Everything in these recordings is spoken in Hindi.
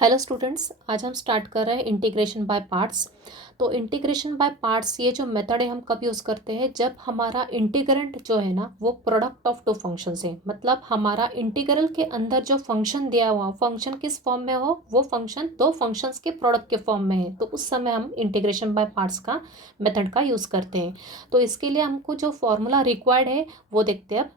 हेलो स्टूडेंट्स, आज हम स्टार्ट कर रहे हैं इंटीग्रेशन बाय पार्ट्स। तो इंटीग्रेशन बाय पार्ट्स ये जो मेथड है हम कब यूज़ करते हैं, जब हमारा इंटीग्रेंट जो है ना वो प्रोडक्ट ऑफ टू फंक्शंस है। मतलब हमारा इंटीग्रल के अंदर जो फंक्शन दिया हुआ फंक्शन किस फॉर्म में हो, वो फंक्शन दो फंक्शंस के प्रोडक्ट के फॉर्म में है, तो उस समय हम इंटीग्रेशन बाय पार्ट्स का मेथड का यूज़ करते हैं। तो इसके लिए हमको जो फॉर्मूला रिक्वायर्ड है वो देखते हैं अब।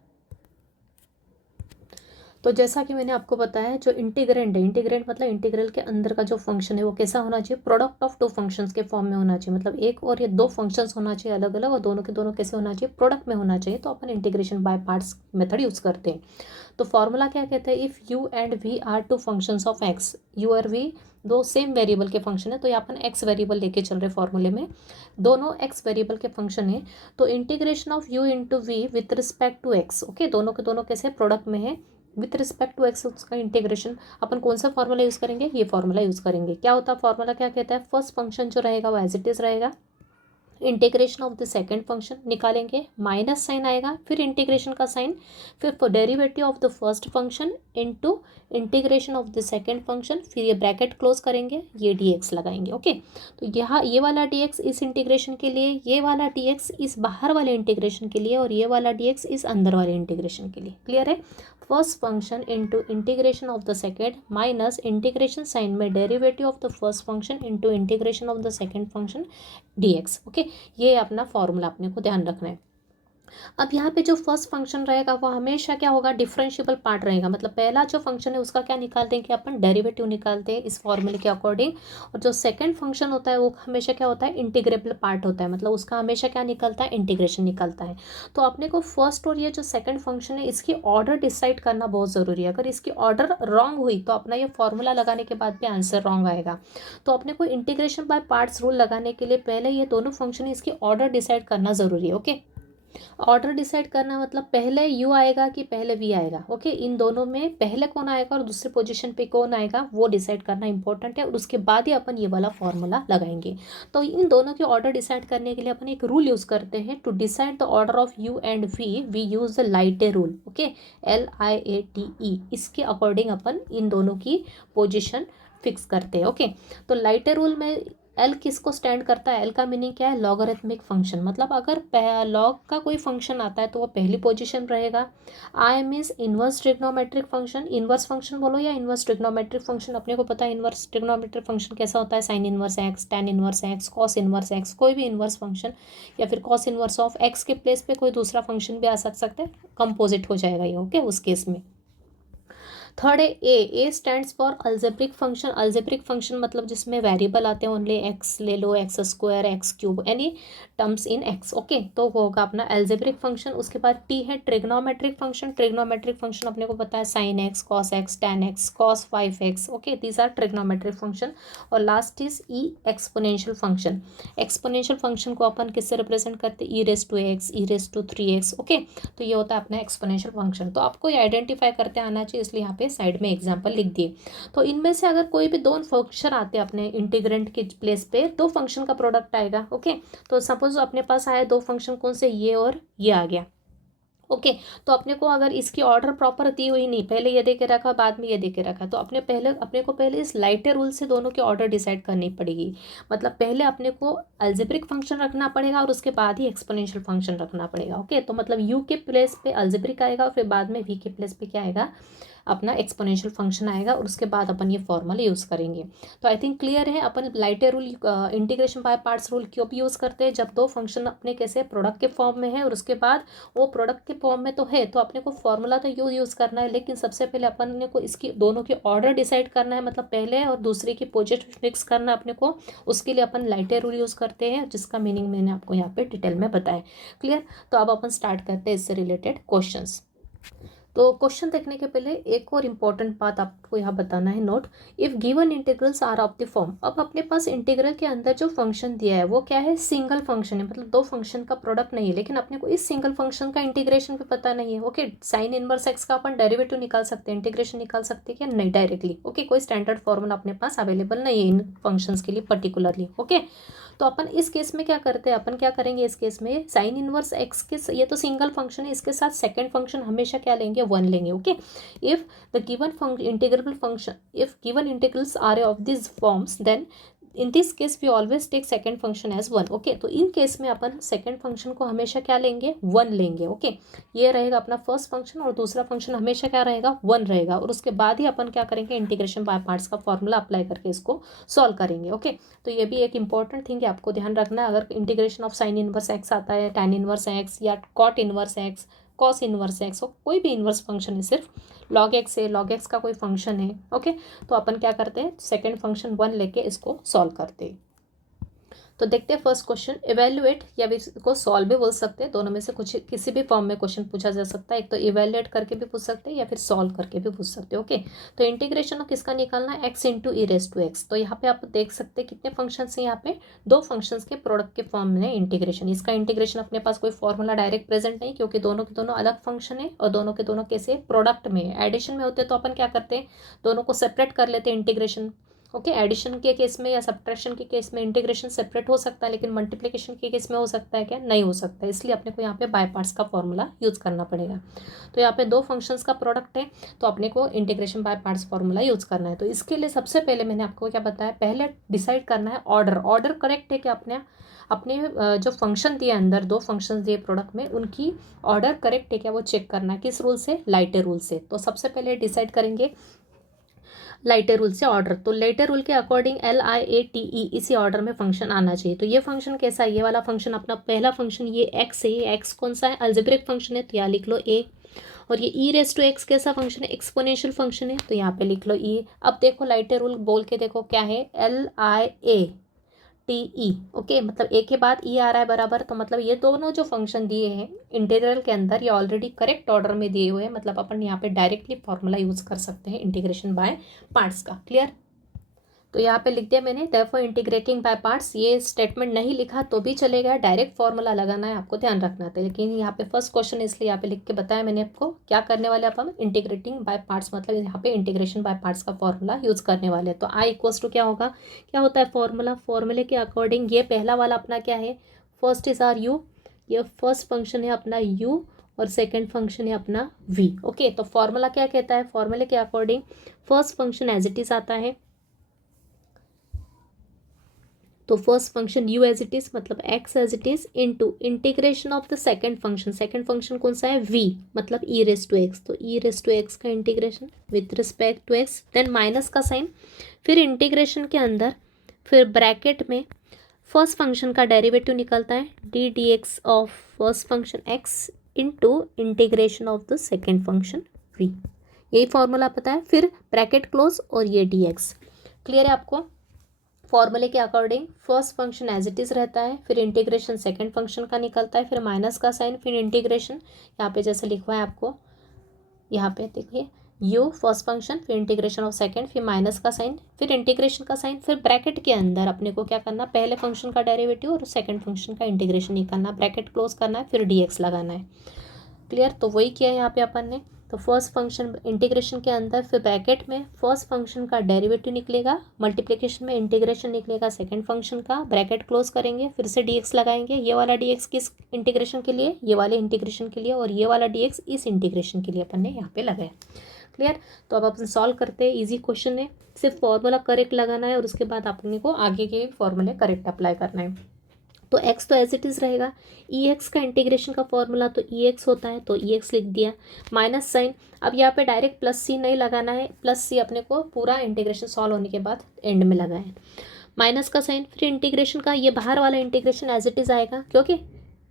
तो जैसा कि मैंने आपको बताया, जो इंटीग्रेंट है, इंटीग्रेंट मतलब इंटीग्रल के अंदर का जो फंक्शन है वो कैसा होना चाहिए, प्रोडक्ट ऑफ टू फंक्शंस के फॉर्म में होना चाहिए। मतलब एक और ये दो फंक्शंस होना चाहिए अलग अलग, और दोनों के दोनों कैसे होना चाहिए, प्रोडक्ट में होना चाहिए। तो अपन integration by parts method use करते हैं। तो फॉर्मूला क्या कहते हैं, if u and v are two functions of x, u और वी दो सेम वेरिएबल के फंक्शन है। तो ये अपन एक्स वेरिएबल लेके चल रहे फॉर्मूले में, दोनों एक्स वेरिएबल के फंक्शन है। तो integration of u into v with respect to x, okay, दोनों के दोनों कैसे प्रोडक्ट में है, विथ रिस्पेक्ट टू एक्स उसका इंटीग्रेशन अपन कौन सा फॉर्मूला यूज़ करेंगे, ये फॉर्मूला यूज़ करेंगे। क्या होता है फॉर्मूला, क्या कहता है, फर्स्ट फंक्शन जो रहेगा वो एज इट इज़ रहेगा, integration of the second function निकालेंगे, माइनस साइन आएगा, फिर इंटीग्रेशन का साइन, फिर derivative of the first function into integration of the second function, फिर ये ब्रैकेट क्लोज करेंगे, ये dx लगाएंगे। ओके, तो यहाँ ये वाला dx इस इंटीग्रेशन के लिए, ये वाला dx इस बाहर वाले इंटीग्रेशन के लिए, और ये वाला dx इस अंदर वाले इंटीग्रेशन के लिए। क्लियर है, first function into integration of the second minus integration sign में derivative of the first function into integration of the second function dx। Okay, ये अपना फॉर्मूला अपने को ध्यान रखना है। अब यहाँ पे जो फर्स्ट फंक्शन रहेगा वो हमेशा क्या होगा, डिफरेंशिएबल पार्ट रहेगा। मतलब पहला जो फंक्शन है उसका क्या निकालते हैं कि अपन डेरिवेटिव निकालते हैं इस फॉर्मूले के अकॉर्डिंग, और जो सेकंड फंक्शन होता है वो हमेशा क्या होता है, इंटीग्रेबल पार्ट होता है। मतलब उसका हमेशा क्या निकलता है, इंटीग्रेशन निकलता है। तो अपने को फर्स्ट और ये जो सेकंड फंक्शन है इसकी ऑर्डर डिसाइड करना बहुत ज़रूरी है। अगर इसकी ऑर्डर रॉन्ग हुई तो अपना ये फॉर्मूला लगाने के बाद भी आंसर रॉन्ग आएगा। तो अपने को इंटीग्रेशन बाय पार्ट्स रूल लगाने के लिए पहले ये दोनों फंक्शन इसकी ऑर्डर डिसाइड करना ज़रूरी है। ओके, ऑर्डर डिसाइड करना मतलब पहले यू आएगा कि पहले वी आएगा। ओके, इन दोनों में पहले कौन आएगा और दूसरी पोजीशन पे कौन आएगा वो डिसाइड करना इंपॉर्टेंट है, और उसके बाद ही अपन ये वाला फॉर्मूला लगाएंगे। तो इन दोनों के ऑर्डर डिसाइड करने के लिए अपन एक रूल यूज़ करते हैं, to decide the order of u and v use the LIATE rule. Okay, LIATE, इसके अकॉर्डिंग अपन इन दोनों की पोजिशन फिक्स करते हैं। ओके, तो लाइटे रूल में एल किसको स्टैंड करता है, एल का मीनिंग क्या है, लॉगरिथमिक फंक्शन। मतलब अगर लॉग का कोई फंक्शन आता है तो वो पहली पोजीशन रहेगा। I means inverse trigonometric function, inverse function बोलो या इनवर्स ट्रिग्नोमेट्रिक फंक्शन, अपने को पता है इनवर्स ट्रिग्नोमेट्रिक फंक्शन कैसा होता है, sign inverse x, tan inverse x, cos inverse x, कोई भी इनवर्स फंक्शन, या फिर कॉस इनवर्स ऑफ एक्स के प्लेस पे कोई दूसरा फंक्शन भी आ सकता है, कंपोजिट हो जाएगा ये। ओके, उस केस में थर्ड है A stands for algebraic function. Algebraic function मतलब जिसमें वेरिएबल आते हैं ओनली, एक्स ले लो, x square, x cube, any terms in x. Okay, तो वो होगा अपना अल्जेब्रिक फंक्शन। उसके बाद टी है ट्रिग्नोमेट्रिक फंक्शन। ट्रिग्नोमेट्रिक फंक्शन अपने को पता है sine x, cos x, tan x, cos 5x। Okay, these are trigonometric function. और last is E exponential function. Exponential function को अपन किससे रिप्रेजेंट करते हैं, e⁻x, e⁻3x। ओके, तो ये होता है अपना एक्सपोनेंशियल फंक्शन। तो आपको ये आइडेंटिफाई करते आना चाहिए, इसलिए यहाँ पे साइड में एग्जांपल लिख दिए। तो इनमें से अगर कोई भी दो फंक्शन आते हैं अपने इंटीग्रेंट के प्लेस पे, दो फंक्शन का प्रोडक्ट आएगा। ओके, तो सपोज अपने पास आए दो फंक्शन, कौन से, ये और ये आ गया। ओके, तो अपने को अगर इसकी ऑर्डर प्रॉपर दी हुई नहीं, पहले ये दे के रखा बाद में ये दे के रखा, तो अपने को पहले इस लाइटे रूल से दोनों की ऑर्डर डिसाइड करनी पड़ेगी। मतलब पहले अपने को अल्जेब्रिक फंक्शन रखना पड़ेगा और उसके बाद ही एक्सपोनेंशियल फंक्शन रखना पड़ेगा। ओके, तो मतलब यू के प्लेस पे अल्जेब्रिक आएगा और फिर बाद में वी के प्लेस पे क्या आएगा, अपना एक्सपोनेंशियल फंक्शन आएगा, और उसके बाद अपन ये फॉर्मूला यूज़ करेंगे। तो आई थिंक क्लियर है। अपन लाइटे rule, integration by parts rule क्यों भी यूज़ करते हैं, जब दो फंक्शन अपने कैसे प्रोडक्ट के फॉर्म में है और उसके बाद वो प्रोडक्ट के फॉर्म में तो है, तो अपने को फॉर्मूला तो यूज़ करना है, लेकिन सबसे पहले अपन को इसकी दोनों के ऑर्डर डिसाइड करना है। मतलब पहले और दूसरे की पोजीशन फिक्स करना है अपने को, उसके लिए अपन लाइटे रूल यूज़ करते हैं, जिसका मीनिंग मैंने आपको यहाँ पे डिटेल में बताया। क्लियर, तो अब अपन स्टार्ट करते हैं इससे रिलेटेड क्वेश्चंस। तो क्वेश्चन देखने के पहले एक और इम्पॉर्टेंट बात आपको यहाँ बताना है, note, if given integrals are of the form. अब अपने पास इंटीग्रल के अंदर जो फंक्शन दिया है वो क्या है, सिंगल फंक्शन है, मतलब दो फंक्शन का प्रोडक्ट नहीं है, लेकिन अपने को इस सिंगल फंक्शन का इंटीग्रेशन भी पता नहीं है। ओके, साइन इनवर्स एक्स का अपन डेरिवेटिव निकाल सकते हैं, इंटीग्रेशन निकाल सकते हैं क्या, नहीं डायरेक्टली। ओके, कोई स्टैंडर्ड फॉर्मूला अपने पास अवेलेबल नहीं है इन फंक्शंस के लिए पर्टिकुलरली। ओके, तो अपन इस केस में क्या करते हैं, अपन क्या करेंगे इस केस में, साइन इनवर्स एक्स के, ये तो सिंगल फंक्शन है, इसके साथ सेकंड फंक्शन हमेशा क्या लेंगे, वन लेंगे। Okay, if the given integrable function, if given integrals are of this forms then in this case we always take second function as one. Okay, तो इन केस में अपन सेकेंड फंक्शन को हमेशा क्या लेंगे, वन लेंगे। ओके, ये रहेगा अपना फर्स्ट फंक्शन और दूसरा फंक्शन हमेशा क्या रहेगा, वन रहेगा। और उसके बाद ही अपन क्या करेंगे, इंटीग्रेशन बाय पार्ट्स का फॉर्मूला अप्लाई करके इसको सॉल्व करेंगे। ओके, तो ये भी एक इंपॉर्टेंट थिंग है, आपको ध्यान रखना है। अगर integration of sine inverse x आता है, टैन इनवर्स एक्स या cot inverse x, cos inverse x, हो कोई भी इनवर्स फंक्शन है, सिर्फ लॉग एक्स है, लॉग एक्स का कोई फंक्शन है। ओके, तो अपन क्या करते हैं, सेकेंड फंक्शन वन लेके इसको सॉल्व करते हैं। तो देखते हैं फर्स्ट क्वेश्चन, इवेल्युएट या भी इसको सॉल्व भी बोल सकते हैं, दोनों में से कुछ किसी भी फॉर्म में क्वेश्चन पूछा जा सकता है। एक तो इवेल्युएट करके भी पूछ सकते हैं या फिर सॉल्व करके भी पूछ सकते हैं। ओके, तो इंटीग्रेशन ऑफ किसका निकालना है, x into e raise to x. तो यहाँ पे आप देख सकते हैं कितने फंक्शंस हैं, यहाँ पे दो फंक्शंस के प्रोडक्ट के फॉर्म में इंटीग्रेशन। इसका इंटीग्रेशन अपने पास कोई फॉर्मूला डायरेक्ट प्रेजेंट नहीं, क्योंकि दोनों के दोनों अलग फंक्शन है और दोनों के दोनों कैसे प्रोडक्ट में, एडिशन में होते हैं तो अपन क्या करते हैं, दोनों को सेपरेट कर लेते हैं इंटीग्रेशन। ओके, एडिशन के केस में या सब्ट्रैक्शन के केस में इंटीग्रेशन सेपरेट हो सकता है, लेकिन मल्टीप्लिकेशन के केस में हो सकता है क्या, नहीं हो सकता है। इसलिए अपने को यहाँ पे बाय पार्ट्स का फॉर्मूला यूज़ करना पड़ेगा। तो यहाँ पे दो फंक्शंस का प्रोडक्ट है, तो अपने को integration by parts formula use करना है। तो इसके लिए सबसे पहले मैंने आपको क्या बताया, पहले डिसाइड करना है ऑर्डर करेक्ट है कि अपने जो फंक्शन दिए अंदर, दो फंक्शंस दिए प्रोडक्ट में, उनकी ऑर्डर करेक्ट है क्या, वो चेक करना है। किस रूल से, लाइटे रूल से। तो सबसे पहले डिसाइड करेंगे लाइटे रूल से ऑर्डर। तो लाइटे रूल के अकॉर्डिंग LIATE इसी ऑर्डर में फंक्शन आना चाहिए। तो ये फंक्शन कैसा है, ये वाला फंक्शन अपना पहला फंक्शन ये एक्स है, ये एक्स कौन सा है, अल्जेब्रिक फंक्शन है, तो यहाँ लिख लो ए। और ये ई रेस टू एक्स कैसा फंक्शन है, एक्सपोनेंशियल फंक्शन है, तो यहाँ पे लिख लो ई। अब देखो लाइटे रूल बोल के देखो क्या है, LIATE। ओके, मतलब ए के बाद ई आ रहा है बराबर, तो मतलब ये दोनों जो फंक्शन दिए हैं इंटीग्रल के अंदर, ये ऑलरेडी करेक्ट ऑर्डर में दिए हुए हैं। मतलब अपन यहाँ पे डायरेक्टली फॉर्मूला यूज कर सकते हैं इंटीग्रेशन बाय पार्ट्स का। क्लियर, तो यहाँ पे लिख दिया मैंने, देयरफॉर इंटीग्रेटिंग बाय पार्ट्स। ये स्टेटमेंट नहीं लिखा तो भी चलेगा, डायरेक्ट फॉर्मूला लगाना है, आपको ध्यान रखना था। लेकिन यहाँ पे फर्स्ट क्वेश्चन इसलिए यहाँ पे लिख के बताया मैंने आपको, क्या करने वाले अपन, इंटीग्रेटिंग बाय पार्ट्स, मतलब यहाँ पे इंटीग्रेशन बाय पार्ट्स का फॉर्मूला यूज करने वाले। तो आई इक्वल्स टू क्या होगा, क्या होता है फॉर्मूला, फॉर्मूले के अकॉर्डिंग ये पहला वाला अपना क्या है, फर्स्ट इज आर यू, ये फर्स्ट फंक्शन है अपना यू और सेकेंड फंक्शन है अपना वी। ओके, तो फॉर्मूला क्या कहता है, फॉर्मूले के according first function as it is आता है, तो first function u as it is, मतलब x as it is, into integration of the second function. Second function कौन सा है, वी, मतलब ई रेस टू एक्स, तो ई रेस टू एक्स का integration with respect to x, then minus का साइन, फिर इंटीग्रेशन के अंदर, फिर ब्रैकेट में फर्स्ट फंक्शन का डेरिवेटिव निकलता है d d x of first function x into integration of the second function v. यही फॉर्मूला पता है, फिर ब्रैकेट क्लोज और ये डी एक्स। क्लियर है आपको, फॉर्मूले के according first function as it is रहता है, फिर इंटीग्रेशन सेकंड फंक्शन का निकलता है, फिर माइनस का साइन, फिर इंटीग्रेशन, यहाँ पे जैसे लिखवा है आपको, यहाँ पे देखिए यू फर्स्ट फंक्शन, फिर इंटीग्रेशन ऑफ सेकंड, फिर माइनस का साइन, फिर इंटीग्रेशन का साइन, फिर ब्रैकेट के अंदर अपने को क्या करना, पहले फंक्शन का डेरिवेटिव और सेकंड फंक्शन का इंटीग्रेशन निकालना, ब्रैकेट क्लोज करना है, फिर dx लगाना है। क्लियर, तो वही किया है यहाँ पे अपन ने। तो फर्स्ट फंक्शन इंटीग्रेशन के अंदर, फिर ब्रैकेट में फर्स्ट फंक्शन का डेरिवेटिव निकलेगा, मल्टीप्लिकेशन में इंटीग्रेशन निकलेगा सेकंड फंक्शन का, ब्रैकेट क्लोज करेंगे, फिर से dx लगाएंगे। ये वाला dx किस इंटीग्रेशन के लिए, ये वाले इंटीग्रेशन के लिए, और ये वाला dx इस इंटीग्रेशन के लिए अपन ने यहाँ पे लगाया। क्लियर, तो अब अपन सॉल्व करते हैं, इजी क्वेश्चन है, सिर्फ फॉर्मूला करेक्ट लगाना है और उसके बाद अपने को आगे के फॉर्मूले करेक्ट अप्लाई करना है। तो x तो एज इट इज़ रहेगा, ex का इंटीग्रेशन का फॉर्मूला तो ex होता है, तो ex लिख दिया, माइनस साइन। अब यहाँ पे डायरेक्ट प्लस सी नहीं लगाना है, प्लस सी अपने को पूरा इंटीग्रेशन सॉल्व होने के बाद एंड में लगाए, माइनस का साइन, फिर इंटीग्रेशन का ये बाहर वाला इंटीग्रेशन एज इट इज़ आएगा, क्योंकि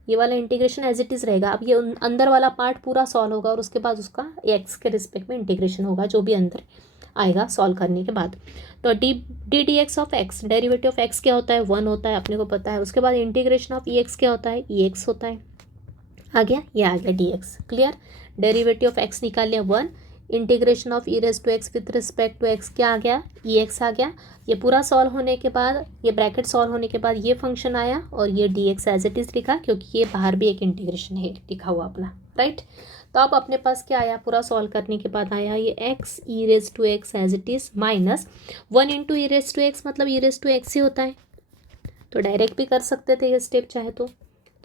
ये वाला इंटीग्रेशन एज इट इज़ रहेगा। अब ये अंदर वाला पार्ट पूरा सॉल्व होगा और उसके बाद उसका एक्स के रिस्पेक्ट में इंटीग्रेशन होगा, जो भी अंदर आएगा सॉल्व करने के बाद। तो D x of x, derivative of x क्या होता है, वन होता है, अपने को पता है। उसके बाद इंटीग्रेशन ऑफ ई एक्स क्या होता है, ई एक्स होता है। आ गया, ये आ गया d x. Clear, derivative of x निकाल लिया one, integration of e raise to x with respect to x क्या आ गया, ई एक्स आ गया। ये पूरा सॉल्व होने के बाद, ये ब्रैकेट सॉल्व होने के बाद ये फंक्शन आया और ये d x as it is लिखा, क्योंकि ये बाहर भी एक इंटीग्रेशन है लिखा हुआ अपना, राइट। तो अब अपने पास क्या आया, पूरा सॉल्व करने के बाद आया ये x e raise to x as it is minus one into e raise to x, मतलब ई रेस टू एक्स ही होता है, तो डायरेक्ट भी कर सकते थे ये स्टेप चाहे तो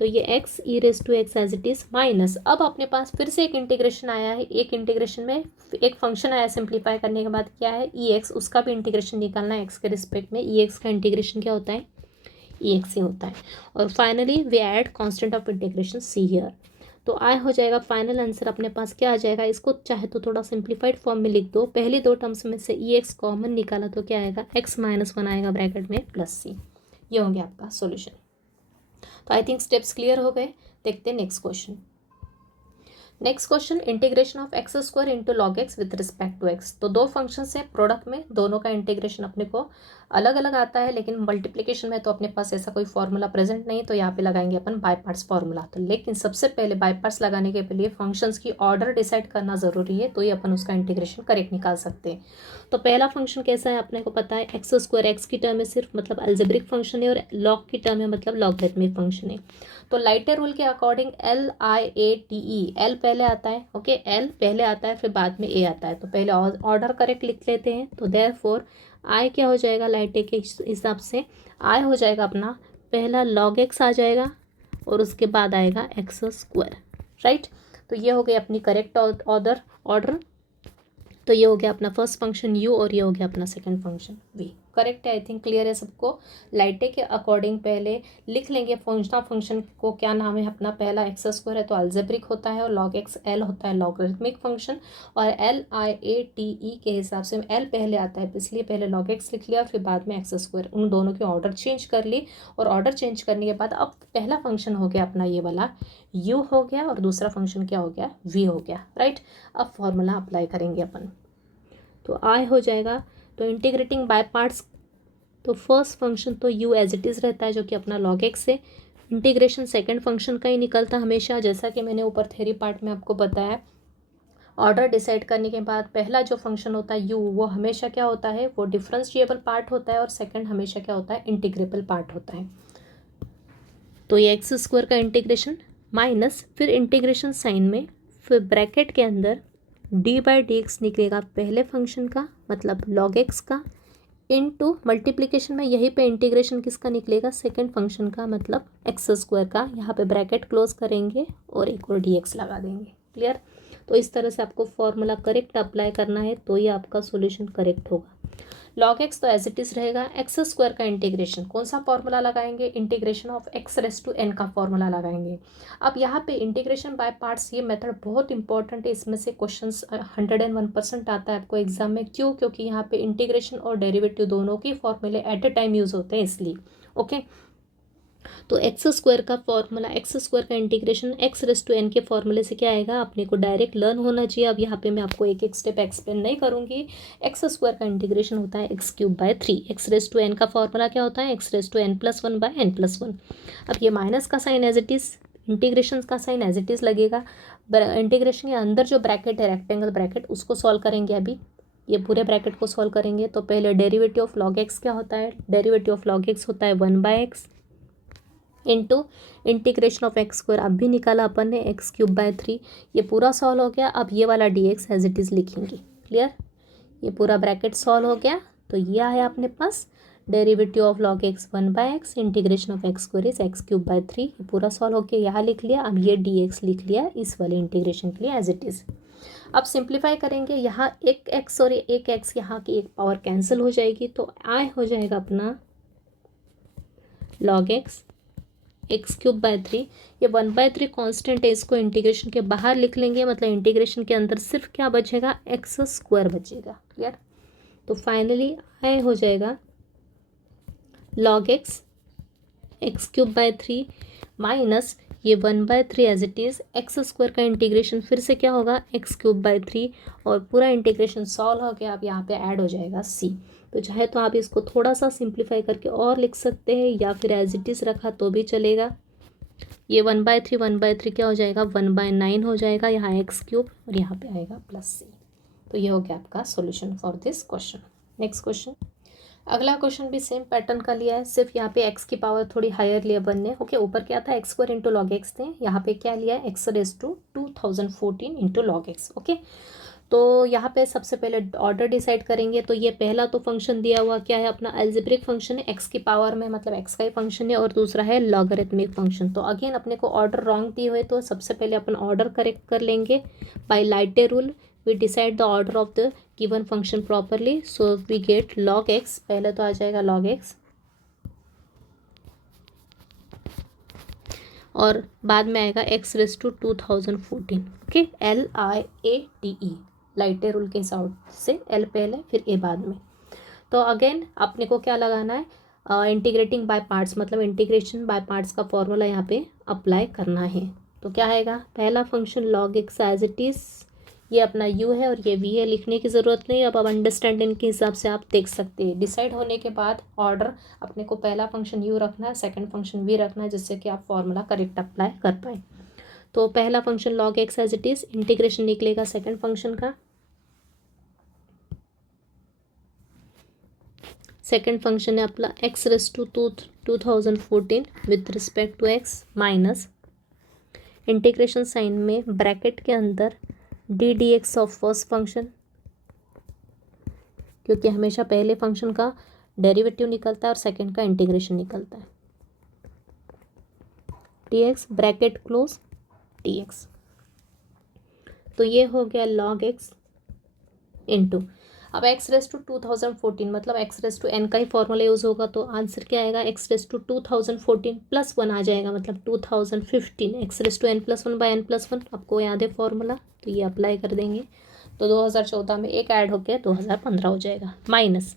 तो ये x e raise to x as it is minus, अब अपने पास फिर से एक इंटीग्रेशन आया है, एक इंटीग्रेशन में एक फंक्शन आया सिंप्लीफाई करने के बाद क्या है ई एक्स, उसका भी इंटीग्रेशन निकालना है एक्स के रिस्पेक्ट में। ई एक्स का इंटीग्रेशन क्या होता है, ई एक्स ही होता है। और finally we add constant of integration c here, तो आई हो जाएगा फाइनल आंसर अपने पास क्या आ जाएगा, इसको चाहे तो थोड़ा सिंप्लीफाइड फॉर्म में लिख दो, पहली दो टर्म्स में से ई एक्स कॉमन निकाला तो क्या आएगा x माइनस वन आएगा ब्रैकेट में प्लस सी। ये हो गया आपका सॉल्यूशन। तो आई थिंक स्टेप्स क्लियर हो गए। देखते हैं next question. Next question, integration of x square into log x with respect to x. तो दो फंक्शंस है प्रोडक्ट में, दोनों का इंटीग्रेशन अपने को अलग अलग आता है, लेकिन मल्टीप्लिकेशन में तो अपने पास ऐसा कोई फॉर्मूला प्रेजेंट नहीं, तो यहाँ पे लगाएंगे अपन बाय पार्ट्स फॉर्मूला। तो लेकिन सबसे पहले बाय पार्ट्स लगाने के लिए फंक्शंस की ऑर्डर डिसाइड करना ज़रूरी है, तो ही अपन उसका इंटीग्रेशन करेक्ट निकाल सकते हैं। तो पहला फंक्शन कैसा है अपने को पता है, एक्स स्क्वायर एक्स की टर्म में सिर्फ मतलब अल्जेब्रिक फंक्शन है, और लॉग की टर्म में मतलब लॉगरिथमिक फंक्शन है। तो लाइटर रूल के अकॉर्डिंग LIATE, एल पहले आता है, ओके एल पहले आता है फिर बाद में ए आता है, तो पहले ऑर्डर करेक्ट लिख लेते हैं। तो देयरफॉर आई क्या हो जाएगा, लाइटे के हिसाब से आई हो जाएगा अपना पहला लॉग एक्स आ जाएगा और उसके बाद आएगा एक्स स्क्वायर, राइट। तो ये हो गया अपनी करेक्ट ऑर्डर। तो ये हो गया अपना फर्स्ट फंक्शन u और ये हो गया अपना सेकंड फंक्शन v। करेक्ट है, आई थिंक क्लियर है सबको। लाइटे के अकॉर्डिंग पहले लिख लेंगे फंक्शन को, क्या नाम है अपना, पहला एक्स स्क्वायर है तो अल्जेब्रिक होता है, और लॉग एक्स एल होता है लॉगरिथमिक फंक्शन, और LIATE के हिसाब से एल पहले आता है इसलिए पहले लॉग एक्स लिख लिया, फिर बाद में एक्स स्क्वायर। उन दोनों की ऑर्डर चेंज कर ली, और ऑर्डर चेंज करने के बाद अब पहला फंक्शन हो गया अपना ये वाला u हो गया, और दूसरा फंक्शन क्या हो गया, v हो गया, राइट। अब फॉर्मूला अप्लाई करेंगे अपन, तो आई हो जाएगा, तो इंटीग्रेटिंग बाय पार्ट्स, तो फर्स्ट फंक्शन तो u एज इट इज़ रहता है जो कि अपना log x है। इंटीग्रेशन सेकंड फंक्शन का ही निकलता हमेशा, जैसा कि मैंने ऊपर थ्योरी पार्ट में आपको बताया। ऑर्डर डिसाइड करने के बाद पहला जो फंक्शन होता है u, वो हमेशा क्या होता है, वो डिफरेंशिएबल पार्ट होता है, और सेकंड हमेशा क्या होता है, इंटीग्रेबल पार्ट होता है। तो ये एक्स स्क्वायर का इंटीग्रेशन माइनस फिर इंटीग्रेशन साइन में, फिर ब्रैकेट के अंदर d/dx निकलेगा पहले फंक्शन का मतलब log x का, इनटू मल्टीप्लिकेशन में यहीं पे इंटीग्रेशन किसका निकलेगा, सेकंड फंक्शन का मतलब एक्स स्क्वायर का। यहाँ पे ब्रैकेट क्लोज करेंगे और एक और dx लगा देंगे। क्लियर। तो इस तरह से आपको फॉर्मूला करेक्ट अप्लाई करना है, तो ये आपका सॉल्यूशन करेक्ट होगा। log x तो एज इट इज़ रहेगा, एक्स स्क्वायर का इंटीग्रेशन कौन सा फॉर्मूला लगाएंगे, integration of x raise to n का फॉर्मूला लगाएंगे। अब यहाँ पे इंटीग्रेशन बाय पार्ट्स ये मेथड बहुत इंपॉर्टेंट है, इसमें से क्वेश्चंस 101% आता है आपको एग्जाम में। क्यों, क्योंकि यहाँ पे इंटीग्रेशन और डेरिवेटिव दोनों के फॉर्मूले एट अ टाइम यूज़ होते हैं इसलिए, ओके। तो एक्स स्क्वायर का फॉर्मूला, एक्स स्क्वायर का integration x raise to n के फॉर्मूले से क्या आएगा, अपने को डायरेक्ट लर्न होना चाहिए। अब यहाँ पे मैं आपको एक एक स्टेप एक्सप्लेन नहीं करूँगी। एक्स स्क्वायर का इंटीग्रेशन होता है x³/3, x raise to n का फॉर्मूला क्या होता है, एक्स रेस टू n+1/n+1। अब ये माइनस का sign as it is, integration का साइन एज इट इज़ लगेगा। इंटीग्रेशन के अंदर जो ब्रैकेट है रेक्टेंगल ब्रैकेट, उसको सॉल्व करेंगे। अभी ये पूरे ब्रैकेट को सॉल्व करेंगे तो पहले डेरिवेटिव ऑफ log x क्या होता है, डेरिवेटिव ऑफ log x होता है 1/x into integration of x square, अब भी निकाला अपन ने x³/3। ये पूरा सॉल्व हो गया। अब ये वाला dx एज इट इज़ लिखेंगे। क्लियर। ये पूरा ब्रैकेट सॉल्व हो गया, तो ये आया अपने पास derivative of log x 1/x, integration of x square is x³/3। ये पूरा सॉल्व होकर यहाँ लिख लिया। अब ये dx लिख लिया इस वाले इंटीग्रेशन के लिए एज इट इज़। अब सिंप्लीफाई करेंगे, यहाँ एक x और एक x, यहाँ की एक पावर कैंसिल हो जाएगी, तो आई हो जाएगा अपना log x x³/3। ये 1/3 कांस्टेंट है, इसको इंटीग्रेशन के बाहर लिख लेंगे, मतलब इंटीग्रेशन के अंदर सिर्फ क्या बचेगा, एक्स स्क्वायर बचेगा। क्लियर। तो फाइनली आई हो जाएगा log x x³/3 माइनस ये 1/3 as it is, x square का इंटीग्रेशन फिर से क्या होगा, x³/3, और पूरा इंटीग्रेशन सॉल्व हो गया। अब यहाँ पे ऐड हो जाएगा c। तो चाहे तो आप इसको थोड़ा सा सिंप्लीफाई करके और लिख सकते हैं, या फिर एज इट इज़ रखा तो भी चलेगा। ये 1/3 क्या हो जाएगा, 1/9 हो जाएगा, यहाँ x³ और यहाँ पे आएगा +c। तो ये हो गया आपका solution for this question. Next question, अगला क्वेश्चन भी सेम पैटर्न का लिया है, सिर्फ यहाँ पे x की पावर थोड़ी हायर लिया बनने। ओके, ऊपर क्या था x² log x थे, यहाँ पे क्या लिया है x⁻²2014 log x। ओके, तो यहाँ पे सबसे पहले ऑर्डर डिसाइड करेंगे। तो ये पहला तो फंक्शन दिया हुआ क्या है अपना एल्जेब्रिक फंक्शन है, एक्स की पावर में, मतलब एक्स का ही फंक्शन है, और दूसरा है लॉगरिथमिक फंक्शन। तो अगेन अपने को ऑर्डर रॉन्ग दिए हुए, तो सबसे पहले अपन ऑर्डर करेक्ट कर लेंगे by LIATE rule. We decide the order of the given function properly, so we get log x. पहले तो आ जाएगा लॉग एक्स, और बाद में आएगा x raise to 2014। Okay, LIATE, LIATE rule के हिसाब से एल पहले फिर ए बाद में। तो अगेन अपने को क्या लगाना है, इंटीग्रेटिंग बाय पार्ट्स, मतलब इंटीग्रेशन बाय पार्ट्स का फॉर्मूला यहाँ पे अप्लाई करना है। तो क्या आएगा, पहला function log x as it is, ये अपना u है और ये v है, लिखने की ज़रूरत नहीं। अब अंडरस्टैंडिंग के हिसाब से आप देख सकते हैं। डिसाइड होने के बाद ऑर्डर अपने को पहला फंक्शन u रखना है, सेकंड फंक्शन v रखना है, जिससे कि आप फॉर्मूला करेक्ट अप्लाई कर पाए। तो पहला function log x as it is, integration निकलेगा सेकंड फंक्शन का। सेकंड फंक्शन है अपना x raise to 2014 with respect to x, minus integration sign में ब्रैकेट के अंदर ddx ऑफ फर्स्ट फंक्शन, क्योंकि हमेशा पहले फंक्शन का डेरिवेटिव निकलता है और सेकंड का इंटीग्रेशन निकलता है। dx ब्रैकेट क्लोज dx, तो ये हो गया log x इंटू, अब एक्स रेस टू 2014 मतलब एक्स रेस टू एन का ही फॉर्मूला यूज़ होगा। तो आंसर क्या आएगा, x raise to 2014 plus one आ जाएगा, मतलब 2015 x raise to n plus one by n plus one. आपको याद है फॉर्मूला, तो ये अप्लाई कर देंगे। तो 2014 में एक ऐड होकर 2015 हो जाएगा, minus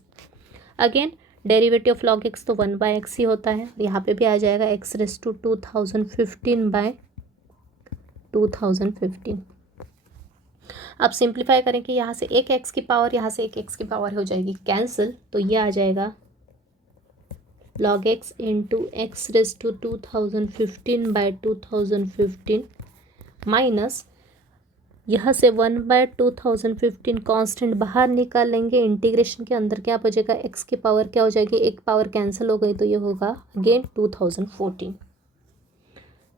again derivative of log x तो 1/x ही होता है। यहाँ पे भी आ जाएगा एक्स रेस टू 2015 बाय 2015। अब सिंप्लीफाई करें कि यहाँ से एक एक्स की पावर, यहाँ से एक एक्स की पावर हो जाएगी कैंसिल, तो ये आ जाएगा log x into x raise to 2015 by 2015 minus यहाँ से 1/2015 कांस्टेंट बाहर निकालेंगे। इंटीग्रेशन के अंदर क्या बचेगा, एक्स की पावर क्या हो जाएगी, एक पावर कैंसिल हो गई, तो ये होगा अगेन 2014।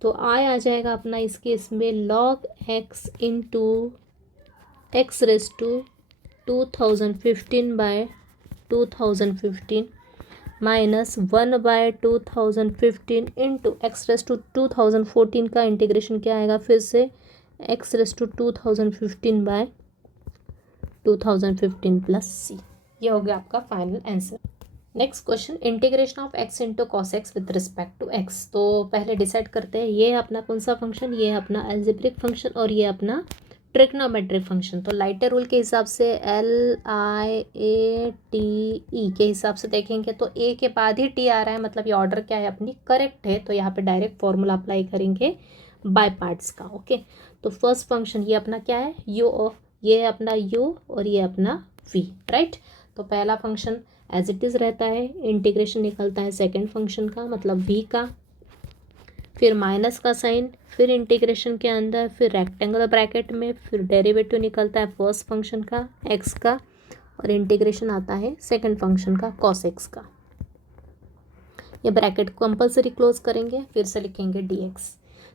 तो आ जाएगा अपना इसके इसमें log x into x raise to 2015 by 2015 minus 1/2015 into x raise to 2014 का इंटीग्रेशन क्या आएगा, फिर से x raise to 2015 by 2015 plus c. ये हो गया आपका final answer. Next question, integration of x into cos x with respect to x. तो पहले डिसाइड करते हैं, ये अपना कौन सा फंक्शन, ये अपना एल्जेब्रिक फंक्शन और ये अपना ट्रिग्नोमेट्रिक फंक्शन। तो लाइटे रूल के हिसाब से LIATE के हिसाब से देखेंगे तो ए के बाद ही टी आ रहा है, मतलब ये ऑर्डर क्या है अपनी करेक्ट है। तो यहाँ पे डायरेक्ट फॉर्मूला अप्लाई करेंगे बाय पार्ट्स का। ओके, तो फर्स्ट फंक्शन ये अपना क्या है u, ये अपना u और ये अपना v, राइट। तो पहला फंक्शन एज इट इज़ रहता है, इंटीग्रेशन निकलता है सेकेंड फंक्शन का मतलब v का, फिर माइनस का साइन, फिर इंटीग्रेशन के अंदर, फिर रेक्टेंगुलर ब्रैकेट में, फिर डेरिवेटिव निकलता है फर्स्ट फंक्शन का x का, और इंटीग्रेशन आता है सेकंड फंक्शन का cos x का। ये ब्रैकेट को कंपलसरी क्लोज करेंगे, फिर से लिखेंगे dx।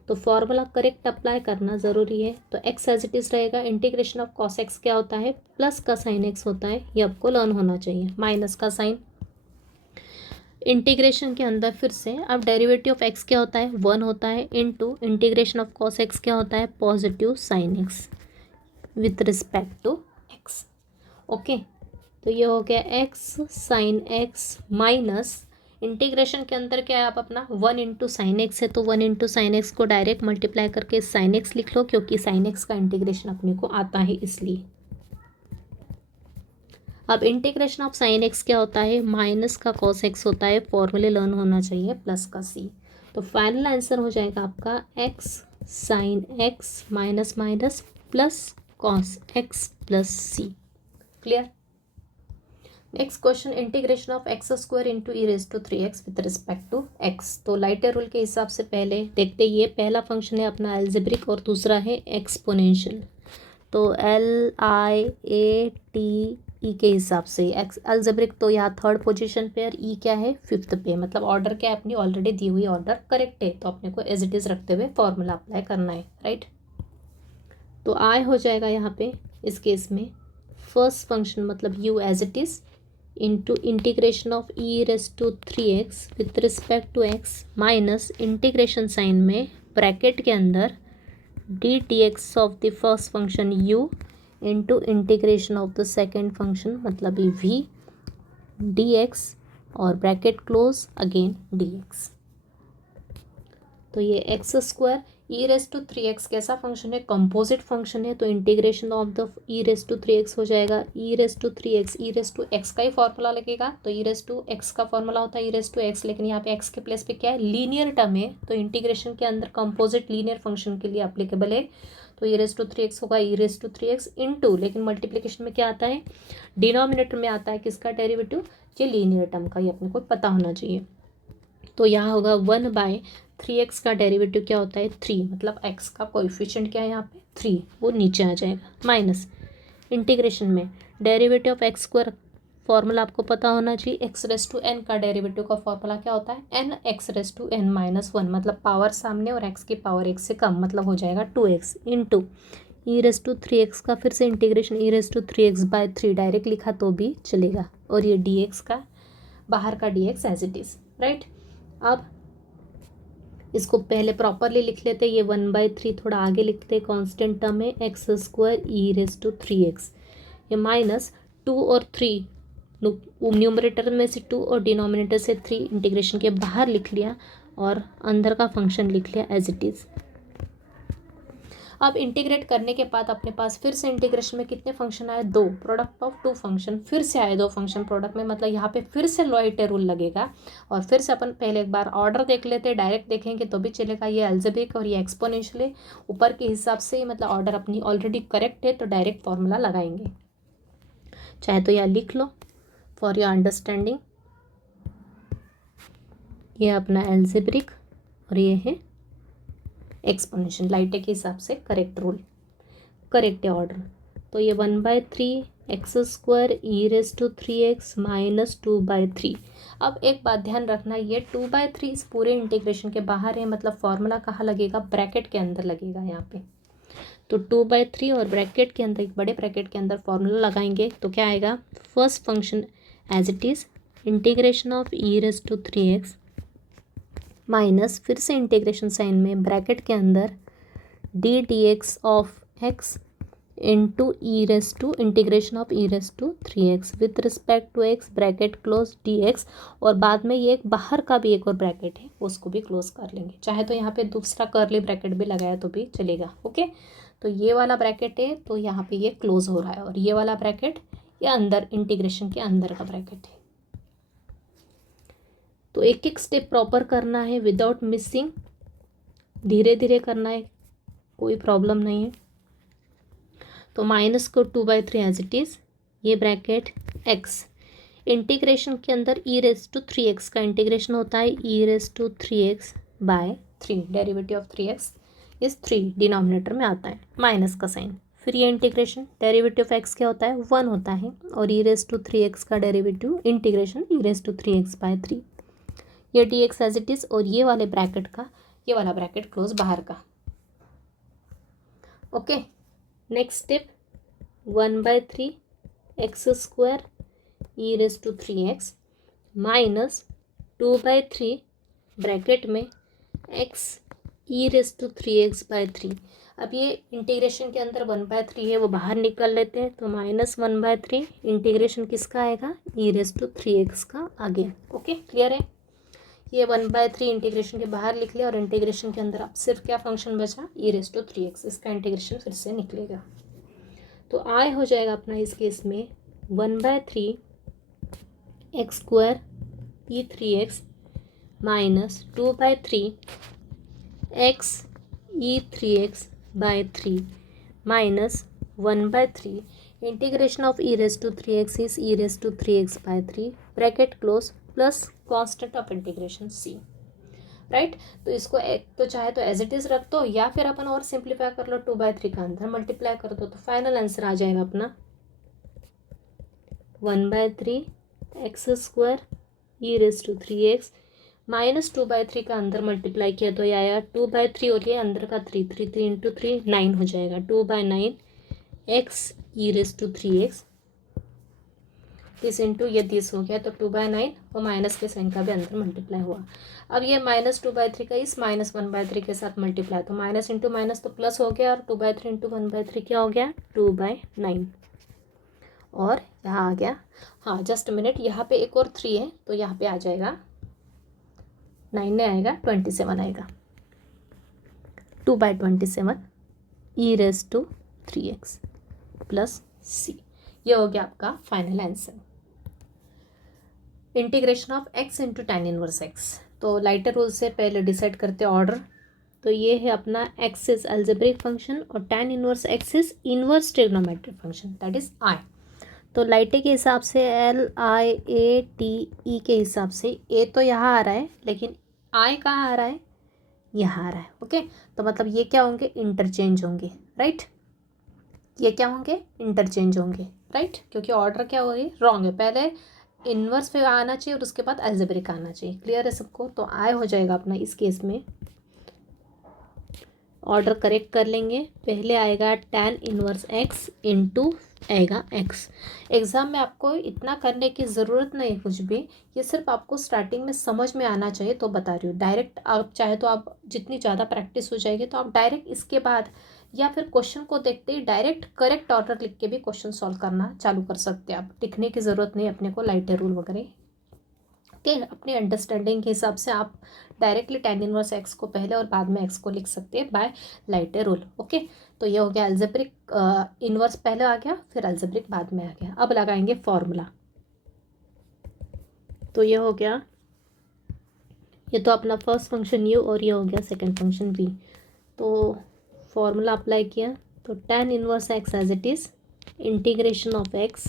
तो फॉर्मूला करेक्ट अप्लाई करना ज़रूरी है। तो x एज इट इज़ रहेगा, इंटीग्रेशन ऑफ cos x क्या होता है, प्लस का साइन x होता है, ये आपको लर्न होना चाहिए, माइनस का साइन इंटीग्रेशन के अंदर फिर से। अब डेरिवेटिव ऑफ एक्स क्या होता है, 1 होता है, into integration of cos x क्या होता है, positive sine x with respect to x. Okay, तो ये हो गया x sine x minus integration के अंदर क्या है, आप अपना 1 इंटू साइन एक्स है, तो 1 इंटू साइन एक्स को डायरेक्ट मल्टीप्लाई करके साइन एक्स लिख लो, क्योंकि साइन एक्स का इंटीग्रेशन अपने को आता है इसलिए। अब इंटीग्रेशन ऑफ साइन एक्स क्या होता है, माइनस का कॉस एक्स होता है, फॉर्मूले लर्न होना चाहिए, प्लस का सी। तो फाइनल आंसर हो जाएगा आपका x sine x minus minus plus cos x plus c. Clear. Next question, integration of x square into e raise to 3x with respect to x. तो लाइटे रूल के हिसाब से पहले देखते, ये पहला फंक्शन है अपना एल्जेब्रिक और दूसरा है एक्सपोनेंशियल। तो LIATE के हिसाब से एक्स एल्जेब्रिक तो यहाँ थर्ड पोजीशन पे और ई क्या है फिफ्थ पे, मतलब ऑर्डर क्या है अपनी ऑलरेडी दी हुई ऑर्डर करेक्ट है, तो अपने को एज इट इज़ रखते हुए फॉर्मूला अप्लाई करना है, राइट। तो आई हो जाएगा यहाँ पे इस केस में फर्स्ट फंक्शन मतलब u as it is into integration of e raise to 3x with respect to x minus integration sign में ब्रैकेट के अंदर d t x of the first function u into integration of the second function मतलब ये v dx और ब्रैकेट क्लोज अगेन dx। तो ये x square e raise to 3x कैसा फंक्शन है, कंपोजिट फंक्शन है, तो integration of the E raise to 3x हो जाएगा e raise to 3x e raise to x का ही फॉर्मूला लगेगा। तो ई रेस टू x का फॉर्मूला होता है ई रेस टू x, लेकिन यहाँ पे x के प्लेस पे क्या है लीनियर टर्म है, तो इंटीग्रेशन के अंदर कंपोजिट लीनियर फंक्शन के लिए अप्लीकेबल है। तो ई रेस टू 3x होगा ई रेस टू 3x इंटू, लेकिन मल्टीप्लीकेशन में क्या आता है डिनोमिनेटर में आता है किसका डेरिवेटिव, ये लीनियर टर्म का, ये अपने को पता होना चाहिए। तो यहाँ होगा 1/3x का डेरिवेटिव क्या होता है 3, मतलब x का कोएफिशिएंट क्या है यहाँ पे 3, वो नीचे आ जाएगा माइनस इंटीग्रेशन में derivative of x square formula आपको पता होना चाहिए एक्स रेस टू एन का डेरिवेटिव का फॉर्मूला क्या होता है n x raise to n minus 1, मतलब पावर सामने और x की पावर 1 से कम, मतलब हो जाएगा 2x into e raise to 3x का फिर से integration e raise to 3x/3 direct लिखा तो भी चलेगा, और ये dx का बाहर का dx as it is right. अब इसको पहले प्रॉपरली लिख लेते, ये 1/3 थोड़ा आगे लिखते, कांस्टेंट टर्म है x square e raise to 3x, ये माइनस 2 और 3 न्यूमरेटर में से 2 और डिनोमिनेटर से 3 इंटीग्रेशन के बाहर लिख लिया और अंदर का फंक्शन लिख लिया एज इट इज़। अब इंटीग्रेट करने के बाद अपने पास फिर से इंटीग्रेशन में कितने फंक्शन आए 2, प्रोडक्ट ऑफ 2 फंक्शन फिर से आए 2 फंक्शन प्रोडक्ट में, मतलब यहाँ पे फिर से लॉयटे रूल लगेगा। और फिर से अपन पहले एक बार ऑर्डर देख लेते हैं, डायरेक्ट देखेंगे तो भी चलेगा, ये अलजेब्रिक और ये एक्सपोनेंशियल है, ऊपर के हिसाब से ही मतलब ऑर्डर अपनी ऑलरेडी करेक्ट है तो डायरेक्ट फॉर्मूला लगाएंगे, चाहे तो यह लिख लो फॉर योर अंडरस्टैंडिंग। ये अपना अलजेब्रिक और ये है एक्सपोनेंशियल, लाइटे के हिसाब से करेक्ट रूल, करेक्ट है ऑर्डर। तो ये 1/3 x square e raise to 3x minus 2/3। अब एक बात ध्यान रखना, ये 2/3 इस पूरे इंटीग्रेशन के बाहर है, मतलब फॉर्मूला कहाँ लगेगा ब्रैकेट के अंदर लगेगा यहाँ पे। तो 2/3 और ब्रैकेट के अंदर एक बड़े ब्रैकेट के अंदर फॉर्मूला लगाएंगे तो क्या आएगा first function as it is integration of e raise to 3x minus फिर से इंटीग्रेशन साइन में ब्रैकेट के अंदर d d x of x into e raise to integration of e raise to 3x with respect to x bracket close dx, और बाद में ये एक बाहर का भी एक और ब्रैकेट है उसको भी क्लोज कर लेंगे, चाहे तो यहाँ पे दूसरा कर्ली ब्रैकेट भी लगाया तो भी चलेगा। ओके, तो ये वाला ब्रैकेट है तो यहाँ पे ये क्लोज हो रहा है, और ये वाला ब्रैकेट ये अंदर इंटीग्रेशन के अंदर का ब्रैकेट है। तो एक एक स्टेप प्रॉपर करना है विदाउट मिसिंग, धीरे धीरे करना है, कोई प्रॉब्लम नहीं है। तो माइनस को 2/3 एज इट इज़, ये ब्रैकेट x इंटीग्रेशन के अंदर ई रेस टू 3x का इंटीग्रेशन होता है e raise to 3x/3, derivative of 3x इस 3 डिनोमिनेटर में आता है माइनस का साइन, फिर ये इंटीग्रेशन डेरिवेटिव ऑफ x क्या होता है 1 होता है, और ई रेस टू 3x का derivative integration e raise to 3x/3, ये dx एज इट इज़, और ये वाले ब्रैकेट का ये वाला ब्रैकेट क्लोज बाहर का। Okay, next step 1/3 x square e raise to 3x minus 2/3 bracket में x e raise to 3x/3। अब ये इंटीग्रेशन के अंदर 1/3 है वो बाहर निकल लेते हैं, तो माइनस 1/3 इंटीग्रेशन किसका आएगा ई रेस टू 3x का आगे। ओके, क्लियर है, ये 1/3 इंटीग्रेशन के बाहर लिख लिया, और इंटीग्रेशन के अंदर अब सिर्फ क्या फंक्शन बचा ई रेस टू 3x, इसका इंटीग्रेशन फिर से निकलेगा। तो आय हो जाएगा अपना इस केस में 1/3 x square e 3x minus 2/3 x e 3x/3 minus 1/3 integration of e raise to 3x is e raise to 3x/3 bracket close plus constant of integration c, right. तो इसको एक तो चाहे तो एज इट इज़ रख दो, या फिर अपन और सिंप्लीफाई कर लो 2/3 का अंदर मल्टीप्लाई कर दो, तो फाइनल आंसर आ जाएगा अपना 1/3 x square e raise to 3x -2/3 का अंदर मल्टीप्लाई किया तो ये आया 2/3 और ये अंदर का 3, 3 इंटू 3 9 हो जाएगा। 2/9 x e⁻³ दिस इंटू ये 10 हो गया तो 2/9 और माइनस के साइन का भी अंदर मल्टीप्लाई हुआ। अब ये -2/3 का इस -1/3 के साथ मल्टीप्लाई, तो माइनस इंटू माइनस तो प्लस हो गया और 2/3 इंटू 1/3 क्या हो गया 2/9 और यहाँ आ गया। हाँ जस्ट मिनट, यहाँ पे एक और 3 है तो यहाँ पे आ जाएगा 9 नहीं आएगा 27 आएगा। 2/27 e⁻³ प्लस c, ये हो गया आपका final answer. Integration of x into tan inverse x, तो लाइटर रूल से पहले डिसाइड करते ऑर्डर। तो ये है अपना x इज अलजेब्रिक फंक्शन और tan inverse x is inverse trigonometric function that is I। तो लाइटे के हिसाब से LIATE के हिसाब से a तो यहाँ आ रहा है लेकिन I कहाँ आ रहा है, यहाँ आ रहा है। ओके, तो मतलब ये क्या होंगे इंटरचेंज होंगे, राइट। ये क्या होंगे इंटरचेंज होंगे, राइट, क्योंकि ऑर्डर क्या हो रही रॉन्ग है, पहले इन्वर्स पे आना चाहिए और उसके बाद अलजेब्रिक आना चाहिए। क्लियर है सबको, तो आई हो जाएगा अपना इस केस में। ऑर्डर करेक्ट कर लेंगे, पहले आएगा tan इनवर्स x इंटू आएगा x। एग्ज़ाम में आपको इतना करने की ज़रूरत नहीं कुछ भी, ये सिर्फ आपको स्टार्टिंग में समझ में आना चाहिए तो बता रही हूँ। डायरेक्ट आप चाहे तो आप जितनी ज़्यादा प्रैक्टिस हो जाएगी तो आप डायरेक्ट इसके बाद या फिर क्वेश्चन को देखते ही डायरेक्ट करेक्ट ऑर्डर लिख के भी क्वेश्चन सॉल्व करना चालू कर सकते हैं आप। लिखने की ज़रूरत नहीं अपने को लाइटर रूल वगैरह के, अपनी अंडरस्टैंडिंग के हिसाब से आप डायरेक्टली tan इनवर्स x को पहले और बाद में x को लिख सकते हैं बाय लाइटर रूल। ओके, तो ये हो गया अलजेब्रिक इनवर्स पहले आ गया फिर अलजेब्रिक बाद में आ गया। अब लगाएंगे फॉर्मूला, तो ये हो गया, ये तो अपना फर्स्ट फंक्शन u और ये हो गया सेकंड फंक्शन v। तो फॉर्मूला अप्लाई किया तो tan inverse x as it is integration of x,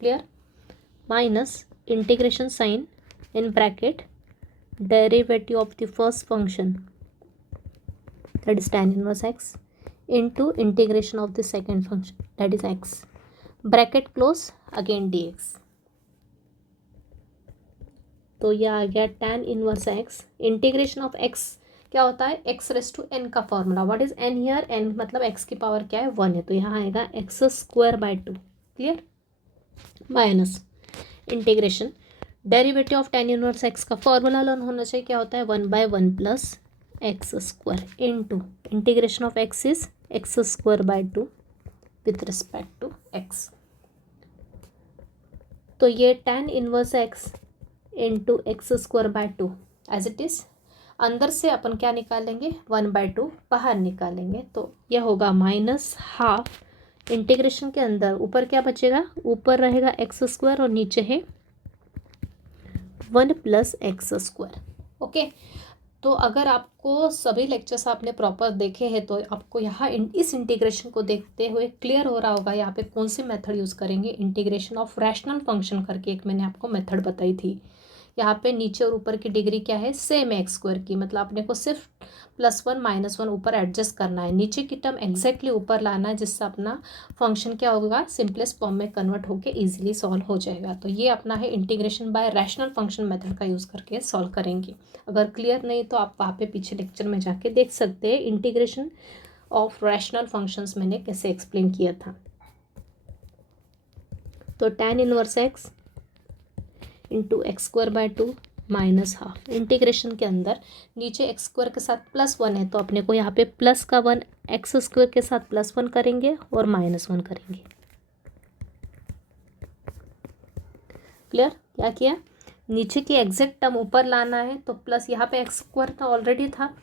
clear, minus integration sign in bracket derivative of the first function that is tan inverse x into integration of the second function that is x, bracket close, again dx। तो यह आ गया tan inverse x integration of x क्या होता है x⁻n का formula. What is n here, n मतलब x की पावर क्या है 1 है, तो यहाँ आएगा x²/2, clear, minus integration derivative of tan inverse x का फॉर्मूला लर्न होना चाहिए, क्या होता है 1/1 plus x² into integration of x is x²/2 with respect to x। तो ये tan inverse x into x²/2 as it is, अंदर से अपन क्या निकालेंगे 1/2 बाहर निकालेंगे, तो यह होगा -½ इंटीग्रेशन के अंदर ऊपर क्या बचेगा, ऊपर रहेगा x² और नीचे है 1 + x²। ओके, तो अगर आपको सभी लेक्चर्स आपने प्रॉपर देखे हैं तो आपको यहाँ इस इंटीग्रेशन को देखते हुए क्लियर हो रहा होगा यहाँ पे कौन सी मेथड यूज़ करेंगे। इंटीग्रेशन ऑफ रैशनल फंक्शन करके एक मैंने आपको मेथड बताई थी। यहाँ पे नीचे और ऊपर की डिग्री क्या है सेम है x² की, मतलब अपने को सिर्फ +1 -1 ऊपर एडजस्ट करना है, नीचे की टर्म एग्जैक्टली ऊपर लाना है, जिससे अपना फंक्शन क्या होगा सिंपलेस्ट फॉर्म में कन्वर्ट होकर इजीली सॉल्व हो जाएगा। तो ये अपना है integration by rational function method का यूज़ करके सॉल्व करेंगे। अगर क्लियर नहीं तो आप वहाँ पे पीछे लेक्चर में जाके देख सकते हैं इंटीग्रेशन ऑफ रैशनल फंक्शंस मैंने कैसे एक्सप्लेन किया था। तो tan inverse x into x²/2 -½ integration के अंदर नीचे x² के साथ +1 है तो अपने को यहाँ पे प्लस का 1 x² के साथ +1 करेंगे और -1 करेंगे। क्लियर, क्या किया, नीचे की एग्जैक्ट टर्म ऊपर लाना है तो प्लस, यहाँ पे x² था ऑलरेडी था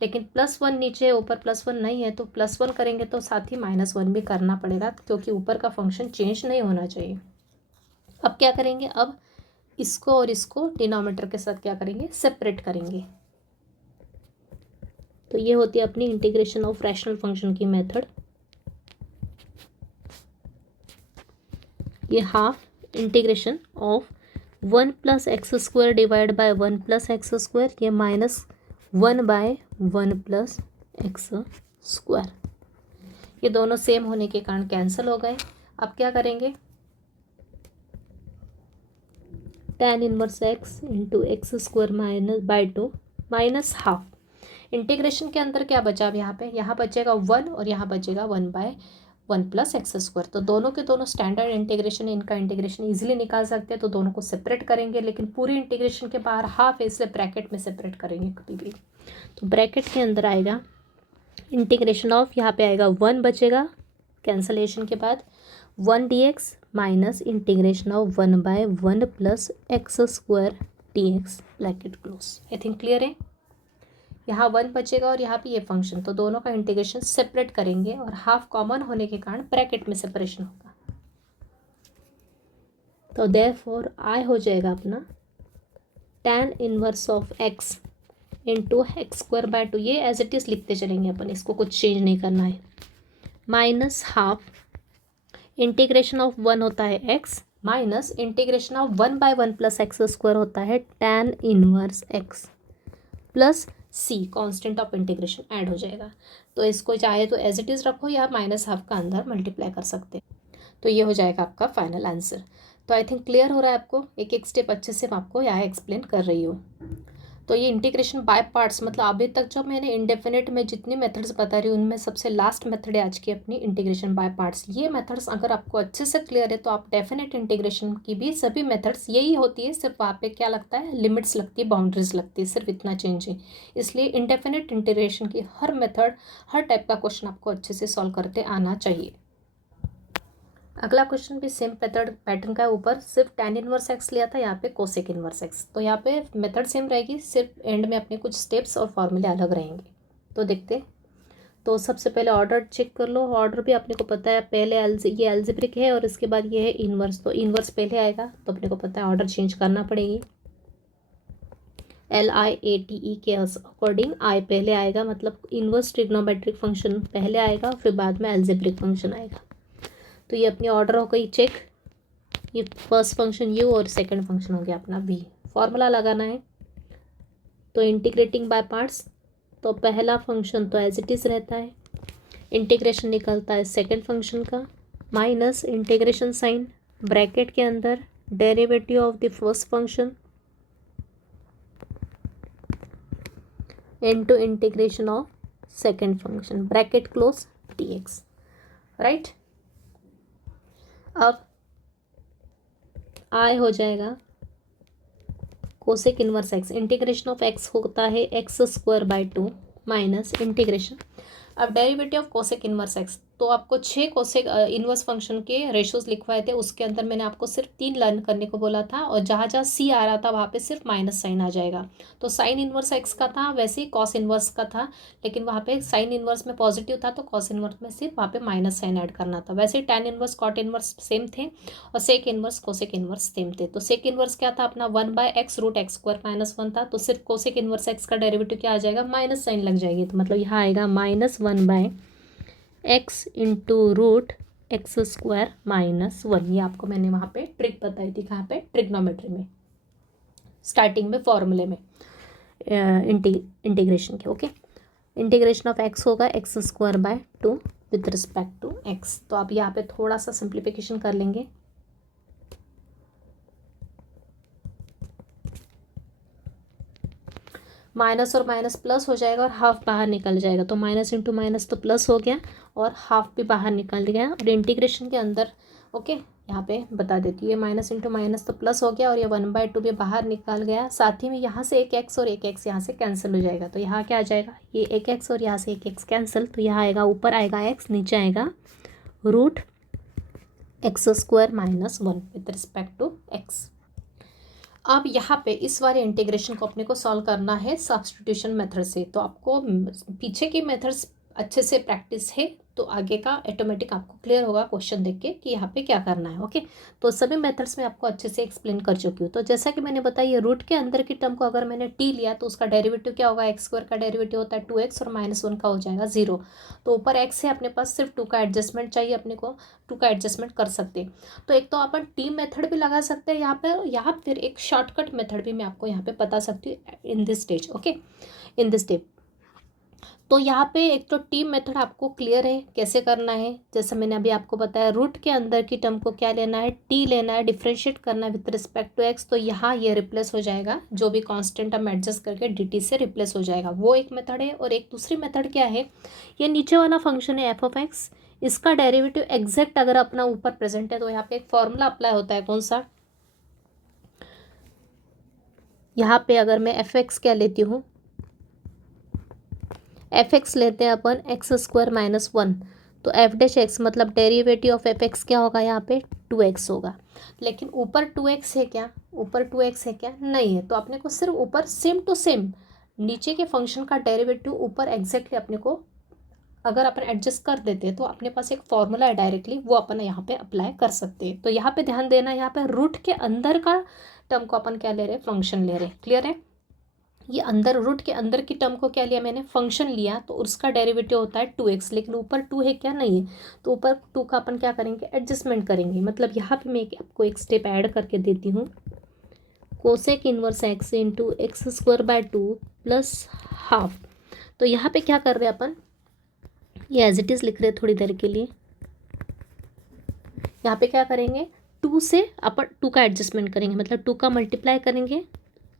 लेकिन +1 नीचे ऊपर +1 नहीं है तो +1 करेंगे तो साथ ही -1 भी करना पड़ेगा क्योंकि ऊपर का फंक्शन चेंज नहीं होना चाहिए। अब क्या करेंगे, अब इसको और इसको डिनोमिनेटर के साथ क्या करेंगे सेपरेट करेंगे। तो ये होती है अपनी इंटीग्रेशन ऑफ रैशनल फंक्शन की मेथड। ये half integration of 1 + x² divide by 1 + x², ये -1/1 + x², ये दोनों सेम होने के कारण कैंसिल हो गए। अब क्या करेंगे tan inverse x into x square minus by two minus half. Integration के अंदर क्या बचा अब यहाँ बचेगा 1 और यहाँ बचेगा 1/1 प्लस एक्स स्क्वायर। तो दोनों के दोनों स्टैंडर्ड इंटीग्रेशन, इनका इंटीग्रेशन इजीली निकाल सकते हैं, तो दोनों को सेपरेट करेंगे, लेकिन पूरी इंटीग्रेशन के बाहर हाफ है इसलिए ब्रैकेट में सेपरेट करेंगे कभी भी। तो ब्रैकेट के अंदर आएगा इंटीग्रेशन ऑफ, यहाँ पे आएगा 1 बचेगा कैंसलेशन के बाद 1 dx minus integration of 1/1 plus x square dx bracket close. I think clear है। यहाँ 1 बचेगा और यहाँ पे ये फंक्शन, तो दोनों का इंटीग्रेशन सेपरेट करेंगे और हाफ कॉमन होने के कारण ब्रैकेट में सेपरेशन होगा। तो देयरफॉर आई हो जाएगा अपना tan inverse of x into x square by 2, ये एज इट इज़ लिखते चलेंगे अपन, इसको कुछ चेंज नहीं करना है, माइनस हाफ इंटीग्रेशन ऑफ 1 होता है x minus integration of 1/1 plus x square होता है tan inverse x plus c constant of integration add हो जाएगा। तो इसको चाहे तो एज इट इज़ रखो या माइनस हाफ का अंदर मल्टीप्लाई कर सकते हैं। तो ये हो जाएगा आपका फाइनल आंसर। तो आई थिंक क्लियर हो रहा है आपको, एक एक स्टेप अच्छे से मैं आपको यहाँ एक्सप्लेन कर रही हूँ। तो ये इंटीग्रेशन बाय पार्ट्स, मतलब अभी तक जो मैंने इंडेफिनिट में जितनी मेथड्स बता रही हूँ उनमें सबसे लास्ट मेथड है आज की अपनी इंटीग्रेशन बाय पार्ट्स। ये मेथड्स अगर आपको अच्छे से क्लियर है तो आप डेफिनेट इंटीग्रेशन की भी सभी मेथड्स यही होती है, सिर्फ वहाँ पे क्या लगता है, लिमिट्स लगती है, बाउंड्रीज लगती है, सिर्फ इतना चेंज है। इसलिए इंडेफिनिट इंटीग्रेशन की हर मेथड, हर टाइप का क्वेश्चन आपको अच्छे से सॉल्व करते आना चाहिए। अगला क्वेश्चन भी सेम पैटर्न का है, ऊपर सिर्फ tan इनवर्स एक्स लिया था, यहाँ पे कोसेक इनवर्स एक्स। तो यहाँ पे मेथड सेम रहेगी, सिर्फ एंड में अपने कुछ स्टेप्स और फॉर्मूले अलग रहेंगे। तो देखते, तो सबसे पहले ऑर्डर चेक कर लो। ऑर्डर भी अपने को पता है, पहले ये एल्जेब्रिक है और इसके बाद ये है इनवर्स, तो इनवर्स पहले आएगा, तो अपने को पता है ऑर्डर चेंज करना पड़ेगी। LIATE के अकॉर्डिंग आई पहले आएगा, मतलब इनवर्स ट्रिग्नोमेट्रिक फंक्शन पहले आएगा, फिर बाद में एल्जेब्रिक फंक्शन आएगा। तो ये अपनी ऑर्डर हो गई चेक, ये फर्स्ट फंक्शन u और सेकंड फंक्शन हो गया अपना v। फॉर्मूला लगाना है, तो इंटीग्रेटिंग बाय पार्ट्स, तो पहला फंक्शन तो एज इट इज़ रहता है, इंटीग्रेशन निकलता है सेकंड फंक्शन का, माइनस इंटीग्रेशन साइन ब्रैकेट के अंदर derivative of the first function into integration of second function bracket close dx, right. अब आई हो जाएगा cosec inverse x, integration of x होता है x square by 2 minus integration, अब derivative of cosec inverse x, तो आपको 6 कोसेक इनवर्स फंक्शन के रेशोज लिखवाए थे, उसके अंदर मैंने आपको सिर्फ 3 लर्न करने को बोला था, और जहाँ जहाँ सी आ रहा था वहाँ पे सिर्फ माइनस साइन आ जाएगा। तो साइन इनवर्स एक्स का था, वैसे ही कॉस इनवर्स का था, लेकिन वहाँ पे साइन इनवर्स में पॉजिटिव था, तो कॉस इनवर्स में सिर्फ वहाँ पे माइनस साइन ऐड करना था। वैसे ही tan inverse cot inverse same थे, और sec inverse cosec inverse same थे। तो सेक इनवर्स क्या था अपना 1/x root x square minus 1 था, तो सिर्फ कोसेक इनवर्स एक्स का डेरिवेटिव क्या आ जाएगा, माइनस साइन लग जाएगी, तो मतलब यहाँ आएगा -1/x into root x square minus 1। ये आपको मैंने वहाँ पे ट्रिक बताई थी, कहाँ पे, ट्रिग्नोमेट्री में, स्टार्टिंग में फॉर्मूले में इंटीग्रेशन के। ओके, इंटीग्रेशन ऑफ एक्स होगा x square by 2 with respect to x. तो आप यहाँ पे थोड़ा सा सिंप्लीफिकेशन कर लेंगे, माइनस और माइनस प्लस हो जाएगा और हाफ बाहर निकल जाएगा, तो माइनस इंटू माइनस तो प्लस हो गया और हाफ भी बाहर निकल गया। और इंटीग्रेशन के अंदर ओके, यहाँ पे बता देती हूँ, ये माइनस इंटू माइनस तो प्लस हो गया और ये 1/2 भी बाहर निकल गया, साथ ही में यहाँ से एक एक्स और एक एक्स यहाँ से कैंसिल हो जाएगा। तो यहाँ क्या आ जाएगा, ये एक एक्स और यहाँ से एक एक्स कैंसिल, तो यहाँ आएगा, ऊपर आएगा एक्स, नीचे आएगा root x square minus 1 with respect to x. अब यहाँ पे इस वाले इंटीग्रेशन को अपने को सॉल्व करना है सब्स्टिट्यूशन मेथड से। तो आपको पीछे की मेथड्स अच्छे से प्रैक्टिस है तो आगे का ऑटोमेटिक आपको क्लियर होगा क्वेश्चन देख के कि यहाँ पे क्या करना है। ओके, तो सभी मेथड्स में आपको अच्छे से एक्सप्लेन कर चुकी हूँ। तो जैसा कि मैंने बताया, रूट के अंदर की टर्म को अगर मैंने टी लिया तो उसका डेरिवेटिव क्या होगा, एक्स स्क्वायर का डेरिवेटिव होता है 2x और -1 का हो जाएगा 0। तो ऊपर एक्स है, अपने पास सिर्फ 2 का एडजस्टमेंट चाहिए, अपने को 2 का एडजस्टमेंट कर सकते हैं। तो एक तो अपन टी मेथड भी लगा सकते हैं यहाँ पर, या फिर एक शॉर्टकट मेथड भी मैं आपको यहाँ पे बता सकती हूँ in this stage. Okay, in this step तो यहाँ पे एक तो टी मेथड आपको क्लियर है कैसे करना है, जैसे मैंने अभी आपको बताया रूट के अंदर की टर्म को क्या लेना है, टी लेना है, डिफ्रेंशिएट करना है विथ रिस्पेक्ट टू एक्स। तो यहाँ ये रिप्लेस हो जाएगा, जो भी कांस्टेंट हम एडजस्ट करके डी टी से रिप्लेस हो जाएगा, वो एक मेथड है। और एक दूसरी मेथड क्या है, ये नीचे वाला फंक्शन है एफ ऑफ एक्स, इसका डेरिवेटिव एग्जैक्ट अगर अपना ऊपर प्रेजेंट है तो यहाँ पे एक फॉर्मूला अप्लाई होता है, कौन सा, यहाँ पे अगर मैं एफ एक्स क्या लेती हूँ, एफ एक्स लेते हैं अपन एक्स स्क्वायर माइनस वन, तो एफ डैश एक्स मतलब डेरिवेटिव ऑफ एफ एक्स क्या होगा, यहाँ पे टू एक्स होगा। लेकिन ऊपर टू एक्स है क्या, ऊपर टू एक्स है क्या, नहीं है। तो अपने को सिर्फ ऊपर सेम टू सेम नीचे के फंक्शन का डेरिवेटिव ऊपर एग्जैक्टली अपने को अगर अपन एडजस्ट कर देते हैं तो अपने पास एक फॉर्मूला है डायरेक्टली, वो अपन यहाँ पे अप्लाई कर सकते हैं। तो यहाँ पे ध्यान देना, यहाँ पे रूट के अंदर का टर्म को अपन क्या ले रहे हैं, फंक्शन ले रहे हैं। क्लियर है, ये अंदर रूट के अंदर की टर्म को क्या लिया मैंने, फंक्शन लिया, तो उसका डेरिवेटिव होता है टू एक्स, लेकिन ऊपर टू है क्या, नहीं है। तो ऊपर टू का अपन क्या करेंगे, एडजस्टमेंट करेंगे। मतलब यहाँ पे मैं आपको एक स्टेप ऐड करके देती हूँ, cosec inverse x into x square by two plus half. तो यहाँ पे क्या कर रहे हैं अपन, ये एज इट इज़ लिख रहे हैं थोड़ी देर के लिए। यहाँ पे क्या करेंगे, टू से अपन टू का एडजस्टमेंट करेंगे, मतलब टू का मल्टीप्लाई करेंगे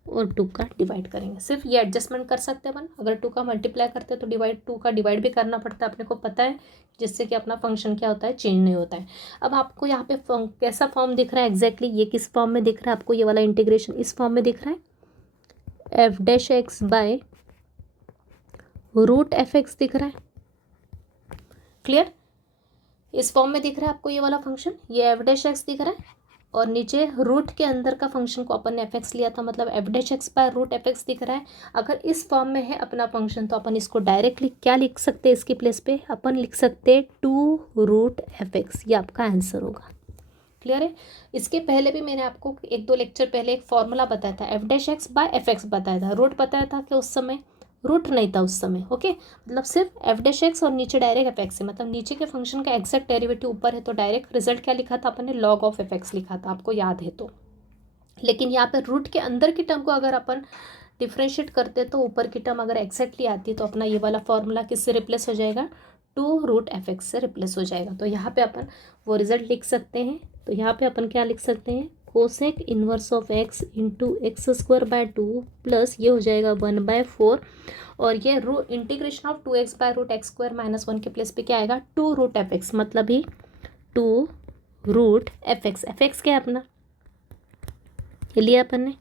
और टू का डिवाइड करेंगे। सिर्फ ये एडजस्टमेंट कर सकते हैं अपन, अगर टू का मल्टीप्लाई करते हैं तो डिवाइड, टू का डिवाइड भी करना पड़ता है, अपने को पता है, जिससे कि अपना फंक्शन क्या होता है, चेंज नहीं होता है। अब आपको यहाँ पे कैसा फॉर्म दिख रहा है एग्जैक्टली, ये किस फॉर्म में दिख रहा है आपको, ये वाला इंटीग्रेशन इस फॉर्म में दिख रहा है, f dash x by root f x दिख रहा है। क्लियर, इस फॉर्म में दिख रहा है आपको ये वाला फंक्शन, ये एफ डैश एक्स दिख रहा है, और नीचे रूट के अंदर का फंक्शन को अपन ने एफ एक्स लिया था, मतलब f dash x by root f x दिख रहा है। अगर इस फॉर्म में है अपना फंक्शन तो अपन इसको डायरेक्टली क्या लिख सकते हैं, इसके प्लेस पे अपन लिख सकते हैं टू रूट एफ एक्स, ये आपका आंसर होगा। क्लियर है, इसके पहले भी मैंने आपको एक दो लेक्चर पहले एक फॉर्मूला बताया था, f dash x by f x बताया था, रूट बताया था कि उस समय रूट नहीं था उस समय। ओके, मतलब सिर्फ एफ डैश एक्स और नीचे डायरेक्ट एफ एक्स है, मतलब नीचे के फंक्शन का एक्जैक्ट डेरिवेटिव ऊपर है, तो डायरेक्ट रिजल्ट क्या लिखा था अपन ने, लॉग ऑफ एफ एक्स लिखा था, आपको याद है तो। लेकिन यहाँ पे रूट के अंदर की टर्म को अगर अपन डिफ्रेंशिएट करते तो ऊपर की टर्म अगर एक्जैक्टली आती तो अपना ये वाला फॉर्मूला किससे रिप्लेस हो जाएगा, टू रूट एफ एक्स से रिप्लेस हो जाएगा। तो यहाँ पे अपन वो रिजल्ट लिख सकते हैं। तो यहाँ पे अपन क्या लिख सकते हैं, cosec inverse of x into x square by two plus ये हो जाएगा वन बाय फोर, और ये integration of two x by root x square minus one के प्लेस पे क्या आएगा, टू रूट एफ एक्स, मतलब ही two root f x. F x क्या है अपना, ये लिया अपन ने,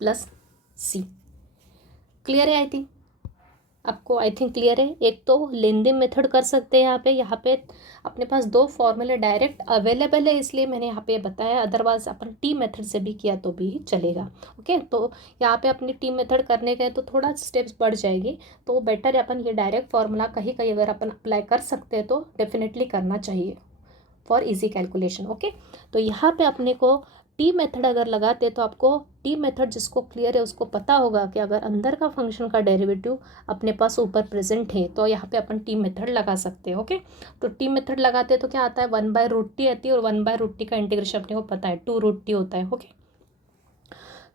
प्लस सी। क्लियर है, आई थिंक आपको, आई थिंक क्लियर है। एक तो लेंदी मेथड कर सकते हैं यहाँ पे अपने पास दो फॉर्मूले डायरेक्ट अवेलेबल है, इसलिए मैंने यहाँ पे बताया, अदरवाइज अपन टी मेथड से भी किया तो भी चलेगा। ओके, तो यहाँ पे अपनी टी मेथड करने गए तो थोड़ा स्टेप्स बढ़ जाएगी, तो बेटर है अपन ये डायरेक्ट फार्मूला कहीं कहीं अगर अपन अप्लाई कर सकते हैं तो डेफिनेटली करना चाहिए फॉर इजी कैलकुलेशन। ओके, तो यहाँ पे अपने को टी मेथड अगर लगाते तो आपको टी मेथड जिसको क्लियर है उसको पता होगा कि अगर अंदर का फंक्शन का डेरिवेटिव अपने पास ऊपर प्रेजेंट है तो यहाँ पे अपन टी मेथड लगा सकते हैं। ओके, तो टी मेथड लगाते तो क्या आता है, वन बाय रूट टी आती है, और वन बाय रूट टी का इंटीग्रेशन अपने को पता है टू रूट टी होता है। ओके,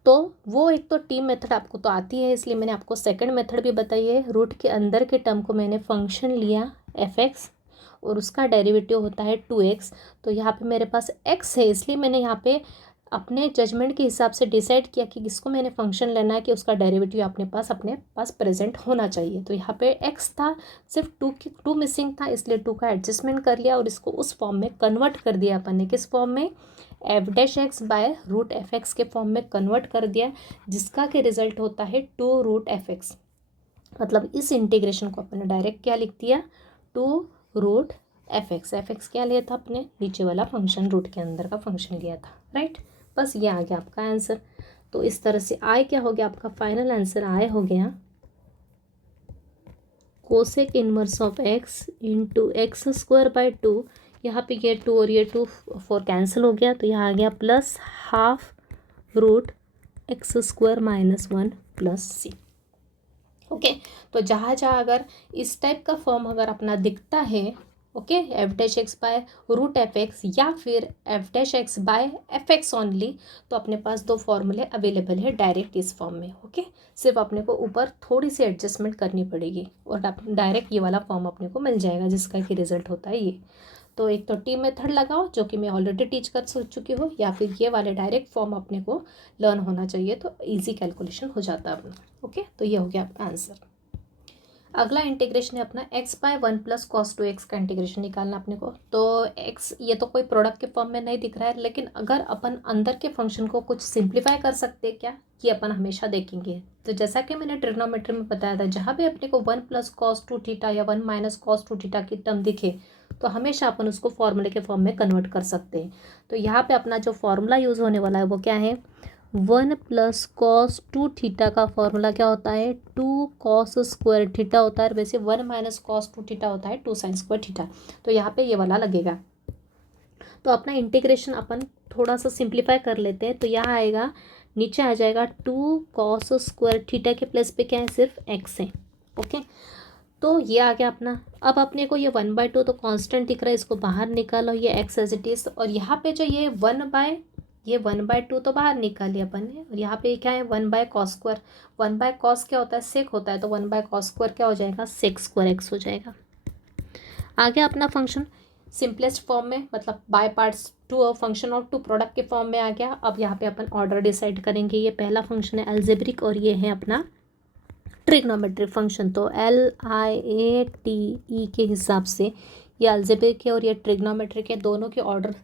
तो वो एक तो टी मेथड आपको तो आती है, इसलिए मैंने आपको सेकंड मेथड भी बताई है। रूट के अंदर के टर्म को मैंने फंक्शन लिया एफ एक्स और उसका डेरिवेटिव होता है टू एक्स। तो यहाँ पे मेरे पास एक्स है, इसलिए मैंने यहाँ पे अपने जजमेंट के हिसाब से डिसाइड किया कि किसको मैंने फंक्शन लेना है कि उसका डेरिवेटिव अपने पास प्रेजेंट होना चाहिए। तो यहाँ पे एक्स था, सिर्फ टू मिसिंग था, इसलिए टू का एडजस्टमेंट कर लिया और इसको उस फॉर्म में कन्वर्ट कर दिया अपन ने, किस फॉर्म में, f dash x by root f x के फॉर्म में कन्वर्ट कर दिया, जिसका के रिजल्ट होता है टू रूट एफ एक्स। मतलब इस इंटीग्रेशन को अपने डायरेक्ट क्या लिख दिया, two root f x. F x क्या लिया था अपने, नीचे वाला फंक्शन, रूट के अंदर का फंक्शन लिया था, राइट। बस ये आ गया आपका आंसर। तो इस तरह से आय क्या हो गया आपका फाइनल आंसर, आय हो गया cosec inverse of x into x square by to, यहाँ पे ये टू और ये टू फोर कैंसिल हो गया, तो यहाँ आ गया plus half root x square minus one plus c. Okay, तो जहाँ जहाँ अगर इस टाइप का फॉर्म अगर अपना दिखता है okay, f dash x by root f x या फिर f dash x by f x only, तो अपने पास दो फॉर्मूले अवेलेबल है डायरेक्ट इस फॉर्म में। ओके, सिर्फ अपने को ऊपर थोड़ी सी एडजस्टमेंट करनी पड़ेगी और डायरेक्ट ये वाला फॉर्म अपने को मिल जाएगा जिसका कि रिजल्ट होता है ये। तो एक तो टी मेथड लगाओ जो कि मैं ऑलरेडी टीच कर चुकी हूँ, या फिर ये वाले डायरेक्ट फॉर्म अपने को लर्न होना चाहिए, तो ईजी कैलकुलेशन हो जाता है अपना। ओके, तो ये हो गया आपका आंसर। अगला इंटीग्रेशन है अपना x by one plus cos to x का इंटीग्रेशन निकालना अपने को। तो एक्स ये तो कोई प्रोडक्ट के फॉर्म में नहीं दिख रहा है, लेकिन अगर अपन अंदर के फंक्शन को कुछ सिंप्लीफाई कर सकते हैं क्या, ये अपन हमेशा देखेंगे। तो जैसा कि मैंने ट्रिग्नोमेट्री में बताया था, जहाँ भी अपने को one plus cos two theta या one minus cos two theta की टर्म दिखे तो हमेशा अपन उसको फॉर्मूले के फॉर्म में कन्वर्ट कर सकते हैं। तो यहाँ पे अपना जो फॉर्मूला यूज़ होने वाला है वो क्या है, one plus cos two theta का फॉर्मूला क्या होता है, टू कॉस स्क्वायर थीटा होता है। वैसे one minus cos two theta होता है टू साइन स्क्वायर थीटा, तो यहाँ पे ये वाला लगेगा। तो अपना इंटीग्रेशन अपन थोड़ा सा सिंप्लीफाई कर लेते हैं। तो यहाँ आएगा, नीचे आ जाएगा टू कॉस स्क्वायर थीटा के प्लेस पे क्या है, सिर्फ एक्स है। ओके, तो ये आ गया अपना। अब अपने को ये वन बाय टू तो कांस्टेंट दिख रहा है, इसको बाहर निकालो, ये एक्स एज इट इज। और यहाँ पे जो ये वन बाय टू तो बाहर निकाली अपन ने, और यहाँ पे क्या है, one by cos square. One by cos क्या होता है, सेक होता है, तो वन बाय कॉस स्क्वायर क्या हो जाएगा, सेक स्क्वायर एक्स हो जाएगा। आ गया अपना फंक्शन सिंपलेस्ट फॉर्म में, मतलब by parts two function of two product के फॉर्म में आ गया। अब यहाँ पे अपन ऑर्डर डिसाइड करेंगे। ये पहला फंक्शन है अलजेब्रिक और ये है अपना ट्रिग्नोमेट्रिक फंक्शन। तो LIATE के हिसाब से ये अलजेब्रिक है और ये ट्रिग्नोमेट्रिक है, दोनों के ऑर्डर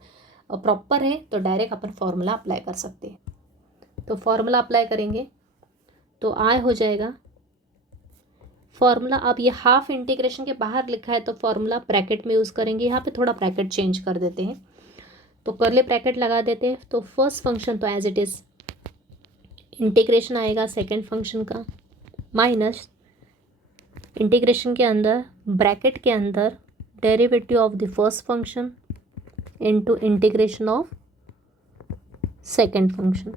प्रॉपर है, तो डायरेक्ट अपन फॉर्मूला अप्लाई कर सकते हैं। तो फॉर्मूला अप्लाई करेंगे तो I हो जाएगा फॉर्मूला। अब ये हाफ इंटीग्रेशन के बाहर लिखा है तो फॉर्मूला ब्रैकेट में यूज़ करेंगे। यहाँ पे थोड़ा ब्रैकेट चेंज कर देते हैं, तो करले ब्रैकेट लगा देते हैं। तो फर्स्ट फंक्शन तो एज इट इज़ इंटीग्रेशन आएगा सेकेंड फंक्शन का, माइनस इंटीग्रेशन के अंदर ब्रैकेट के अंदर derivative of the first function into integration of second function.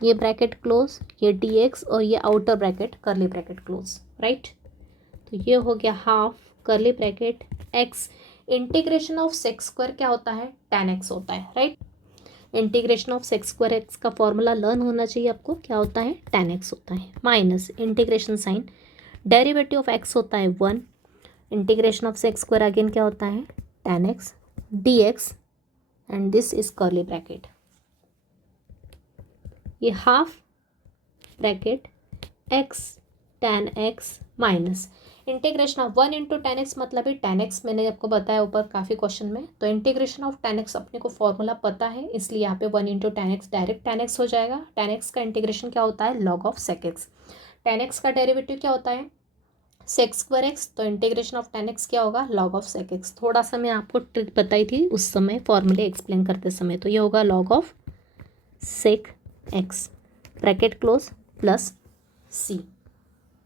ये ब्रैकेट क्लोज, ये dx और ये आउटर ब्रैकेट करली ब्रैकेट क्लोज, राइट। तो ये हो गया हाफ करली bracket x integration of sec x square क्या होता है, tan x होता है, right. Integration of sec x square x का फॉर्मूला लर्न होना चाहिए आपको, क्या होता है, tan x होता है, minus integration sign derivative of x होता है 1, integration of sec x square again क्या होता है, tan x dx and this is curly bracket. ये half bracket x tan x minus integration of 1 into tan x, मतलब ही tan x मैंने आपको बताया ऊपर काफ़ी क्वेश्चन में। तो इंटीग्रेशन ऑफ tan x अपने को फॉर्मूला पता है, इसलिए यहाँ पे 1 into tan x direct tan x हो जाएगा। tan x का इंटीग्रेशन क्या होता है, log of sec x। tan x का डेरिवेटिव क्या होता है, sec स्क्वायर x, तो इंटीग्रेशन ऑफ tan x क्या होगा, log ऑफ sec x। थोड़ा सा मैं आपको ट्रिक बताई थी उस समय फॉर्मूले एक्सप्लेन करते समय, तो ये होगा log of sec x bracket close plus c,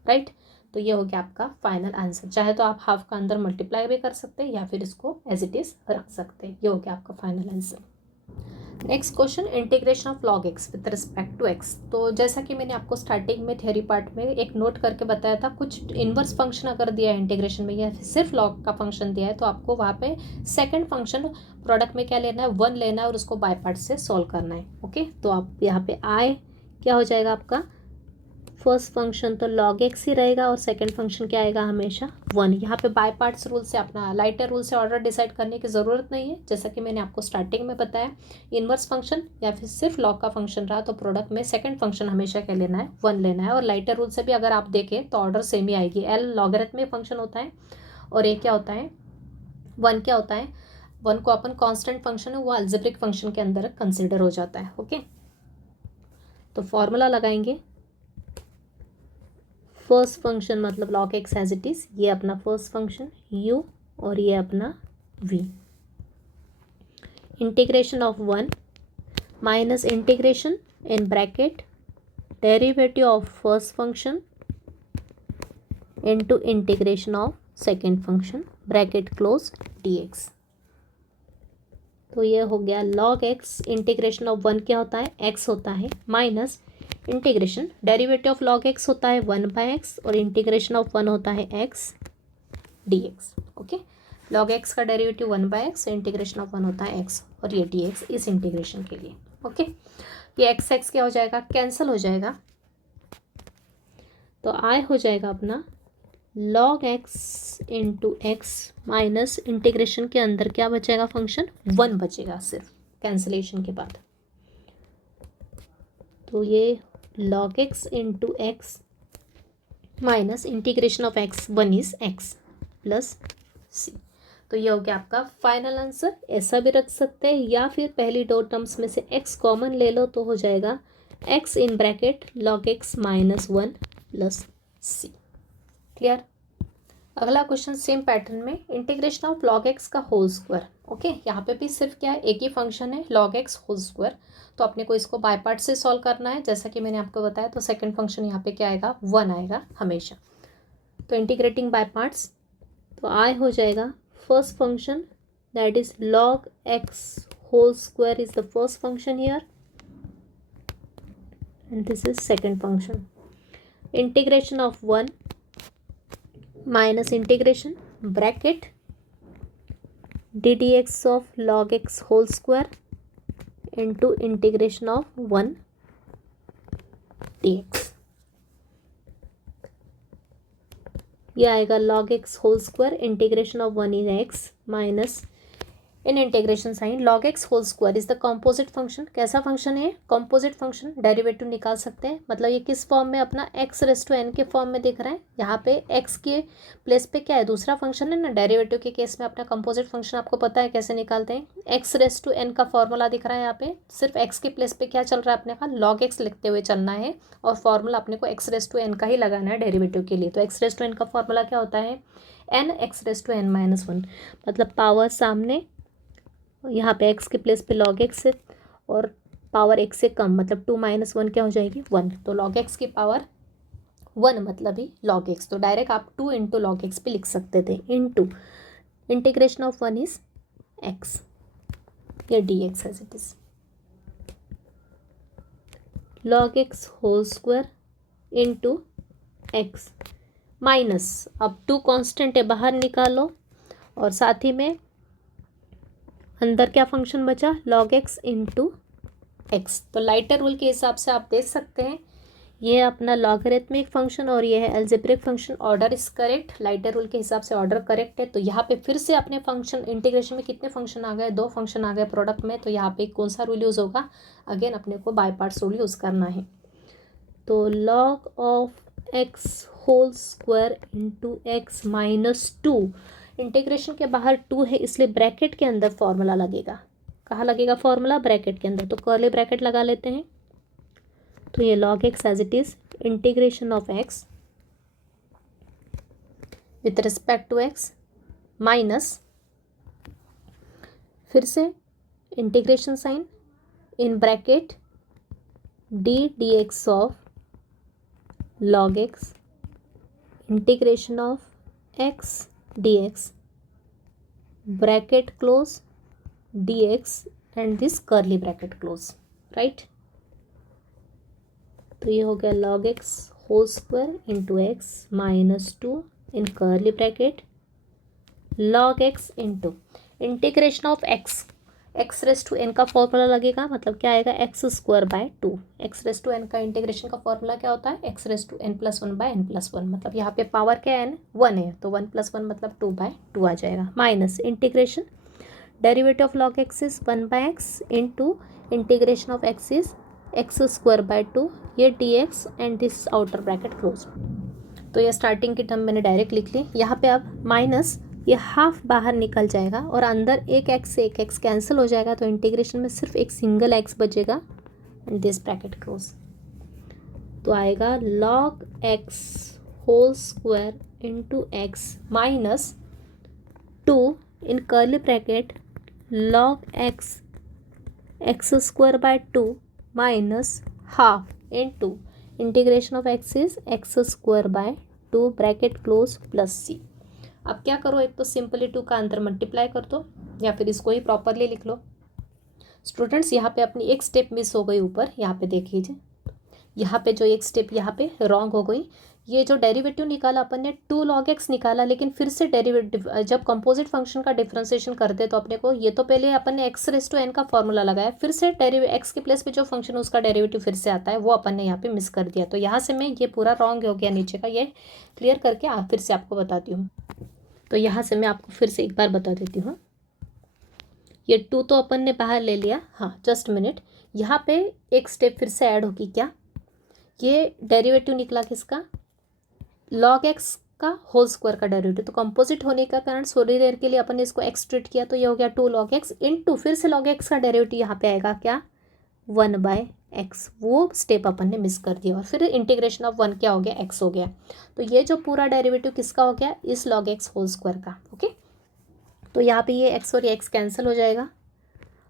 right. तो ये हो गया आपका फाइनल आंसर। चाहे तो आप हाफ का अंदर मल्टीप्लाई भी कर सकते हैं या फिर इसको एज इट इज रख सकते हैं। ये हो गया आपका final answer. Next question, integration of log x with respect to x। तो जैसा कि मैंने आपको स्टार्टिंग में थ्योरी पार्ट में एक नोट करके बताया था, कुछ इनवर्स फंक्शन अगर दिया है इंटीग्रेशन में या सिर्फ log का फंक्शन दिया है, तो आपको वहाँ पे सेकेंड फंक्शन प्रोडक्ट में क्या लेना है, 1 लेना है और उसको बाय पार्ट से सॉल्व करना है। ओके, तो आप यहाँ पे I क्या हो जाएगा आपका, फर्स्ट फंक्शन तो log x ही रहेगा और सेकंड फंक्शन क्या आएगा, हमेशा 1। यहाँ पे बाय पार्ट्स रूल से, अपना लाइटर रूल से ऑर्डर डिसाइड करने की ज़रूरत नहीं है। जैसा कि मैंने आपको स्टार्टिंग में बताया, इनवर्स फंक्शन या फिर सिर्फ log का फंक्शन रहा तो प्रोडक्ट में सेकंड फंक्शन हमेशा क्या लेना है, 1 लेना है। और लाइटर रूल से भी अगर आप देखें तो ऑर्डर सेम ही आएगी। L लॉगरिथमिक फंक्शन होता है और ये क्या होता है, 1 क्या होता है, 1 को अपन कॉन्स्टेंट फंक्शन है वो अलजेब्रिक फंक्शन के अंदर कंसिडर हो जाता है। ओके, तो फॉर्मूला लगाएंगे। फर्स्ट फंक्शन मतलब log x as it is, ये अपना फर्स्ट फंक्शन u और ये अपना v। Integration of 1 minus integration in bracket derivative of first function into integration of second function bracket close dx। तो ये हो गया log x इंटीग्रेशन ऑफ 1 क्या होता है, x होता है, minus integration derivative of log x होता है 1 बाय x और इंटीग्रेशन ऑफ 1 होता है x dx। Okay, log x का डेरिवेटिव 1/x, इंटीग्रेशन ऑफ 1 होता है x, और ये dx इस इंटीग्रेशन के लिए। ओके, ये x क्या हो जाएगा, कैंसिल हो जाएगा, तो आई हो जाएगा अपना log x into x minus integration के अंदर क्या बचेगा, फंक्शन 1 बचेगा सिर्फ कैंसिलेशन के बाद। तो ये log x into x minus integration of x 1 is x plus c। तो ये हो गया आपका फाइनल आंसर। ऐसा भी रख सकते हैं, या फिर पहली दो टर्म्स में से x कॉमन ले लो तो हो जाएगा x इन bracket log x minus 1 plus c। Clear. अगला क्वेश्चन सेम पैटर्न में, इंटीग्रेशन ऑफ log x का होल स्क्वायर। ओके, यहाँ पे भी सिर्फ क्या है, एक ही फंक्शन है log x होल स्क्वायर, तो अपने को इसको बाय पार्ट से सॉल्व करना है। जैसा कि मैंने आपको बताया, तो सेकंड फंक्शन यहाँ पे क्या आएगा, 1 आएगा हमेशा। तो इंटीग्रेटिंग बाय पार्ट्स, तो आई हो जाएगा first function that is log x whole square is the first function here, and this is second function. Integration of 1 minus integration bracket d d x of log x whole square into integration of 1 dx। ये आएगा log x whole square, integration of 1 is x minus in integration sign log x whole square is the composite function. कैसा फंक्शन है, कॉम्पोजिट फंक्शन, डेरिवेटिव निकाल सकते हैं। मतलब ये किस फॉर्म में, अपना x रेस टू n के फॉर्म में दिख रहा है। यहाँ पे x के प्लेस पे क्या है, दूसरा फंक्शन है ना। डेरिवेटिव के केस में अपना कंपोजिट फंक्शन आपको पता है कैसे निकालते हैं। x रेस टू n का फॉर्मूला दिख रहा है यहाँ पे, सिर्फ x के प्लेस पे क्या चल रहा है अपने का, log x लिखते हुए चलना है, और फॉर्मूला अपने को x रेस टू n का ही लगाना है डेरिवेटिव के लिए। तो x रेस टू n का फॉर्मूला क्या होता है, n x raise to n minus 1, मतलब पावर सामने, यहाँ पे x के प्लेस पे log x है, और पावर x से कम मतलब 2 माइनस 1 क्या हो जाएगी, 1। तो log x की पावर 1 मतलब ही log x, तो डायरेक्ट आप 2 इंटू log x पे लिख सकते थे, into integration of 1 is x, या dx as it is log x whole square into x minus, अब 2 कांस्टेंट है बाहर निकालो, और साथ ही में अंदर क्या फंक्शन बचा, log x इंटू एक्स। तो लाइटर रूल के हिसाब से आप देख सकते हैं, ये अपना लॉगरिथमिक फंक्शन और ये है algebraic function. Order is correct, lighter rule के हिसाब से ऑर्डर करेक्ट है। तो यहाँ पे फिर से अपने फंक्शन इंटीग्रेशन में कितने फंक्शन आ गए, 2 फंक्शन आ गए प्रोडक्ट में। तो यहाँ पे कौन सा रूल यूज़ होगा, अगेन अपने को बाय पार्ट्स रूल यूज़ करना है। तो log of x whole square into x minus 2, integration के बाहर 2 है इसलिए ब्रैकेट के अंदर फॉर्मूला लगेगा। कहाँ लगेगा फॉर्मूला, ब्रैकेट के अंदर, तो कर्ली ब्रैकेट लगा लेते हैं। तो ये log x as it is integration of x with respect to x minus, फिर से integration sign in bracket d d x of log x integration of x dx bracket close dx and this curly bracket close, right. तो ये हो गया log x whole square into x minus 2 in curly bracket log x into integration of x raise to n का फॉर्मूला लगेगा, मतलब क्या आएगा, x square by 2। x raise to n का इंटीग्रेशन का फॉर्मूला क्या होता है, x raise to n plus 1 by n plus 1, मतलब यहाँ पे पावर क्या है, n 1 है, तो 1 प्लस 1 मतलब 2 बाय 2 आ जाएगा, minus integration derivative of log x is 1 by x into integration of x is x square by 2, ये dx and this outer bracket close. तो ये स्टार्टिंग की टर्म मैंने डायरेक्ट लिख ली। यहाँ पे अब माइनस, ये हाफ बाहर निकल जाएगा और अंदर एक x से एक x कैंसिल हो जाएगा, तो इंटीग्रेशन में सिर्फ एक सिंगल x बचेगा एंड दिस ब्रैकेट क्लोज। तो आएगा log x whole square into x minus 2 in curly bracket log x square by 2 minus half into integration of x is x square by 2 bracket close plus c। अब क्या करो, एक तो सिंपली 2 का अंदर मल्टीप्लाई कर दो, या फिर इसको ही प्रॉपरली लिख लो। स्टूडेंट्स यहाँ पे अपनी एक स्टेप मिस हो गई ऊपर, यहाँ पे देख लीजिए, यहाँ पे जो एक स्टेप यहाँ पे रॉन्ग हो गई, ये जो डेरिवेटिव निकाला अपन ने 2 log x निकाला, लेकिन फिर से डेरिवेटिव जब कंपोजिट फंक्शन का डिफरेंशिएशन करते हैं तो अपने को ये तो पहले अपन ने x⁻n का फॉर्मूला लगाया, फिर से x के प्लेस पे जो फंक्शन है उसका डेरिवेटिव फिर से आता है, वो अपन ने यहाँ पे मिस कर दिया। तो यहाँ से मैं ये पूरा रॉन्ग हो गया नीचे का, ये क्लियर करके फिर से आपको बताती हूँ। तो यहाँ से मैं आपको फिर से एक बार बता देती हूँ। ये 2 तो अपन ने बाहर ले लिया, हाँ जस्ट मिनट, यहाँ पे एक स्टेप फिर से ऐड होगी। क्या? ये डेरिवेटिव निकला किसका? log x का होल स्क्वायर का डेरिवेटिव। तो कंपोजिट होने का कारण थोड़ी देर के लिए अपन ने इसको x ट्रीट किया, तो ये हो गया 2 log x इंटू फिर से log x का डेरिवेटिव यहाँ पे आएगा क्या? 1/x। वो स्टेप अपन ने मिस कर दिया, और फिर इंटीग्रेशन ऑफ 1 क्या हो गया? x हो गया। तो ये जो पूरा डेरिवेटिव किसका हो गया? इस log x होल स्क्वायर का। ओके, तो यहाँ पे ये x और ये x कैंसिल हो जाएगा,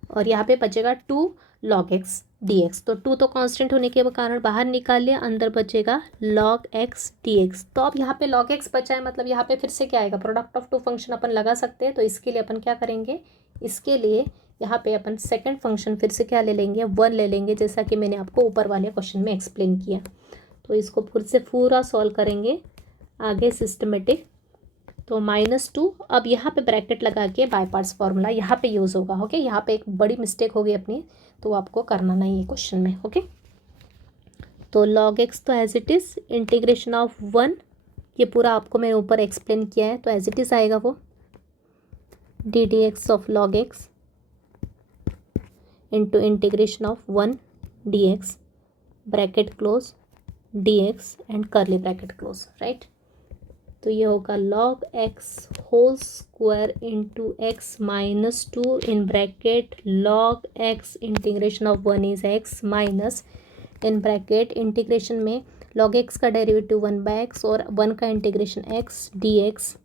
और यहाँ पे बचेगा 2 log x dx। तो 2 तो कांस्टेंट होने के कारण बाहर निकाल लिया, अंदर बचेगा log x dx। तो अब यहाँ पे log x बचा है, मतलब यहाँ पे फिर से क्या आएगा? प्रोडक्ट ऑफ 2 फंक्शन अपन लगा सकते हैं। तो इसके लिए अपन क्या करेंगे? इसके लिए यहाँ पे अपन सेकंड फंक्शन फिर से क्या ले लेंगे? 1 ले लेंगे, जैसा कि मैंने आपको ऊपर वाले क्वेश्चन में एक्सप्लेन किया। तो इसको फिर से पूरा सॉल्व करेंगे आगे सिस्टमेटिक। तो -2, अब यहाँ पे ब्रैकेट लगा के बाय पार्ट्स फॉर्मूला यहाँ पे यूज़ होगा। ओके, यहाँ पे एक बड़ी मिस्टेक होगी अपनी, तो आपको करना नहीं है क्वेश्चन में। ओके, तो log x तो as it is, integration of 1, ये पूरा आपको मैंने ऊपर एक्सप्लेन किया है, तो एज इट इज़ आएगा वो ddx of log x into integration of 1 dx, bracket close, dx and curly bracket close, right. तो ये होगा log x whole square into x minus 2 in bracket log x integration of 1 is x minus in bracket integration में log x का डेरिवेटिव 1/x और 1 का इंटीग्रेशन x dx,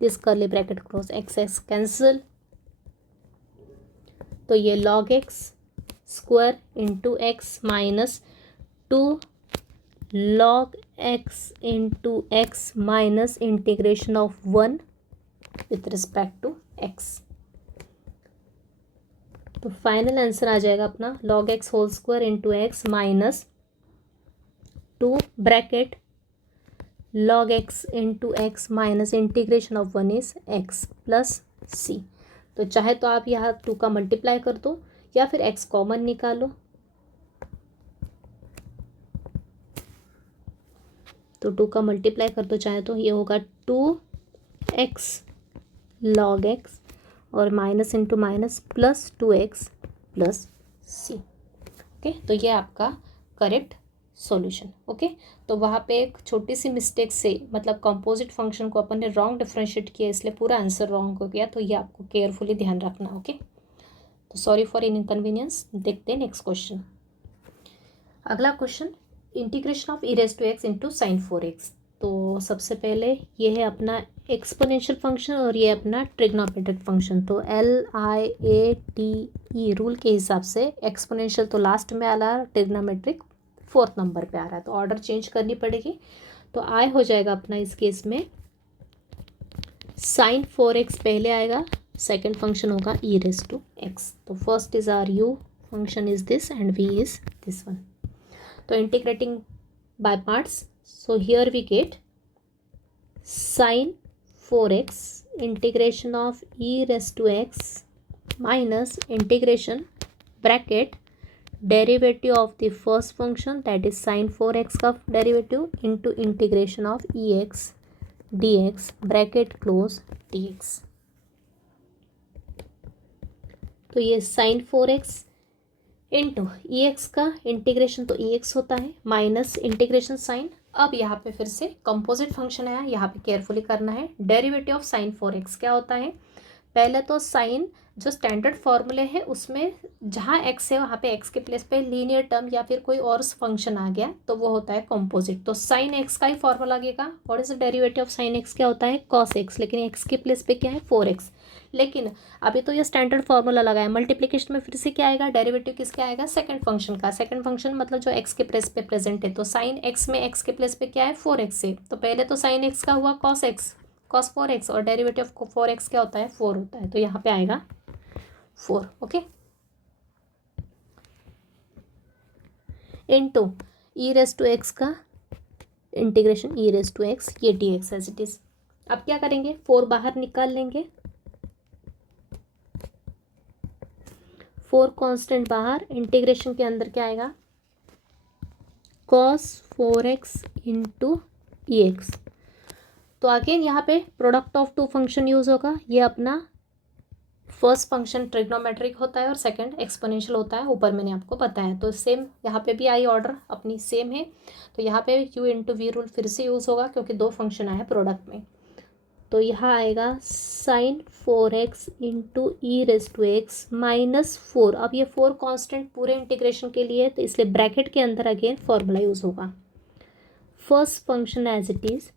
this curly bracket close, x cancel. तो ये log x square into x minus 2 log x into x minus integration of 1 with respect to x। तो फाइनल आंसर आ जाएगा अपना log x whole square into x minus 2 bracket log x into x minus integration of 1 is x plus c। तो चाहे तो आप यहाँ 2 का मल्टीप्लाई कर दो, या फिर x कॉमन निकालो। तो 2 का मल्टीप्लाई कर दो चाहे तो, ये होगा 2x log x और minus into minus plus 2x plus c। Okay, तो ये आपका करेक्ट सॉल्यूशन। ओके, तो वहाँ पे एक छोटी सी मिस्टेक से, मतलब कंपोजिट फंक्शन को अपन ने रॉन्ग डिफरेंशिएट किया, इसलिए पूरा आंसर रॉन्ग हो गया। तो ये आपको केयरफुली ध्यान रखना। ओके, तो सॉरी फॉर इनकन्वीनियंस। देखते हैं नेक्स्ट क्वेश्चन। अगला question, integration of e⁻x into sine 4x। तो सबसे पहले ये है अपना एक्सपोनेंशियल फंक्शन और ये अपना ट्रिग्नोमेट्रिक फंक्शन। तो LIATE रूल के हिसाब से एक्सपोनेंशियल तो लास्ट में आ रहा है, ट्रिग्नोमेट्रिक 4th नंबर पे आ रहा है, तो ऑर्डर चेंज करनी पड़ेगी। तो I हो जाएगा अपना इस केस में साइन 4x पहले आएगा, सेकेंड फंक्शन होगा e⁻x। तो first is our u function is this and v is this one. तो integrating by parts, so here we get sine 4x integration of e⁻x minus integration bracket derivative of the first function that is sine 4x का derivative into integration of ex dx bracket close dx। तो ये साइन 4x इंटू ex का इंटीग्रेशन, तो ex होता है माइनस इंटीग्रेशन साइन। अब यहाँ पे फिर से कंपोजिट फंक्शन है, यहाँ पे केयरफुली करना है। डेरिवेटिव ऑफ साइन 4x क्या होता है? पहले तो साइन जो स्टैंडर्ड फॉर्मूले है उसमें जहाँ x है वहाँ पे x के प्लेस पे लीनियर टर्म या फिर कोई और फंक्शन आ गया तो वो होता है कंपोजिट। तो साइन x का ही फॉर्मूला लगेगा। What is the derivative of sine x? क्या होता है? cos x, लेकिन x के प्लेस पे क्या है? 4x। लेकिन अभी तो ये स्टैंडर्ड फॉर्मूला लगा है, मल्टीप्लिकेशन में फिर से क्या आएगा? डेरिवेटिव किसके आएगा? सेकंड फंक्शन का। सेकंड फंक्शन मतलब जो x के प्लेस पे प्रेजेंट है, तो साइन x में x के प्लेस पे क्या है? 4x है। तो पहले तो साइन x का हुआ cos x, cos 4x, और डेरिवेटिव ऑफ 4x क्या होता है? 4 होता है। तो यहाँ पे आएगा 4। ओके, इंटू e⁻x का integration e raise to x, ये d x as it is. अब क्या करेंगे, 4 बाहर निकाल लेंगे, 4 कांस्टेंट बाहर, इंटीग्रेशन के अंदर क्या आएगा, cos 4x into e x. तो अगेन यहाँ पे product of two function use होगा। ये अपना फर्स्ट फंक्शन ट्रिग्नोमेट्रिक होता है और सेकंड एक्सपोनेंशियल होता है, ऊपर मैंने आपको बताया। तो सेम यहाँ पे भी आई ऑर्डर अपनी सेम है। तो यहाँ पे u इंटू वी रूल फिर से यूज़ होगा क्योंकि 2 फंक्शन आए प्रोडक्ट में। तो यहाँ आएगा sine 4x into e raise to x -4। अब ये 4 कांस्टेंट पूरे इंटीग्रेशन के लिए, तो इसलिए ब्रैकेट के अंदर अगेन फॉर्मूला यूज़ होगा। First function as it is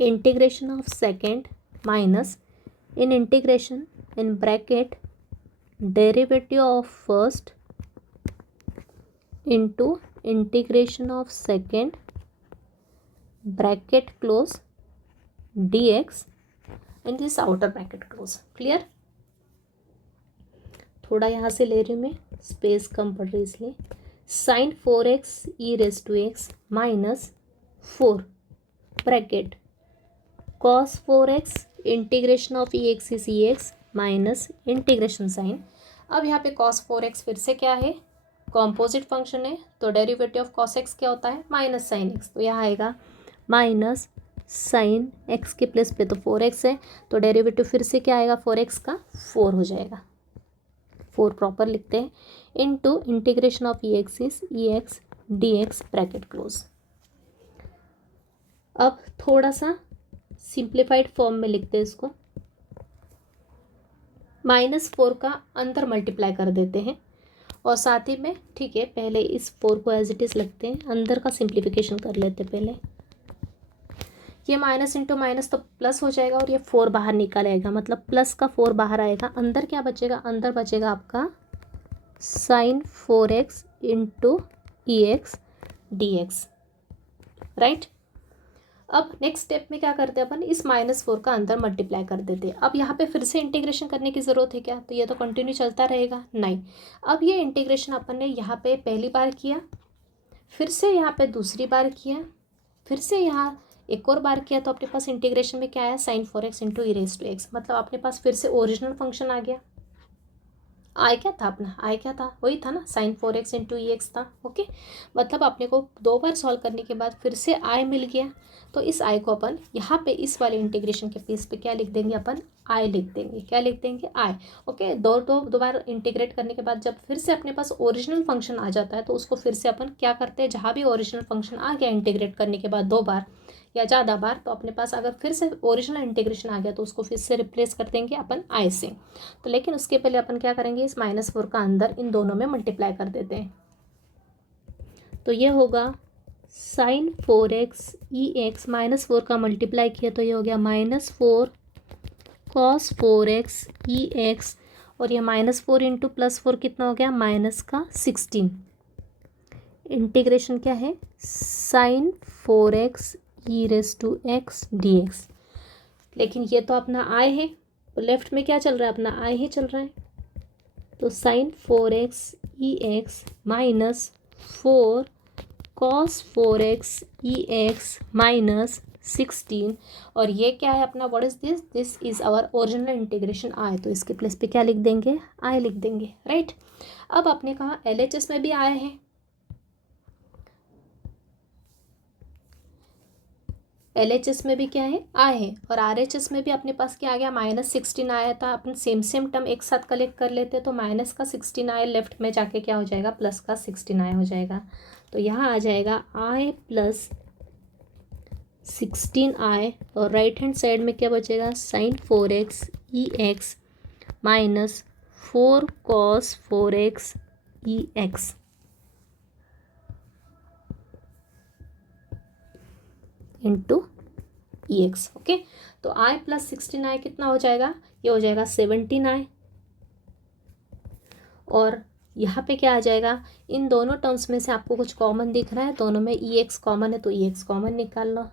integration of second minus in integration in bracket derivative of first into integration of second bracket close dx and this outer bracket close। Clear? थोड़ा यहाँ से ले रही हूँ मैं, स्पेस कम पड़ रही इसलिए। Sine 4x e raise to x -4 bracket cos 4x integration of e x is e x minus integration sine. अब यहाँ पे cos 4x फिर से क्या है, कॉम्पोजिट फंक्शन है, तो डेरिवेटिव ऑफ cos x क्या होता है, माइनस साइन x। तो यहाँ आएगा माइनस साइन x के प्लेस पे तो 4x है, तो डेरिवेटिव फिर से क्या आएगा 4x का 4 हो जाएगा, 4 प्रॉपर लिखते हैं, into integration of e x is e x d x bracket close. अब थोड़ा सा सिंप्लीफाइड फॉर्म में लिखते हैं इसको, -4 का अंदर मल्टीप्लाई कर देते हैं और साथ ही में, ठीक है, पहले इस 4 को एज इट इज़ लगते हैं, अंदर का सिंप्लीफिकेशन कर लेते हैं पहले। ये माइनस इंटू माइनस तो प्लस हो जाएगा और ये 4 बाहर निकल आएगा, मतलब प्लस का 4 बाहर आएगा। अंदर क्या बचेगा, अंदर बचेगा आपका sign 4x into e x d x, right. अब नेक्स्ट स्टेप में क्या करते हैं अपन, इस -4 का अंदर मल्टीप्लाई कर देते हैं। अब यहाँ पे फिर से इंटीग्रेशन करने की ज़रूरत है क्या, तो ये तो कंटिन्यू चलता रहेगा, नहीं। अब ये इंटीग्रेशन अपन ने यहाँ पे पहली बार किया, फिर से यहाँ पे दूसरी बार किया, फिर से यहाँ एक और बार किया, तो अपने पास इंटीग्रेशन में क्या आया, sine 4x into e raise to x. मतलब अपने पास फिर से ओरिजिनल फंक्शन आ गया। आई क्या था अपना, आई क्या था, वही था ना, sign 4x into e x था। ओके, मतलब अपने को 2 बार सॉल्व करने के बाद फिर से आई मिल गया। तो इस आई को अपन यहाँ पे इस वाले इंटीग्रेशन के पीस पे क्या लिख देंगे, अपन आई लिख देंगे। क्या लिख देंगे, आई। ओके, दो बार इंटीग्रेट करने के बाद जब फिर से अपने पास ओरिजिनल फंक्शन आ जाता है, तो उसको फिर से अपन क्या करते हैं, जहाँ भी ओरिजिनल फंक्शन आ गया इंटीग्रेट करने के बाद 2 बार या ज़्यादा बार, तो अपने पास अगर फिर से ओरिजिनल इंटीग्रेशन आ गया तो उसको फिर से रिप्लेस कर देंगे अपन आई से। तो लेकिन उसके पहले अपन क्या करेंगे, इस -4 का अंदर इन दोनों में मल्टीप्लाई कर देते हैं। तो ये होगा साइन 4x ई एक्स, -4 का मल्टीप्लाई किया तो ये हो गया -4 cos 4x ई एक्स, और ये -4 इंटू +4 कितना हो गया, -16। इंटीग्रेशन क्या है, sine 4x e raise to x d x. लेकिन ये तो अपना आई है, तो लेफ्ट में क्या चल रहा है, अपना आई ही चल रहा है। तो sine 4x e x -4 cos 4x e x -16, और ये क्या है अपना, what is this, this is our original integration I. तो इसके प्लेस पे क्या लिख देंगे, आई लिख देंगे, राइट। अब आपने कहा LHS में भी आए हैं, LHS में भी क्या है, आए हैं, और RHS में भी अपने पास क्या आ गया, -16 आया था। अपन सेम टर्म एक साथ कलेक्ट कर लेते हैं, तो माइनस का 16 आए, लेफ्ट में जाके क्या हो जाएगा, प्लस का 16 आए हो जाएगा। तो यहाँ आ जाएगा आई प्लस 16 आए, और राइट हैंड साइड में क्या बचेगा, sign 4x e x -4 cos 4x e x. Into e x. Okay, तो आई प्लस 16 आई कितना हो जाएगा, ये हो जाएगा 17 आई, और यहाँ पे क्या आ जाएगा, इन दोनों टर्म्स में से आपको कुछ कॉमन दिख रहा है, दोनों में ई एक्स कॉमन है, तो ई एक्स कॉमन निकाल लो।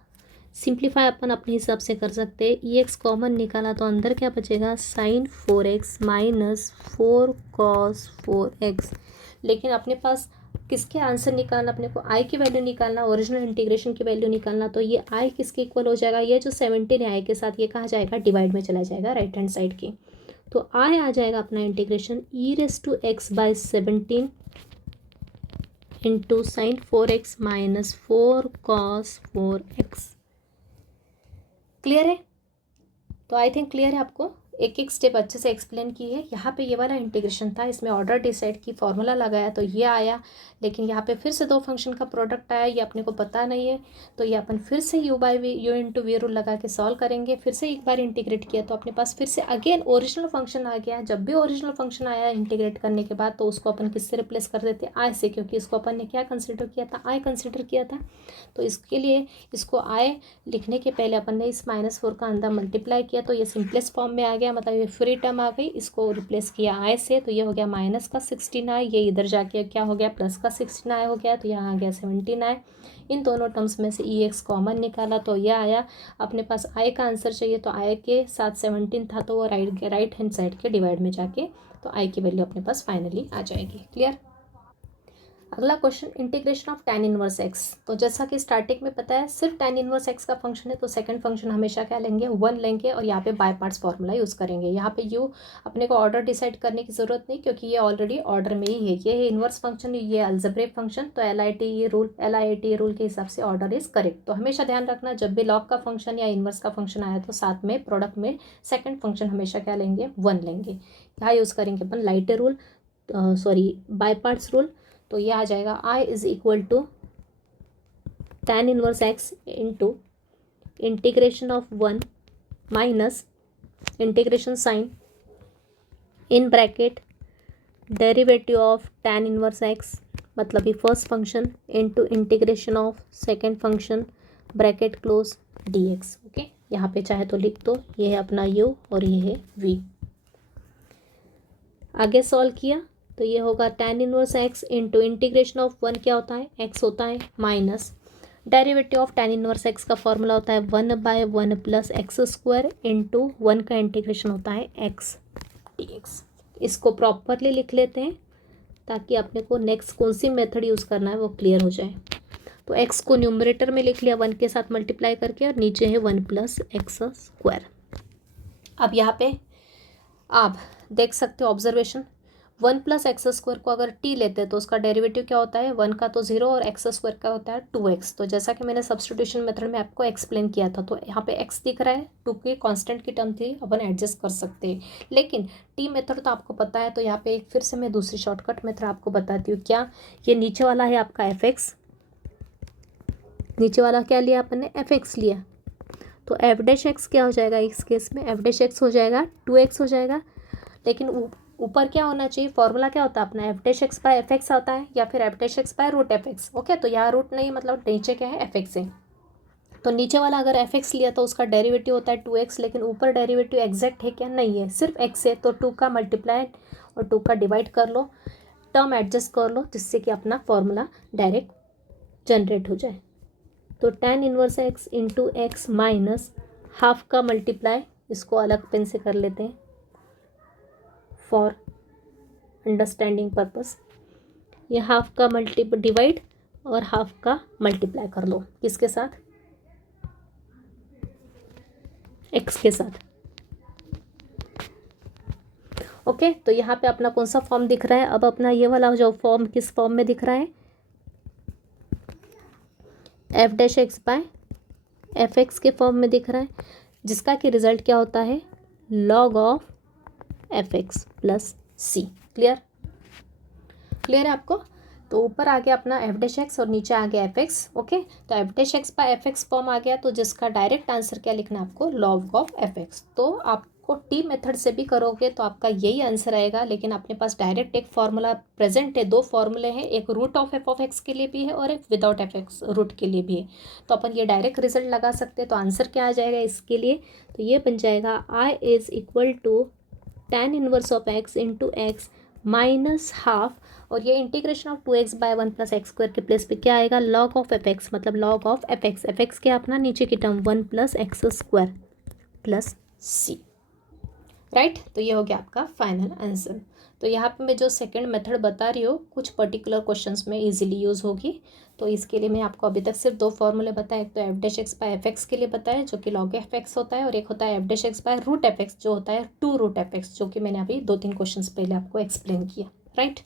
सिंप्लीफाई अपन अपने हिसाब से कर सकते हैं। ई एक्स कॉमन निकाला तो अंदर क्या बचेगा, साइन 4x -4 cos 4x। लेकिन अपने पास किसके आंसर निकालना अपने को, आई की वैल्यू निकालना, ओरिजिनल इंटीग्रेशन की वैल्यू निकालना। तो ये आई किसके इक्वल हो जाएगा, ये जो 17 है आई के साथ ये कहाँ जाएगा, डिवाइड में चला जाएगा राइट हैंड साइड की। तो आई आ जाएगा अपना integration e⁻x/17 into sine 4x minus 4 cos 4x। Clear है? तो आई थिंक क्लियर है आपको, एक एक स्टेप अच्छे से एक्सप्लेन की है। यहाँ पे ये वाला इंटीग्रेशन था, इसमें ऑर्डर डिसाइड की, फॉर्मूला लगाया तो ये आया, लेकिन यहाँ पे फिर से दो फंक्शन का प्रोडक्ट आया, ये अपने को पता नहीं है। तो ये अपन फिर से u by v u into v rule लगा के सॉल्व करेंगे। फिर से एक बार इंटीग्रेट किया तो अपने पास फिर से अगेन ओरिजिनल फंक्शन आ गया। जब भी ओरिजिनल फंक्शन आया इंटीग्रेट करने के बाद तो उसको अपन किससे रिप्लेस कर देते, आई से, क्योंकि इसको अपन ने क्या कंसिडर किया था, आई कंसिडर किया था। तो इसके लिए इसको आई लिखने के पहले अपन ने इस -4 का अंदर मल्टीप्लाई किया तो ये सिंपलेस्ट फॉर्म में आ गया, मतलब ये फ्री टर्म आ गई। इसको रिप्लेस किया आई से तो ये हो गया -16i, ये इधर जाके क्या हो गया +16i हो गया, तो यहाँ आ गया 17i। इन दोनों टर्म्स में से ex कॉमन निकाला तो यह आया। अपने पास आई का आंसर चाहिए तो आई के साथ 17 था तो वो राइट हैंड साइड के डिवाइड में जाके तो आई की वैल्यू अपने पास फाइनली आ जाएगी। क्लियर? अगला question, integration of tan inverse x। तो जैसा कि स्टार्टिंग में पता है सिर्फ tan इनवर्स x का फंक्शन है तो सेकंड फंक्शन हमेशा क्या लेंगे, 1 लेंगे और यहाँ पे बाय पार्ट्स फॉर्मूला यूज़ करेंगे। यहाँ पे u अपने को ऑर्डर डिसाइड करने की ज़रूरत नहीं क्योंकि ये ऑलरेडी ऑर्डर में ही है, ये है इनवर्स फंक्शन, ये अलजेब्रिक फंक्शन। तो LIT रूल के हिसाब से ऑर्डर इज करेक्ट। तो हमेशा ध्यान रखना जब भी लॉग का फंक्शन या इनवर्स का फंक्शन आया तो साथ में प्रोडक्ट में सेकेंड फंक्शन हमेशा क्या लेंगे, 1 लेंगे। यहाँ यूज़ करेंगे अपन लाइटे रूल, बाय पार्ट्स रूल। तो ये आ जाएगा I is equal to tan inverse x into integration of 1 minus integration sign in bracket derivative of tan inverse x, मतलब ये first function into integration of second function bracket close dx। Okay, यहाँ पे चाहे तो लिख दो, ये है अपना u और ये है v। आगे सॉल्व किया तो ये होगा tan inverse x into integration of 1 क्या होता है, x होता है, minus derivative of tan inverse x का फॉर्मूला होता है 1/1 प्लस एक्स स्क्वायर इंटू 1 का इंटीग्रेशन होता है x dx। इसको प्रॉपरली लिख लेते हैं ताकि अपने को नेक्स्ट कौन सी मेथड यूज़ करना है वो क्लियर हो जाए। तो x को न्यूमरेटर में लिख लिया 1 के साथ मल्टीप्लाई करके और नीचे है 1 प्लस एक्स स्क्वायर। अब यहाँ पे आप देख सकते हो ऑब्जर्वेशन, 1 प्लस एक्स स्क्वायर को अगर t लेते हैं तो उसका डेरिवेटिव क्या होता है, 1 का तो 0 और एक्स स्क्वायर का होता है 2x। तो जैसा कि मैंने सब्स्टिट्यूशन मेथड में आपको एक्सप्लेन किया था तो यहाँ पे x दिख रहा है, 2 की कांस्टेंट की टर्म थी, अपन एडजस्ट कर सकते हैं। लेकिन t मेथड तो आपको पता है तो यहाँ पे फिर से मैं दूसरी शॉर्टकट मेथड आपको बताती हूँ। क्या, ये नीचे वाला है आपका fx, नीचे वाला क्या लिया अपन ने, fx लिया, तो f' क्या हो जाएगा इस केस में, f' हो जाएगा 2x हो जाएगा। लेकिन ऊपर क्या होना चाहिए, फॉर्मूला क्या होता है अपना, f'/fx आता है या फिर f'/√fx। ओके, तो यहाँ रूट नहीं, मतलब नीचे क्या है fx है। तो नीचे वाला अगर fx लिया तो उसका डेरिवेटिव होता है 2x, लेकिन ऊपर डेरिवेटिव एग्जैक्ट है क्या, नहीं है, सिर्फ x है। तो 2 का मल्टीप्लाई और 2 का डिवाइड कर लो, टर्म एडजस्ट कर लो जिससे कि अपना फॉर्मूला डायरेक्ट जनरेट हो जाए। तो tan inverse x into x minus half का मल्टीप्लाई, इसको अलग पेन से कर लेते हैं फॉर अंडरस्टैंडिंग पर्पस। ये हाफ का डिवाइड और हाफ का मल्टीप्लाई कर लो, किसके साथ, x के साथ। ओके, तो यहाँ पे अपना कौन सा फॉर्म दिख रहा है, अब अपना ये वाला जो फॉर्म किस फॉर्म में दिख रहा है, f'/fx के फॉर्म में दिख रहा है, जिसका कि रिजल्ट क्या होता है, log of fx plus c। Clear? Clear है आपको? तो ऊपर आ गया अपना f' और नीचे आ गया fx। ओके, तो f'/fx फॉर्म आ गया, तो जिसका डायरेक्ट आंसर क्या लिखना है आपको, log ऑफ fx। तो आपको टी मेथड से भी करोगे तो आपका यही आंसर आएगा, लेकिन अपने पास डायरेक्ट एक फॉर्मूला प्रेजेंट है, 2 फॉर्मूले हैं, एक रूट ऑफ f(x) के लिए भी है और एक विदाउट fx रूट के लिए भी है। तो अपन ये डायरेक्ट रिजल्ट लगा सकते हैं। तो आंसर क्या आ जाएगा इसके लिए, तो ये बन जाएगा I is equal to tan inverse of x into x minus half, और ये integration of 2x/1 plus x square के प्लेस पे क्या आएगा, log ऑफ fx, मतलब log ऑफ fx क्या अपना नीचे की term 1 plus x square plus c। Right. तो ये हो गया आपका फाइनल आंसर। तो यहाँ पे मैं जो सेकंड मेथड बता रही हूँ कुछ पर्टिकुलर क्वेश्चंस में इजीली यूज़ होगी। तो इसके लिए मैं आपको अभी तक सिर्फ दो फॉर्मूले बताए, एक तो f dash x by f x के लिए बताया जो कि लॉग एफ एक्स होता है, और एक होता है f dash x by root f x जो होता है टू रूट एफ एक्स, जो कि मैंने अभी 2-3 क्वेश्चन पहले आपको एक्सप्लेन किया। राइट।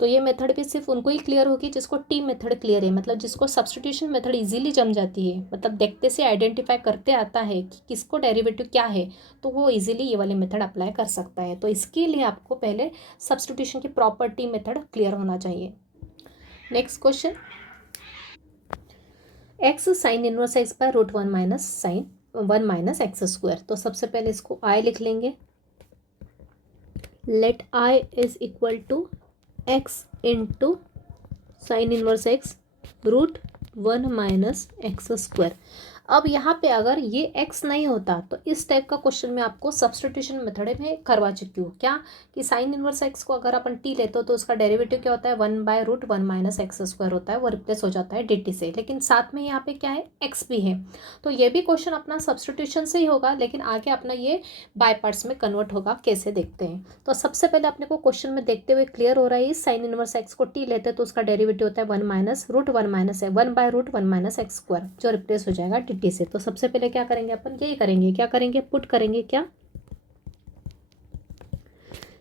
तो ये मेथड भी सिर्फ उनको ही क्लियर होगी जिसको टी मेथड क्लियर है, मतलब जिसको सब्स्टिट्यूशन मेथड इजीली जम जाती है, मतलब देखते से आइडेंटिफाई करते आता है कि किसको डेरिवेटिव क्या है, तो वो इजीली ये वाली मेथड अप्लाई कर सकता है। तो इसके लिए आपको पहले सब्स्टिट्यूशन की प्रॉपर टी मेथड क्लियर होना चाहिए। Next question, x sine inverse x by root 1 minus sine 1 minus x square. तो सबसे पहले इसको आई लिख लेंगे, let I is equal to x into sine inverse x root 1 minus x square. अब यहाँ पे अगर ये x नहीं होता तो इस टाइप का क्वेश्चन मैं आपको सब्स्टिट्यूशन मेथड में करवा चुकी हूँ। क्या कि साइन इनवर्स x को अगर अपन t लेते हो तो उसका डेरिवेटिव क्या होता है 1 by root 1 minus x square होता है, वो रिप्लेस हो जाता है dt से, लेकिन साथ में यहाँ पे क्या है x भी है। तो ये भी क्वेश्चन अपना सब्स्टिट्यूशन से ही होगा, लेकिन आगे अपना ये बाय पार्ट्स में कन्वर्ट होगा, कैसे देखते हैं। तो सबसे पहले अपने को क्वेश्चन में देखते हुए क्लियर हो रहा है, साइन इनवर्स x को t लेते हैं तो उसका डेरिवेटिव होता है 1 माइनस रूट 1 माइनस है 1 by root 1 minus x square, जो रिप्लेस हो जाएगा dt से। तो सबसे पहले क्या करेंगे अपन, यही करेंगे, क्या करेंगे, पुट करेंगे, क्या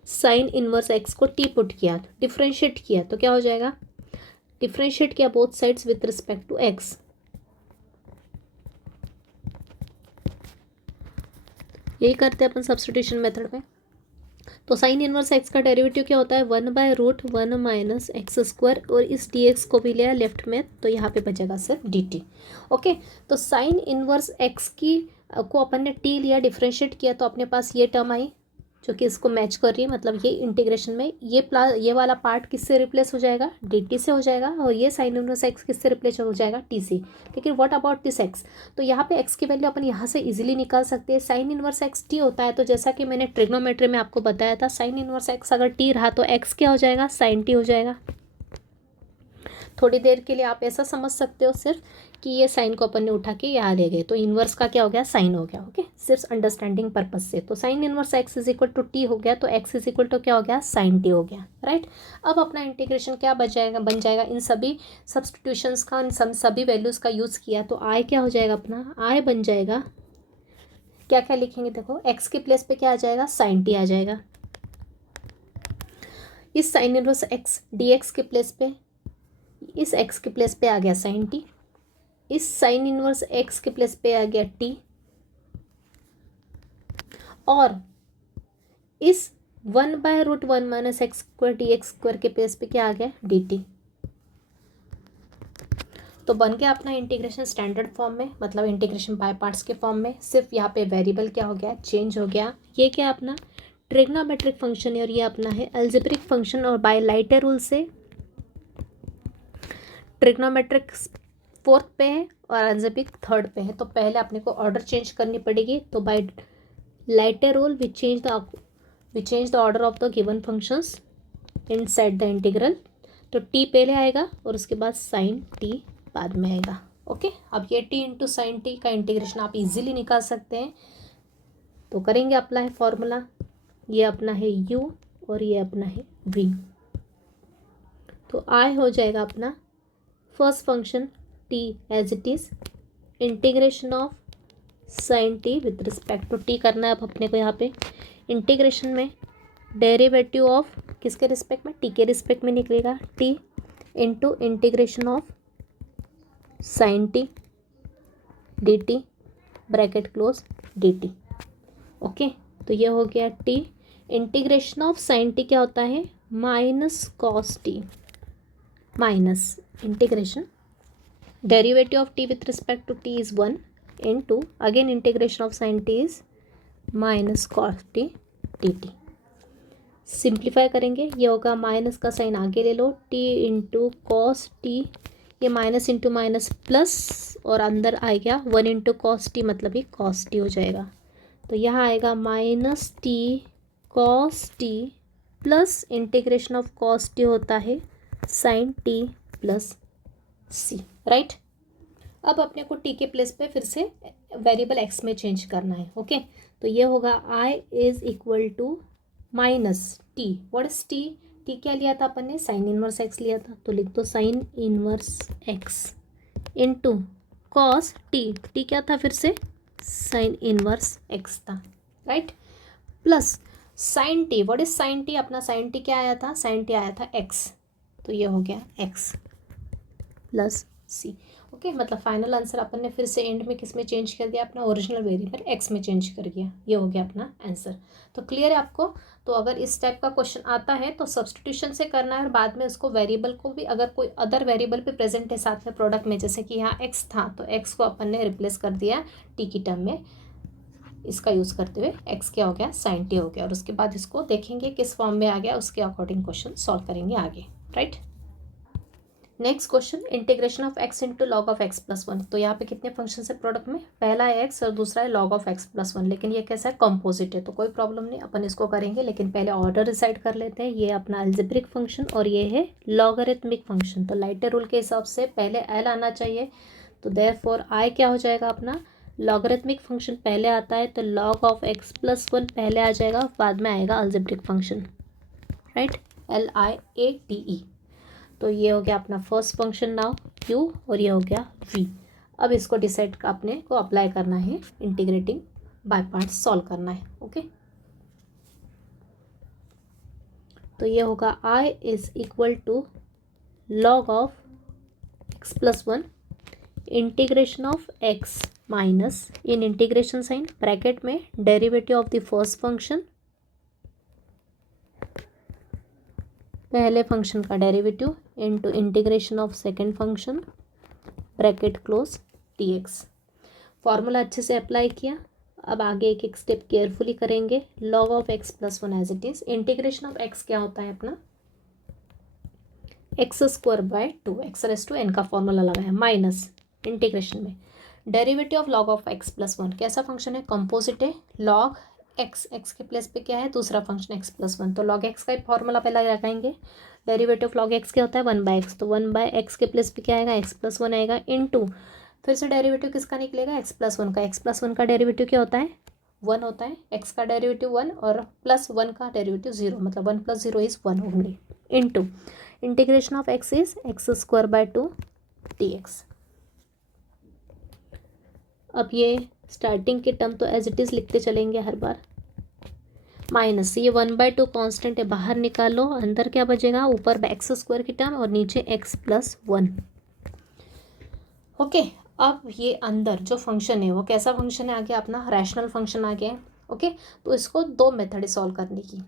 साइन इनवर्स एक्स को टी पुट किया, डिफ्रेंशिएट किया, तो क्या हो जाएगा, डिफ्रेंशिएट किया both sides with respect to x. यही करते हैं अपन सब्स्टिट्यूशन मेथड में। तो साइन इनवर्स एक्स का डेरिवेटिव क्या होता है 1 by root 1 minus x square, और इस डी एक्स को भी लिया लेफ्ट में, तो यहाँ पे बचेगा सिर्फ डी टी। ओके। तो साइन इनवर्स एक्स की को अपन ने टी लिया, डिफ्रेंशिएट किया, तो अपने पास ये टर्म आई जो कि इसको मैच कर रही है, मतलब ये इंटीग्रेशन में ये वाला पार्ट किससे रिप्लेस हो जाएगा, डी टी से हो जाएगा, और ये साइन इनवर्स एक्स किससे रिप्लेस हो जाएगा, टी से। लेकिन व्हाट अबाउट दिस एक्स, तो यहाँ पे एक्स की वैल्यू अपन यहाँ से इजीली निकाल सकते हैं। साइन इनवर्स एक्स टी होता है, तो जैसा कि मैंने ट्रिग्नोमेट्री में आपको बताया था, साइन इनवर्स एक्स अगर टी रहा तो एक्स क्या हो जाएगा, साइन टी हो जाएगा। थोड़ी देर के लिए आप ऐसा समझ सकते हो सिर्फ कि ये साइन को अपन ने उठा के यहाँ ले गए, तो इन्वर्स का क्या हो गया, साइन हो गया। ओके, सिर्फ अंडरस्टैंडिंग पर्पज से। तो sine inverse x is equal to t हो गया, तो एक्स इज इक्वल टू क्या हो गया, साइन टी हो गया। राइट। अब अपना इंटीग्रेशन क्या बन जाएगा इन सभी सब्स्टिट्यूशंस का, इन सभी वैल्यूज़ का यूज़ किया, तो आई क्या हो जाएगा, अपना आई बन जाएगा, क्या क्या लिखेंगे, देखो एक्स के प्लेस पे क्या आ जाएगा, साइन टी आ जाएगा। इस sine inverse x d x के प्लेस पे, इस एक्स के प्लेस पे आ गया साइन टी, इस साइन इनवर्स एक्स के प्लेस पे आ गया टी, और इस 1 by root 1 minus x square d x square के प्लेस पे क्या आ गया, डी टी। तो बन गया अपना इंटीग्रेशन स्टैंडर्ड फॉर्म में, मतलब इंटीग्रेशन बाय पार्ट्स के फॉर्म में। सिर्फ यहाँ पे वेरिएबल क्या हो गया, चेंज हो गया। ये क्या अपना ट्रिग्नोमेट्रिक फंक्शन है, और ये अपना है अलजेब्रिक फंक्शन, और बाय लाइटर रूल से ट्रिग्नोमेट्रिक फोर्थ पे है और अलजेब्रिक थर्ड पे है, तो पहले अपने को ऑर्डर चेंज करनी पड़ेगी। तो by LIATE rule we change the order of the given functions inside the integral. तो टी पहले आएगा और उसके बाद साइन टी बाद में आएगा। ओके, अब ये टी इंटू साइन टी का इंटीग्रेशन आप इजीली निकाल सकते हैं। तो करेंगे अप्लाई फॉर्मूला, ये अपना है u और ये अपना है v। तो आई हो जाएगा अपना first function t as it is integration of sine t with respect to t करना है अब अपने को। यहाँ पे इंटीग्रेशन में डेरिवेटिव ऑफ किसके रिस्पेक्ट में, टी के रिस्पेक्ट में निकलेगा, t into integration of sine t d t bracket close d t. Okay, तो ये हो गया t integration of sine t क्या होता है, minus cos t minus integration derivative of T with respect to t is 1 into again integration of sine t is minus cos t d t. Simplify करेंगे, ये होगा माइनस का साइन आगे ले लो, टी इंटू कॉस टी, ये माइनस इंटू माइनस प्लस, और अंदर आ गया 1 इंटू कॉस टी, मतलब ये कॉस टी हो जाएगा। तो यहाँ आएगा minus T cos T plus integration of cos T होता है sign T plus c. Right. अब अपने को टी के प्लेस पे फिर से वेरिएबल एक्स में चेंज करना है। ओके, तो ये होगा I is equal to minus t. What is t? T क्या लिया था अपन ने? साइन इनवर्स एक्स लिया था, तो लिख दो sign inverse x into cos T. T क्या था फिर से? साइन इनवर्स एक्स था, right. Plus sine T. What is sine T? अपना साइन टी क्या आया था? साइन टी आया था एक्स, तो ये हो गया एक्स प्लस सी। ओके, मतलब फाइनल आंसर अपन ने फिर से एंड में किस में चेंज कर दिया? अपना ओरिजिनल वेरिएबल एक्स में चेंज कर दिया। ये हो गया अपना आंसर। तो क्लियर है आपको? तो अगर इस टाइप का क्वेश्चन आता है तो सब्सटीट्यूशन से करना है, और बाद में उसको वेरिएबल को भी, अगर कोई अदर वेरिएबल भी प्रेजेंट है साथ में प्रोडक्ट में, जैसे कि यहाँ एक्स था तो एक्स को अपन ने रिप्लेस कर दिया टी की टर्म में, इसका यूज़ करते हुए एक्स क्या हो गया? साइन टी हो गया। और उसके बाद इसको देखेंगे किस फॉर्म में आ गया, उसके अकॉर्डिंग क्वेश्चन सॉल्व करेंगे आगे, right. Next question, integration of x into log of x plus one. तो यहाँ पे कितने फंक्शन है प्रोडक्ट में? पहला है एक्स और दूसरा है log of x plus one, लेकिन ये कैसा है? कंपोजिट है, तो कोई प्रॉब्लम नहीं, अपन इसको करेंगे। लेकिन पहले ऑर्डर डिसाइड कर लेते हैं। ये अपना अलजेब्रिक फंक्शन और ये है लॉगरिथमिक फंक्शन। तो लाइटर रूल के हिसाब से पहले एल आना चाहिए, तो देयरफॉर आई क्या हो जाएगा अपना? लॉगरिथमिक फंक्शन पहले आता है तो log of x plus one पहले आ जाएगा, बाद में आएगा अलजेब्रिक फंक्शन, राइट। LIATE। तो ये हो गया अपना फर्स्ट फंक्शन नाउ क्यू, और ये हो गया वी। अब इसको डिसाइड अपने को अप्लाई करना है, इंटीग्रेटिंग बाय पार्ट्स सॉल्व करना है। ओके, तो ये होगा I is equal to log of x plus one integration of x minus, in integration sign bracket में derivative of the first function, पहले फंक्शन का derivative, into integration of second function bracket close dx। Formula अच्छे से अप्लाई किया। अब आगे एक एक स्टेप केयरफुली करेंगे। Log of x plus one as it is, integration of x क्या होता है अपना? X square by to, x raise to n का फॉर्मूला लगाया, माइनस इंटीग्रेशन में derivative of log of x plus one. कैसा फंक्शन है? कंपोजिट है। लॉग एक्स, एक्स के प्लेस पे क्या है? दूसरा फंक्शन एक्स प्लस वन, तो लॉग एक्स का फॉर्मूला पहले लगाएंगे। डेरिवेटिव ऑफ लॉग एक्स क्या होता है? वन बाय एक्स, तो वन बाय एक्स के प्लेस पे क्या आएगा? एक्स प्लस वन आएगा, इनटू फिर से डेरिवेटिव किसका निकलेगा? एक्स प्लस वन का। एक्स प्लस वन का डेरिवेटिव क्या होता है? वन होता है। एक्स का डेरिवेटिव वन और प्लस वन का डेरिवेटिव जीरो, मतलब one plus zero is one only, into integration of x is x square by to dx। अब ये स्टार्टिंग के टर्म तो एज इट इज़ लिखते चलेंगे हर बार, माइनस ये वन बाय टू कॉन्स्टेंट है, बाहर निकालो, अंदर क्या बचेगा? ऊपर एक्स स्क्वायर की टर्म और नीचे एक्स प्लस वन। ओके, अब ये अंदर जो फंक्शन है वो कैसा फंक्शन है? आ गया अपना रैशनल फंक्शन आ गया है। ओके, तो इसको दो मेथड है सॉल्व करने की।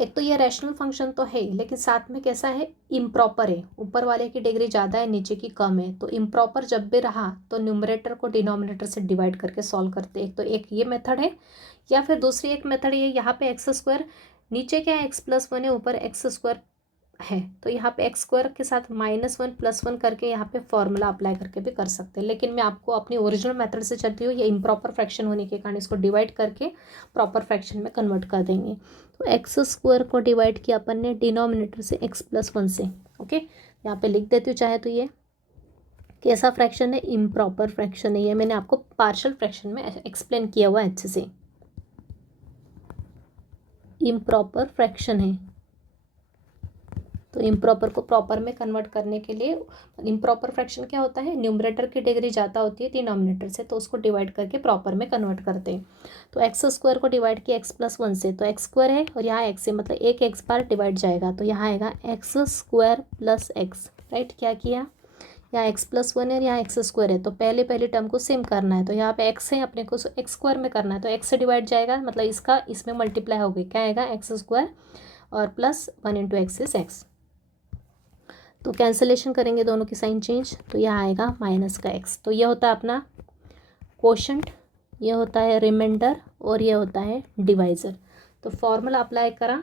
एक तो ये रैशनल फंक्शन तो है, लेकिन साथ में कैसा है? इम्प्रॉपर है। ऊपर वाले की डिग्री ज़्यादा है, नीचे की कम है, तो इम्प्रॉपर जब भी रहा तो न्यूमरेटर को डिनोमिनेटर से डिवाइड करके सॉल्व करते हैं। एक तो एक ये मेथड है, या फिर दूसरी एक मेथड ये, यहाँ पे एक्स स्क्वायर, नीचे क्या है? एक्स प्लस वन है, ऊपर एक्स स्क्वायर है, तो यहाँ पे एक्स स्क्वायर के साथ माइनस वन प्लस वन करके यहाँ पे फॉर्मूला अप्लाई करके भी कर सकते हैं। लेकिन मैं आपको अपनी ओरिजिनल मेथड से चलती हूँ। ये इम्प्रॉपर फ्रैक्शन होने के कारण इसको डिवाइड करके प्रॉपर फ्रैक्शन में कन्वर्ट कर देंगे। तो एक्स स्क्वायर को डिवाइड किया अपन ने डिनोमिनेटर से एक्स प्लस वन से। ओके, यहाँ पे लिख देती हूँ चाहे तो। ये कैसा फ्रैक्शन है? इम्प्रॉपर फ्रैक्शन है। ये मैंने आपको पार्शियल फ्रैक्शन में एक्सप्लेन किया हुआ अच्छे से। इम्प्रॉपर फ्रैक्शन है, तो इम्प्रॉपर को प्रॉपर में कन्वर्ट करने के लिए, इम्प्रॉपर फ्रैक्शन क्या होता है? न्यूमरेटर की डिग्री ज़्यादा होती है डिनोमिनेटर से, तो उसको डिवाइड करके प्रॉपर में कन्वर्ट करते हैं। तो एक्स स्क्वायर को डिवाइड किया एक्स प्लस वन से, तो एक्स स्क्वायर है और यहाँ एक्स है, मतलब एक एक्स बार डिवाइड जाएगा, तो यहाँ आएगा x square plus x, right. क्या किया? यहाँ एक्स प्लस वन है और यहाँ एक्स स्क्वायर है, तो पहले पहले टर्म को सेम करना है। तो यहाँ पे एक्स है, अपने को एक्स स्क्वायर में करना है, तो एक्स से डिवाइड जाएगा, मतलब इसका इसमें मल्टीप्लाई हो गई, क्या आएगा? एक्स स्क्वायर और plus one into x is x. तो कैंसलेशन करेंगे दोनों की साइन चेंज, तो यह आएगा माइनस का एक्स। तो यह होता है अपना कोशंट, यह होता है रिमाइंडर और यह होता है डिवाइज़र। तो फॉर्मूला अप्लाई करा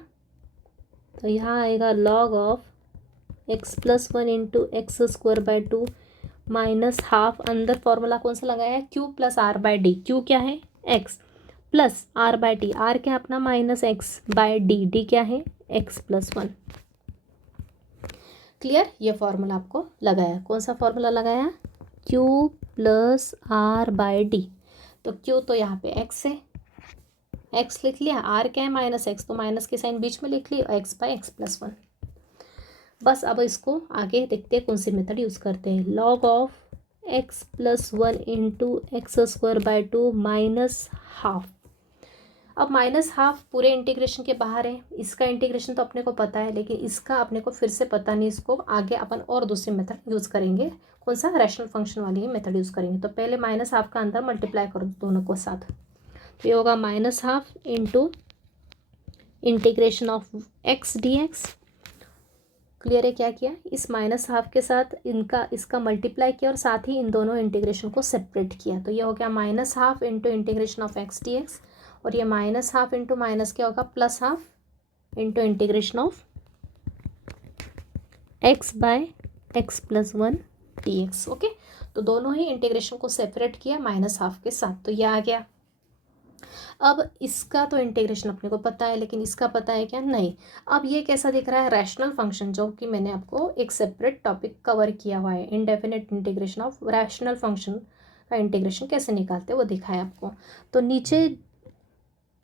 तो यहाँ आएगा log of x plus one into x square by two minus half, अंदर फॉर्मूला कौन सा लगाया है? Q plus r by d. Q क्या है? X, plus r by t, r क्या है अपना? Minus x by d, d क्या है? X plus one. क्लियर? ये फॉर्मूला आपको लगाया, कौन सा फॉर्मूला लगाया? Q plus r by d. तो क्यू तो यहाँ पे एक्स है, एक्स लिख लिया, आर क्या है माइनस एक्स, तो माइनस की साइन बीच में लिख ली, x by x plus one. बस अब इसको आगे देखते हैं कौन सी मेथड यूज़ करते हैं। Log of x plus one into x square by two minus half. अब माइनस हाफ पूरे इंटीग्रेशन के बाहर है, इसका इंटीग्रेशन तो अपने को पता है, लेकिन इसका अपने को फिर से पता नहीं, इसको आगे अपन और दूसरी मेथड यूज़ करेंगे। कौन सा? रैशनल फंक्शन वाली ही मेथड यूज़ करेंगे। तो पहले माइनस हाफ का अंदर मल्टीप्लाई करो दोनों को साथ, तो ये होगा minus half into integration of x d x. Clear है? क्या किया, इस माइनस हाफ के साथ इसका मल्टीप्लाई किया और साथ ही इन दोनों इंटीग्रेशन को सेपरेट किया। तो ये हो गया minus half into integration of x d x, और ये माइनस हाफ इंटू माइनस क्या होगा, plus half into integration of x by x plus one d x. Okay, तो दोनों ही इंटीग्रेशन को सेपरेट किया माइनस हाफ के साथ, तो ये आ गया। अब इसका तो इंटीग्रेशन अपने को पता है, लेकिन इसका पता है क्या? नहीं। अब ये कैसा दिख रहा है? रैशनल फंक्शन, जो कि मैंने आपको एक सेपरेट टॉपिक कवर किया हुआ है, indefinite integration of rational function का इंटीग्रेशन कैसे निकालते हैं वो दिखाया आपको। तो नीचे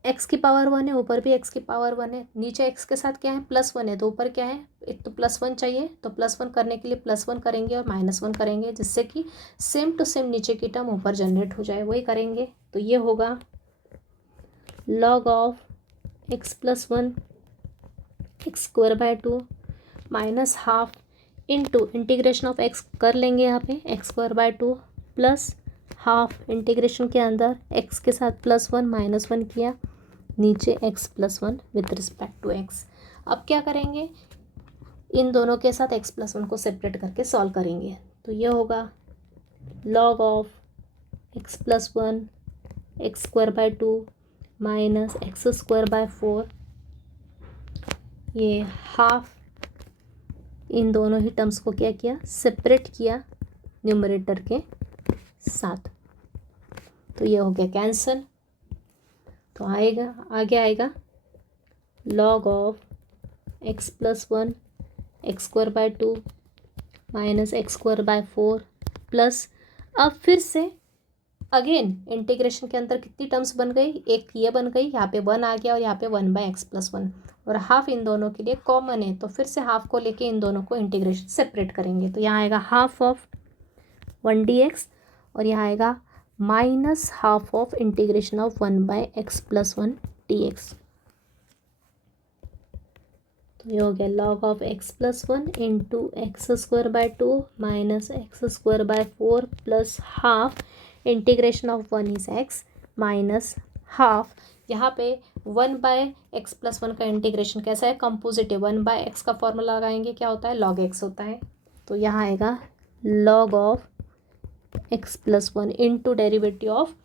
एक्स की पावर वन है, ऊपर भी एक्स की पावर वन है, नीचे एक्स के साथ क्या है, प्लस वन है, तो ऊपर क्या है, एक तो प्लस वन चाहिए, तो प्लस वन करने के लिए प्लस वन करेंगे और माइनस वन करेंगे, जिससे कि सेम टू सेम नीचे की टर्म ऊपर जनरेट हो जाए, वही करेंगे। तो ये होगा log of x plus one x square by two minus half into integration of x कर लेंगे यहाँ पे x square by two plus half integration के अंदर एक्स के साथ प्लस वन माइनस वन किया, नीचे x plus one with respect to x. अब क्या करेंगे, इन दोनों के साथ एक्स प्लस वन को सेपरेट करके सॉल्व करेंगे। तो ये होगा log of x plus one x square by two minus x square by four, ये हाफ, इन दोनों ही टर्म्स को क्या किया, सेपरेट किया न्यूमरेटर के साथ। तो ये हो गया कैंसल। तो आएगा, आगे आएगा log of x plus one x square by two minus x square by four plus, अब फिर से अगेन इंटीग्रेशन के अंदर कितनी टर्म्स बन गई, एक ये बन गई, यहाँ पे वन आ गया और यहाँ पे one by x plus one, और हाफ इन दोनों के लिए कॉमन है, तो फिर से हाफ को लेके इन दोनों को इंटीग्रेशन सेपरेट करेंगे। तो यहाँ आएगा half of one d x, और यहाँ आएगा minus half of integration of one by x plus one d x. तो ये हो गया log of x plus one into x square by two minus x square by four plus half integration of one is x minus half. यहाँ पे one by x plus one का इंटीग्रेशन कैसा है, कंपोजिट है, वन बाय एक्स का फॉर्मूला लगाएंगे क्या होता है, लॉग एक्स होता है। तो यहाँ आएगा log of x plus one into derivative of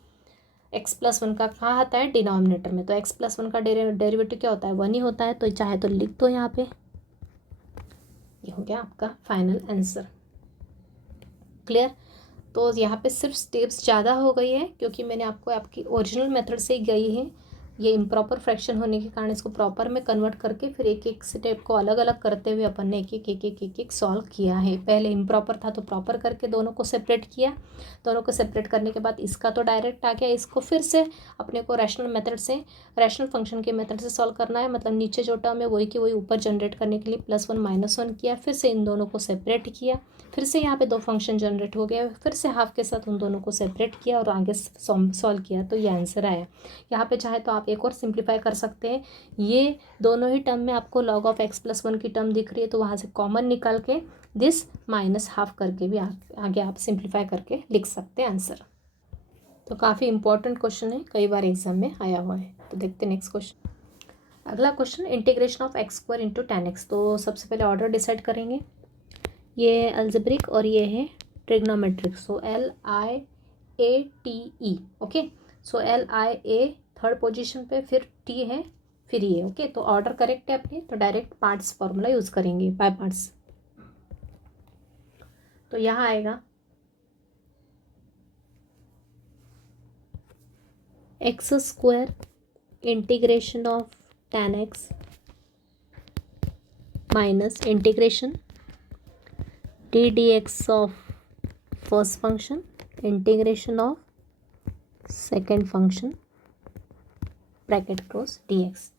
x plus one का कहाँ आता है, डिनोमिनेटर में, तो एक्स प्लस वन का डेरिवेटिव क्या होता है, वन ही होता है, तो चाहे तो लिख दो यहाँ पे। ये हो गया आपका फाइनल आंसर। क्लियर? तो यहाँ पे सिर्फ स्टेप्स ज़्यादा हो गई है, क्योंकि मैंने आपको आपकी ओरिजिनल मेथड से ही गई है, ये इम्प्रॉपर फ्रैक्शन होने के कारण इसको प्रॉपर में कन्वर्ट करके फिर एक एक स्टेप को अलग अलग करते हुए अपन ने एक सॉल्व किया है। पहले इम्प्रॉपर था तो प्रॉपर करके दोनों को सेपरेट किया, दोनों को सेपरेट करने के बाद इसका तो डायरेक्ट आ गया, इसको फिर से अपने को रैशनल मेथड से, रैशनल फंक्शन के मेथड से सॉल्व करना है, मतलब नीचे जो टर्म है वही की वही ऊपर जनरेट करने के लिए प्लस वन माइनस वन किया, फिर से इन दोनों को सेपरेट किया, फिर से यहाँ पे दो फंक्शन जनरेट हो गया, फिर से हाफ के साथ उन दोनों को सेपरेट किया और आगे सॉल्व किया, तो ये आंसर आया। यहाँ पे चाहे तो आप एक और सिंप्लीफाई कर सकते हैं, ये दोनों ही टर्म में आपको log of x plus one की टर्म दिख रही है, तो वहाँ से कॉमन निकाल के दिस माइनस हाफ करके भी आगे आप सिंप्लीफाई करके लिख सकते हैं आंसर। तो काफ़ी इंपॉर्टेंट क्वेश्चन है, कई बार एग्जाम में आया हुआ है। तो देखते हैं नेक्स्ट क्वेश्चन। अगला question, integration of x square into tan x. तो सबसे पहले ऑर्डर डिसाइड करेंगे, ये अलजेब्रिक और ये है ट्रिग्नोमेट्रिक, सो LIATE। ओके, सो LIA थर्ड पोजीशन पे, फिर T है, फिर ये। ओके, तो ऑर्डर करेक्ट है अपने, तो डायरेक्ट पार्ट्स फॉर्मूला यूज़ करेंगे, बाय पार्ट्स। तो यहाँ आएगा x square integration of ten x minus integration d d x of first function integration of second function bracket close dx।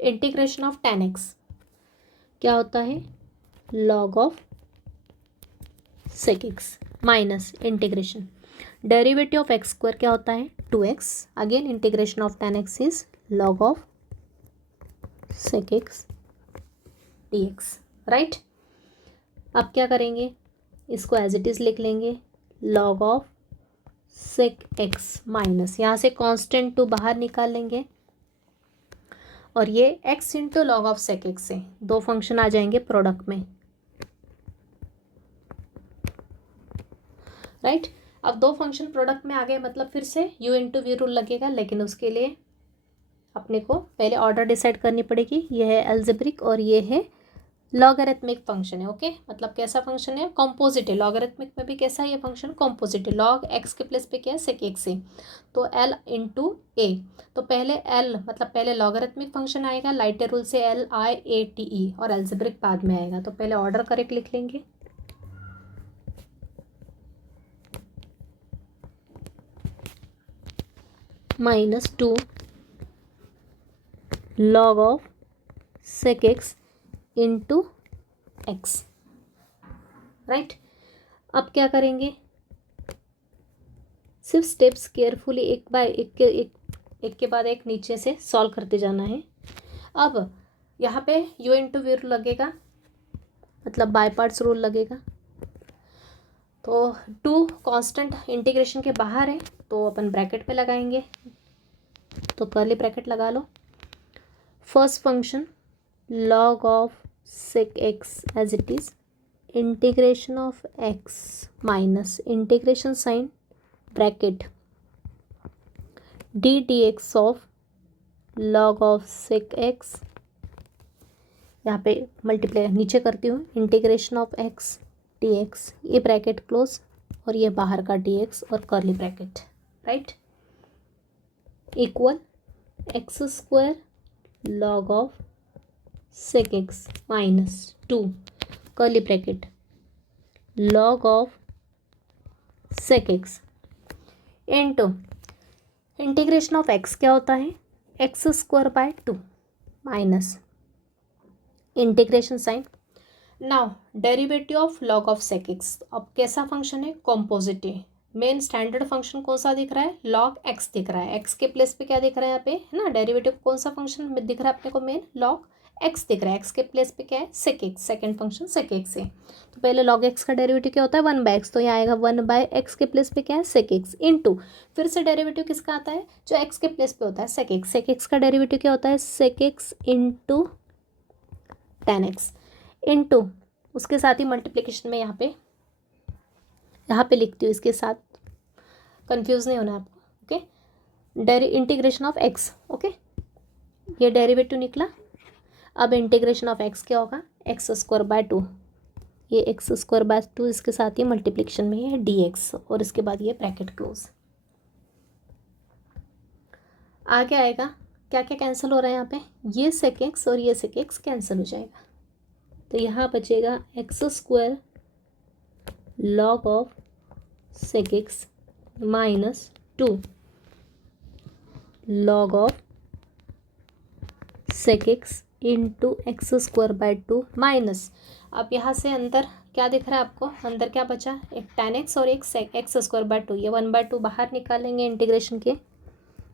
Integration of tan x क्या होता है, log of sec x minus integration derivative of x square क्या होता है 2x, again integration of tan x is log of sec x dx, right. अब क्या करेंगे, इसको एज इट इज़ लिख लेंगे log of sec x minus, यहाँ से कांस्टेंट टू बाहर निकाल लेंगे और ये x into log of sec x से दो फंक्शन आ जाएंगे प्रोडक्ट में, राइट। अब दो फंक्शन प्रोडक्ट में आ गए मतलब फिर से u इंटू वी रूल लगेगा, लेकिन उसके लिए अपने को पहले ऑर्डर डिसाइड करनी पड़ेगी। ये है एल्जेब्रिक और ये है लॉगरिथमिक फंक्शन है, ओके। मतलब कैसा फंक्शन है, कॉम्पोजिट है। लॉगरिथमिक में भी कैसा है ये फंक्शन, कॉम्पोजिट है। लॉग एक्स के प्लेस पे क्या है सेक एक्स है, तो एल इंटू ए। तो पहले एल मतलब पहले लॉगरिथमिक फंक्शन आएगा, लाइटर रूल से LIATE, और एल्जेब्रिक बाद में आएगा। तो पहले ऑर्डर करेक्ट लिख लेंगे, -2 log of sec x into x, right. अब क्या करेंगे, सिर्फ स्टेप्स केयरफुली एक बाय एक के बाद एक नीचे से सॉल्व करते जाना है। अब यहाँ पे u इंटू वी रूल लगेगा, मतलब बाय पार्ट्स रूल लगेगा। तो 2 कांस्टेंट इंटीग्रेशन के बाहर है तो अपन ब्रैकेट पे लगाएंगे, तो कर्ली ब्रैकेट लगा लो। First function log of sec x as it is, integration of x minus integration sign bracket d dx of log of sec x, यहाँ पे मल्टीप्लाई नीचे करती हूँ, इंटीग्रेशन ऑफ x dx, ये ब्रैकेट क्लोज और ये बाहर का dx और curly bracket, right, equal x square log of sec x minus 2 curly bracket log of sec x into integration of x क्या होता है x square by 2 minus integration sine. Now derivative of log of sec x, अब कैसा फंक्शन है, कॉम्पोजिट है। मेन स्टैंडर्ड फंक्शन कौन सा दिख रहा है, log x दिख रहा है। x के प्लेस पे क्या दिख रहा है यहाँ पे, है ना, डेरिवेटिव कौन सा फंक्शन में दिख रहा है अपने को, मेन log x दिख रहा है। x के प्लेस पे क्या है sec x, second function sec x है। तो पहले log x का डेरिवेटिव क्या होता है 1/x, तो यहाँ आएगा 1/x के प्लेस पे क्या है sec x इंटू फिर से डेरिवेटिव किसका आता है, जो x के प्लेस पे होता है sec x। sec x का डेरिवेटिव क्या होता है sec x into tan x into उसके साथ ही मल्टीप्लिकेशन में यहाँ पे लिखती हूँ, इसके साथ कंफ्यूज नहीं होना आपको, okay. Integration of x, okay, ये डेरिवेटिव निकला। अब इंटीग्रेशन ऑफ x क्या होगा, एक्स स्क्वायर बाय 2, ये एक्स स्क्वायर बाय 2 इसके साथ ही मल्टीप्लिकेशन में है dx और इसके बाद ये ब्रैकेट क्लोज। आगे आएगा क्या क्या कैंसिल हो रहा है यहाँ पे, ये sec x और ये sec x कैंसिल हो जाएगा, तो यहाँ बचेगा x square log of sec x minus 2 log of sec x into x square by 2 minus, अब यहाँ से अंदर क्या दिख रहा है आपको, अंदर क्या बचा, एक tan x और एक एक्स स्क्वायर बाय 2, ये 1/2 बाहर निकालेंगे इंटीग्रेशन के,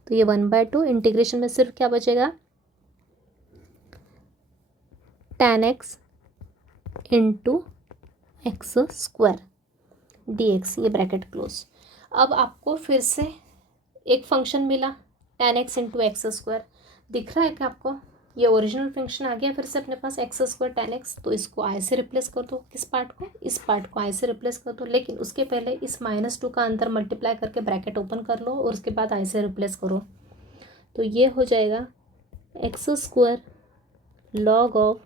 तो ये 1/2 इंटीग्रेशन में सिर्फ क्या बचेगा tan x into x square dx, ये ब्रैकेट क्लोज। अब आपको फिर से एक फंक्शन मिला tan x into x square, दिख रहा है कि आपको ये ओरिजिनल फंक्शन आ गया फिर से अपने पास एक्स स्क्वायर tan x, तो इसको i से रिप्लेस कर दो, किस पार्ट को, इस पार्ट को i से रिप्लेस कर दो, लेकिन उसके पहले इस -2 का अंदर मल्टीप्लाई करके ब्रैकेट ओपन कर लो और उसके बाद i से रिप्लेस करो, तो ये हो जाएगा x square log of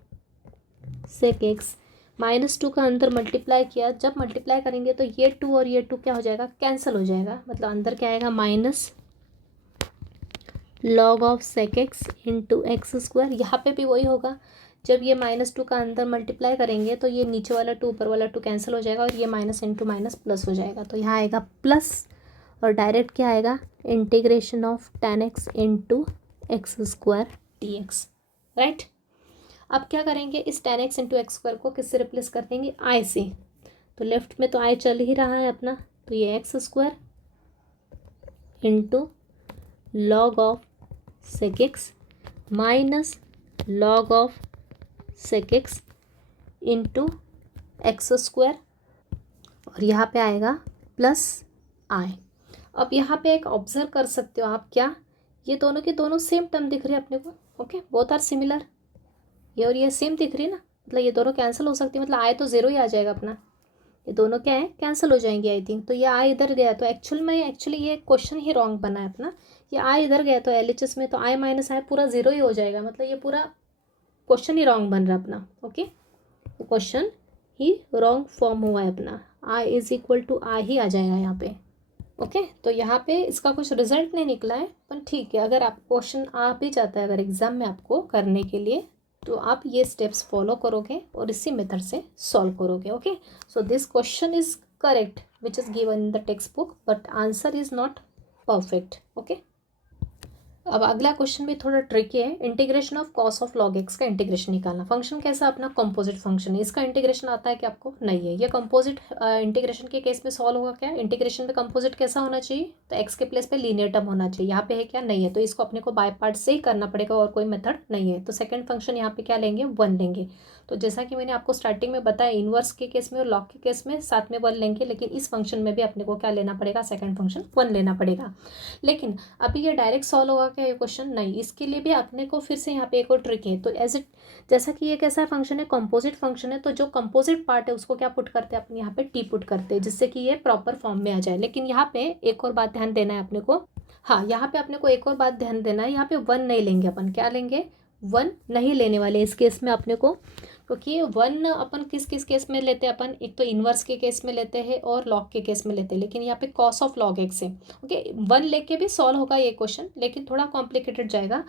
sec x, -2 का अंदर मल्टीप्लाई किया, जब मल्टीप्लाई करेंगे तो ये 2 और ये 2 क्या हो जाएगा, कैंसिल हो जाएगा, मतलब अंदर क्या आएगा minus log of sec x into x square. यहाँ पे भी वही होगा, जब ये -2 का अंदर मल्टीप्लाई करेंगे तो ये नीचे वाला 2 ऊपर वाला 2 कैंसिल हो जाएगा और ये माइनस इंटू माइनस प्लस हो जाएगा। तो यहाँ आएगा प्लस और डायरेक्ट क्या आएगा, integration of tan x into x square d x, right. अब क्या करेंगे, इस tan x into x square को किससे रिप्लेस कर देंगे, i से। तो लेफ्ट में तो i चल ही रहा है अपना, तो ये x square into log of sec x minus log of sec x into x square और यहाँ पे आएगा प्लस i। अब यहाँ पे एक ऑब्जर्व कर सकते हो आप, क्या ये दोनों के दोनों सेम टर्म दिख रहे हैं अपने को, ओके, बोथ आर सिमिलर। ये और ये सेम दिख रही है ना, मतलब ये दोनों कैंसिल हो सकती है, मतलब i तो 0 ही आ जाएगा अपना, ये दोनों क्या है, कैंसिल हो जाएंगे आई थिंक। तो ये i इधर गया तो एक्चुअली ये क्वेश्चन ही रॉन्ग बना है अपना, ये i इधर गया तो LHS में तो i माइनस i पूरा 0 ही हो जाएगा, मतलब ये पूरा क्वेश्चन ही रॉन्ग बन रहा है अपना, ओके, क्वेश्चन ही रॉन्ग फॉर्म हुआ है अपना, i is equal to i ही आ जाएगा यहाँ पे, ओके। तो यहाँ पे इसका कुछ रिजल्ट नहीं निकला है, पर ठीक है, अगर आप क्वेश्चन आ भी जाता है अगर एग्जाम में आपको करने के लिए, तो आप ये स्टेप्स फॉलो करोगे और इसी मेथड से सॉल्व करोगे, okay. So this question is correct which is given in the text book, but answer is not perfect, okay. अब अगला क्वेश्चन भी थोड़ा ट्रिकी है, integration of cos of log x का इंटीग्रेशन निकालना। फंक्शन कैसा, अपना कंपोजिट फंक्शन है, इसका इंटीग्रेशन आता है कि आपको नहीं है, ये कंपोजिट इंटीग्रेशन के केस में सॉल्व होगा क्या, इंटीग्रेशन में कंपोजिट कैसा होना चाहिए, तो एक्स के प्लेस पे लीनियर टर्म होना चाहिए, यहाँ पे है क्या, नहीं है, तो इसको अपने को बाय पार्ट से ही करना पड़ेगा और कोई मेथड नहीं है। तो सेकंड फंक्शन यहाँ पे क्या लेंगे, 1 लेंगे। तो जैसा कि मैंने आपको स्टार्टिंग में बताया, इनवर्स के केस में और लॉग के केस में साथ में 1 लेंगे, लेकिन इस फंक्शन में भी अपने को क्या लेना पड़ेगा, सेकंड फंक्शन 1 लेना पड़ेगा। लेकिन अभी ये डायरेक्ट सॉल्व होगा क्या ये क्वेश्चन, नहीं, इसके लिए भी अपने को फिर से यहाँ पे एक और ट्रिक है। तो एज इट, जैसा कि ये कैसा फंक्शन है, कंपोजिट फंक्शन है, तो जो कंपोजिट पार्ट है उसको क्या पुट करते हैं अपन यहाँ पे, टी पुट करते हैं, जिससे कि ये प्रॉपर फॉर्म में आ जाए। लेकिन यहाँ पे एक और बात ध्यान देना है अपने को, हाँ, यहाँ पे अपने को एक और बात ध्यान देना है, यहाँ पे 1 नहीं लेंगे अपन, क्या लेंगे, 1 नहीं लेने वाले इस केस में अपने को, क्योंकि 1 अपन किस किस केस में लेते हैं अपन, एक तो इन्वर्स के केस में लेते हैं और लॉग के केस में लेते हैं, लेकिन यहाँ पे कॉस ऑफ लॉग एक्स है, ओके। 1 लेके भी सॉल्व होगा ये क्वेश्चन, लेकिन थोड़ा कॉम्प्लिकेटेड जाएगा,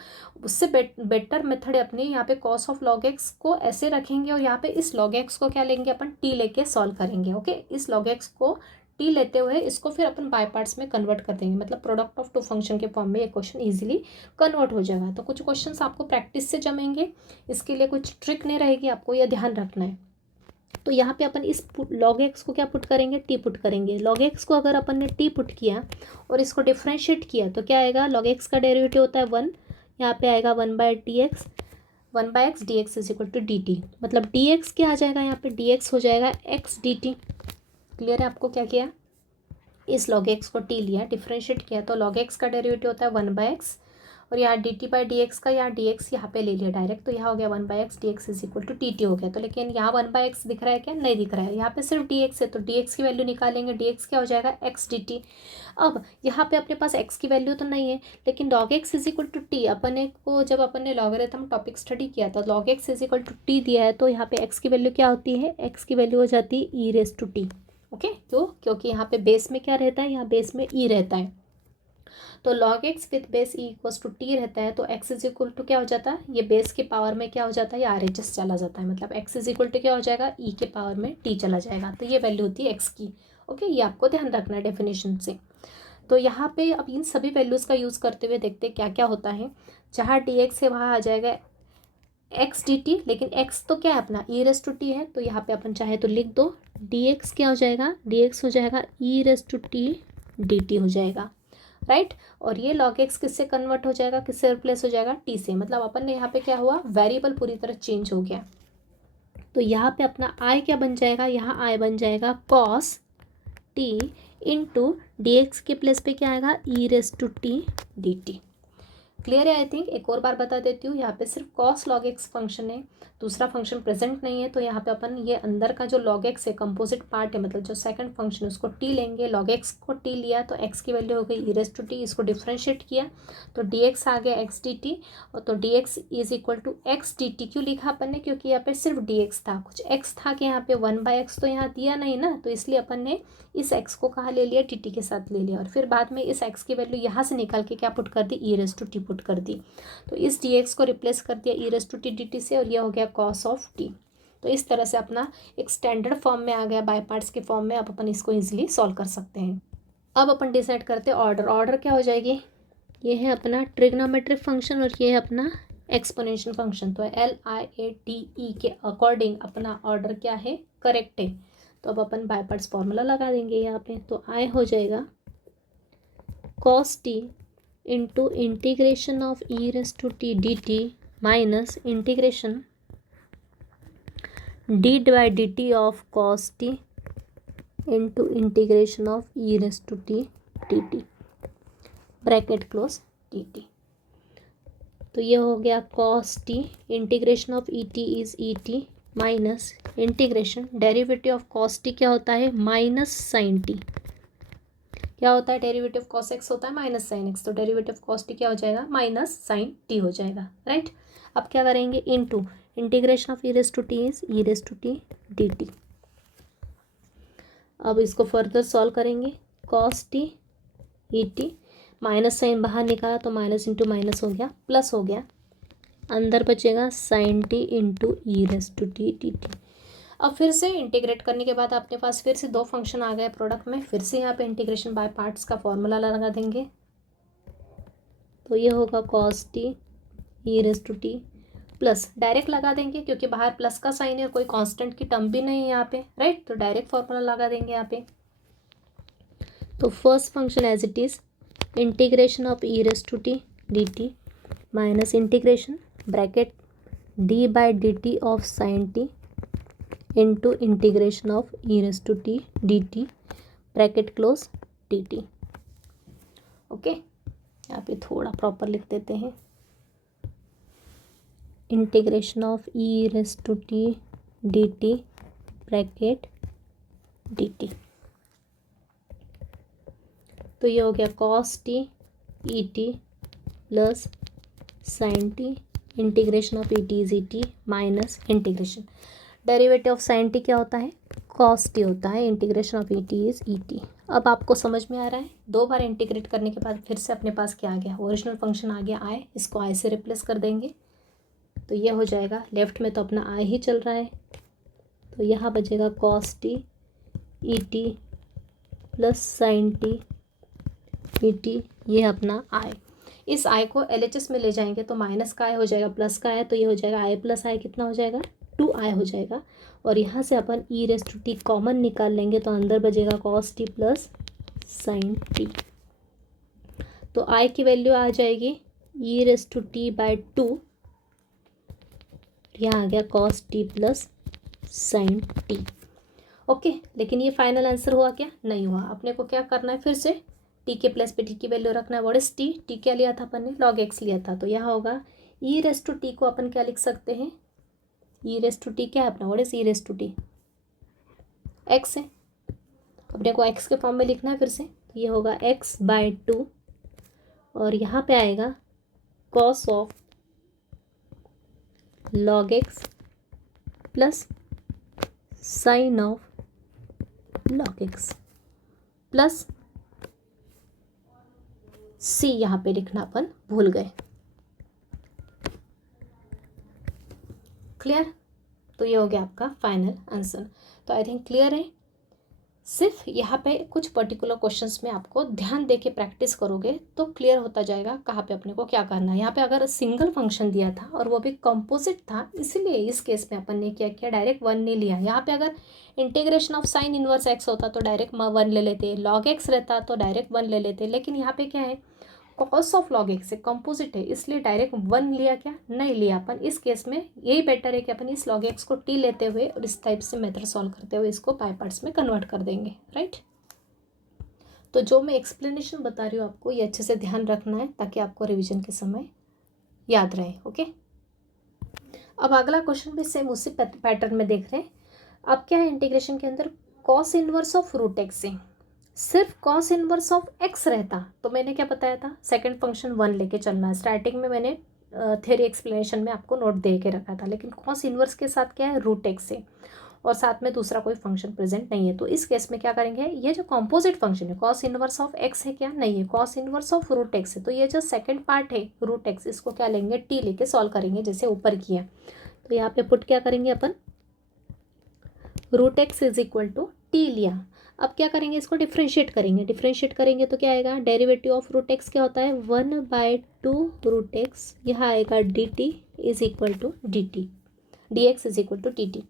उससे बेटर मेथड है अपनी, यहाँ पे कॉस ऑफ लॉग एक्स को ऐसे रखेंगे और यहाँ पे इस लॉग एक्स को क्या लेंगे अपन, टी लेके सॉल्व करेंगे, ओके। इस लॉग एक्स को टी लेते हुए इसको फिर अपन बाय पार्ट्स में कन्वर्ट कर देंगे, मतलब प्रोडक्ट ऑफ 2 फंक्शन के फॉर्म में ये क्वेश्चन इजीली कन्वर्ट हो जाएगा। तो कुछ क्वेश्चंस आपको प्रैक्टिस से जमेंगे, इसके लिए कुछ ट्रिक नहीं रहेगी, आपको यह ध्यान रखना है। तो यहाँ पे अपन इस लॉग एक्स को क्या पुट करेंगे, टी पुट करेंगे। लॉग एक्स को अगर अपन ने टी पुट किया और इसको डिफ्रेंशिएट किया तो क्या आएगा, लॉग एक्स का डेरिवेटिव होता है 1, यहाँ पे आएगा 1/dx, 1/x dx is equal to dt, मतलब dx क्या आ जाएगा, यहाँ पे dx हो जाएगा x dt। क्लियर है आपको, क्या किया, इस log x को t लिया, डिफ्रेंशिएट किया, तो log x का डेरिवेटिव होता है 1/x और यहाँ dt/dx का यहाँ dx यहाँ पे ले लिया डायरेक्ट, तो यहाँ हो गया 1/x dx is equal to dt हो गया। तो लेकिन यहाँ 1/x दिख रहा है क्या, नहीं दिख रहा है, यहाँ पे सिर्फ dx है, तो dx की वैल्यू निकालेंगे, dx क्या हो जाएगा, x dt। अब यहाँ पे अपने पास x की वैल्यू तो नहीं है, लेकिन log x is equal to t, अपन को जब अपन ने लॉगरिथम टॉपिक स्टडी किया था, log x is equal to t दिया है, तो यहाँ पे x की वैल्यू क्या होती है, x की वैल्यू हो जाती है e⁻t, ओके। क्यों, क्योंकि यहाँ पे बेस में क्या रहता है, यहाँ बेस में ई रहता है, तो log x with base e equals to t रहता है, तो x इज इक्वल टू क्या हो जाता है, ये बेस के पावर में क्या हो जाता है, ये RHS चला जाता है, मतलब x इज इक्वल टू क्या हो जाएगा, ई के पावर में t चला जाएगा, तो ये वैल्यू होती है x की, ओके। ये आपको ध्यान रखना है डेफिनेशन से। तो यहाँ पे अब इन सभी वैल्यूज़ का यूज़ करते हुए देखते क्या क्या होता है, जहाँ dx है वहाँ आ जाएगा x dt, लेकिन x तो क्या है अपना e⁻t है, तो यहाँ पे अपन चाहे तो लिख दो, dx क्या हो जाएगा, dx हो जाएगा e⁻t dt हो जाएगा, राइट। और ये log x किससे कन्वर्ट हो जाएगा, किससे रिप्लेस हो जाएगा, t से, मतलब अपन ने यहाँ पे क्या हुआ, वेरिएबल पूरी तरह चेंज हो गया। तो यहाँ पे अपना i क्या बन जाएगा, यहाँ i बन जाएगा cos t into D x के प्लेस पे क्या आएगा, e⁻t dt। क्लियर है आई थिंक। एक और बार बता देती हूँ, यहाँ पे सिर्फ cos log x फंक्शन है, दूसरा फंक्शन प्रेजेंट नहीं है, तो यहाँ पे अपन ये अंदर का जो log x है कंपोजिट पार्ट है, मतलब जो सेकंड फंक्शन है उसको t लेंगे, log x को t लिया तो x की वैल्यू हो गई e⁻t, इसको डिफ्रेंशिएट किया तो dx आ गया x dt, और तो dx is equal to x dt क्यों लिखा अपन ने, क्योंकि यहाँ पे सिर्फ dx था, कुछ x था कि यहाँ पे 1/x तो यहाँ दिया नहीं ना, तो इसलिए अपन ने इस x को कहाँ ले लिया, dt के साथ ले लिया, और फिर बाद में इस x की वैल्यू यहाँ से निकाल के क्या पुट कर दी, e⁻t पुट कर दी, तो इस dx को रिप्लेस कर दिया e raise to t dt से, और ये हो गया cos ऑफ t। तो इस तरह से अपना एक स्टैंडर्ड फॉर्म में आ गया, बाय पार्ट्स के फॉर्म में। अब अपन इसको ईजिली सॉल्व कर सकते हैं। अब अपन डिसाइड करते हैं ऑर्डर। ऑर्डर क्या हो जाएगी, ये है अपना ट्रिग्नोमेट्रिक फंक्शन और ये है अपना एक्सपोनेंशियल फंक्शन। तो LIATE के अकॉर्डिंग अपना ऑर्डर क्या है, करेक्ट है। तो अब अपन बाय पार्ट्स फॉर्मूला लगा देंगे यहाँ पे। तो I हो जाएगा cos t into integration of e raise to t dt minus integration d by d t of cos t into integration of e raise to t dt, bracket close dt। तो ये हो गया cos t, integration of e t is e t minus integration, derivative of cos t क्या होता है, माइनस साइन टी। क्या होता है, डेरिवेटिव cos x होता है माइनस साइन x, तो डेरिवेटिव cos t क्या हो जाएगा, माइनस साइन t हो जाएगा, राइट। अब क्या करेंगे, into integration of e raise to t is e raise to t d t. अब इसको फर्दर सॉल्व करेंगे, cos t e t, minus sign बाहर निकाला तो माइनस इंटू माइनस हो गया, प्लस हो गया, अंदर बचेगा sine t into e raise to t d t. अब फिर से इंटीग्रेट करने के बाद अपने पास फिर से दो फंक्शन आ गए प्रोडक्ट में। फिर से यहाँ पे इंटीग्रेशन बाय पार्ट्स का फॉर्मूला लगा देंगे। तो ये होगा cos t e raise to t, plus direct लगा देंगे क्योंकि बाहर प्लस का साइन है और कोई कांस्टेंट की टर्म भी नहीं है यहाँ पे, राइट। तो डायरेक्ट फॉर्मूला लगा देंगे यहाँ पे। तो first function as it is integration of e raise to t d t minus integration bracket d by d t of sine t into integration of e raise to t d t, bracket close d t. Okay, यहाँ पे थोड़ा प्रॉपर लिख देते हैं, integration of e raise to t d t bracket d t. तो ये हो गया cos t e t plus sine T, integration of e t is e t minus integration, derivative of sine t क्या होता है, cos t होता है, integration of e t is e T. अब आपको समझ में आ रहा है, दो बार इंटीग्रेट करने के बाद फिर से अपने पास क्या आ गया, ओरिजिनल फंक्शन आ गया i, इसको i से रिप्लेस कर देंगे। तो ये हो जाएगा, लेफ्ट में तो अपना i ही चल रहा है, तो यहाँ बचेगा cos t e t plus sine T E T, ये अपना i। इस i को LHS में ले जाएंगे तो माइनस का i हो जाएगा, प्लस का i, तो ये हो जाएगा i प्लस i कितना हो जाएगा, 2i हो जाएगा। और यहाँ से अपन e raise to t common निकाल लेंगे तो अंदर बचेगा cos t plus sine t. तो i की वैल्यू आ जाएगी e raise to t by 2, यहाँ आ गया cos t plus sine t. Okay, लेकिन ये फाइनल आंसर हुआ क्या, नहीं हुआ। अपने को क्या करना है, फिर से टी के प्लस पे टी की वैल्यू रखना है। व्हाट इज टी, टी क्या लिया था अपन ने, log x लिया था। तो यहाँ होगा ई रेज़ टू टी को अपन क्या लिख सकते हैं, ई रेज़ टू टी क्या है अपना, what is e raise to t, x है, अपने को x के फॉर्म में लिखना है फिर से। तो ये होगा x बाई 2 और यहाँ पे आएगा cos of log x plus sign of log x plus c, यहाँ पे लिखना अपन भूल गए। क्लियर, तो ये हो गया आपका फाइनल आंसर। तो आई थिंक क्लियर है। सिर्फ यहाँ पे कुछ पर्टिकुलर क्वेश्चंस में आपको ध्यान दे के प्रैक्टिस करोगे तो क्लियर होता जाएगा कहाँ पे अपने को क्या करना है। यहाँ पे अगर सिंगल फंक्शन दिया था और वो भी कंपोजिट था, इसीलिए इस केस में अपन ने क्या किया, डायरेक्ट 1 नहीं लिया। यहाँ पे अगर integration of sine inverse x होता तो डायरेक्ट 1 ले लेते, log x रहता तो डायरेक्ट 1 ले लेते, लेकिन यहाँ पे क्या है, cos ऑफ log x से कंपोजिट है, इसलिए डायरेक्ट 1 लिया, क्या नहीं लिया अपन। इस केस में यही बेटर है कि अपन इस log x को t लेते हुए और इस टाइप से मेथड सॉल्व करते हुए इसको बाय पार्ट्स में कन्वर्ट कर देंगे, राइट। तो जो मैं एक्सप्लेनेशन बता रही हूँ आपको, ये अच्छे से ध्यान रखना है ताकि आपको रिविजन के समय याद रहे। ओके, अब अगला क्वेश्चन भी सेम उसी पैटर्न में देख रहे हैं। अब क्या है, इंटीग्रेशन के अंदर cos inverse of root x से सिर्फ cos इनवर्स ऑफ x रहता तो मैंने क्या बताया था, सेकंड फंक्शन 1 लेके चलना है। स्टार्टिंग में मैंने थ्योरी एक्सप्लेनेशन में आपको नोट दे के रखा था, लेकिन cos इनवर्स के साथ क्या है, रूट एक्स से, और साथ में दूसरा कोई फंक्शन प्रेजेंट नहीं है। तो इस केस में क्या करेंगे, ये जो कॉम्पोजिट फंक्शन है कॉस इनवर्स ऑफ एक्स है क्या, नहीं है, cos inverse of root x है। तो ये जो सेकंड पार्ट है रूट एक्स, इसको क्या लेंगे, टी लेके सॉल्व करेंगे जैसे ऊपर किया। तो यहाँ पे पुट क्या करेंगे अपन, root x is equal to t लिया। अब क्या करेंगे, इसको डिफ्रेंशिएट करेंगे। डिफ्रेंशिएट करेंगे तो क्या आएगा, डेरिवेटिव ऑफ रूट एक्स क्या होता है, 1/2 रूट एक्स, यहाँ आएगा d t is equal to d t, d x is equal to t t.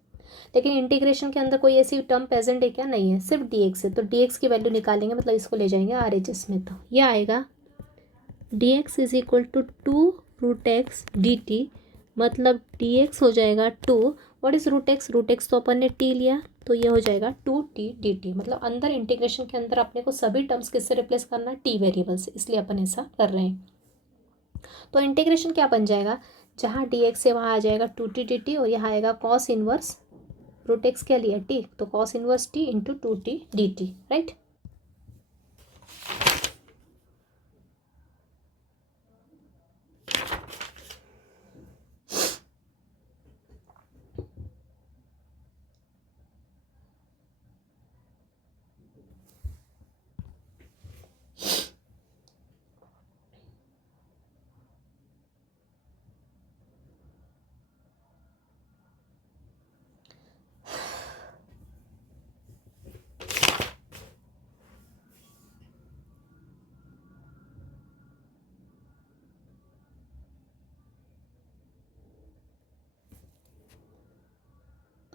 लेकिन इंटीग्रेशन के अंदर कोई ऐसी टर्म प्रेजेंट है क्या, नहीं है, सिर्फ डी एक्स है। तो डी एक्स की वैल्यू निकालेंगे, मतलब इसको ले जाएंगे आर एच एस में। तो यह आएगा d x is equal to 2 root x d t, मतलब डी एक्स हो जाएगा 2। What is root x, root x तो अपन ने टी लिया, तो ये हो जाएगा 2t dt। मतलब अंदर इंटीग्रेशन के अंदर अपने को सभी टर्म्स किससे रिप्लेस करना है, टी वेरिएबल से, इसलिए अपन ऐसा कर रहे हैं। तो इंटीग्रेशन क्या बन जाएगा, जहाँ डी एक्स है वहाँ आ जाएगा 2t dt, और यहाँ आएगा कॉस इनवर्स रूट एक्स क्या लिया टी, तो cos inverse t into 2t dt, right.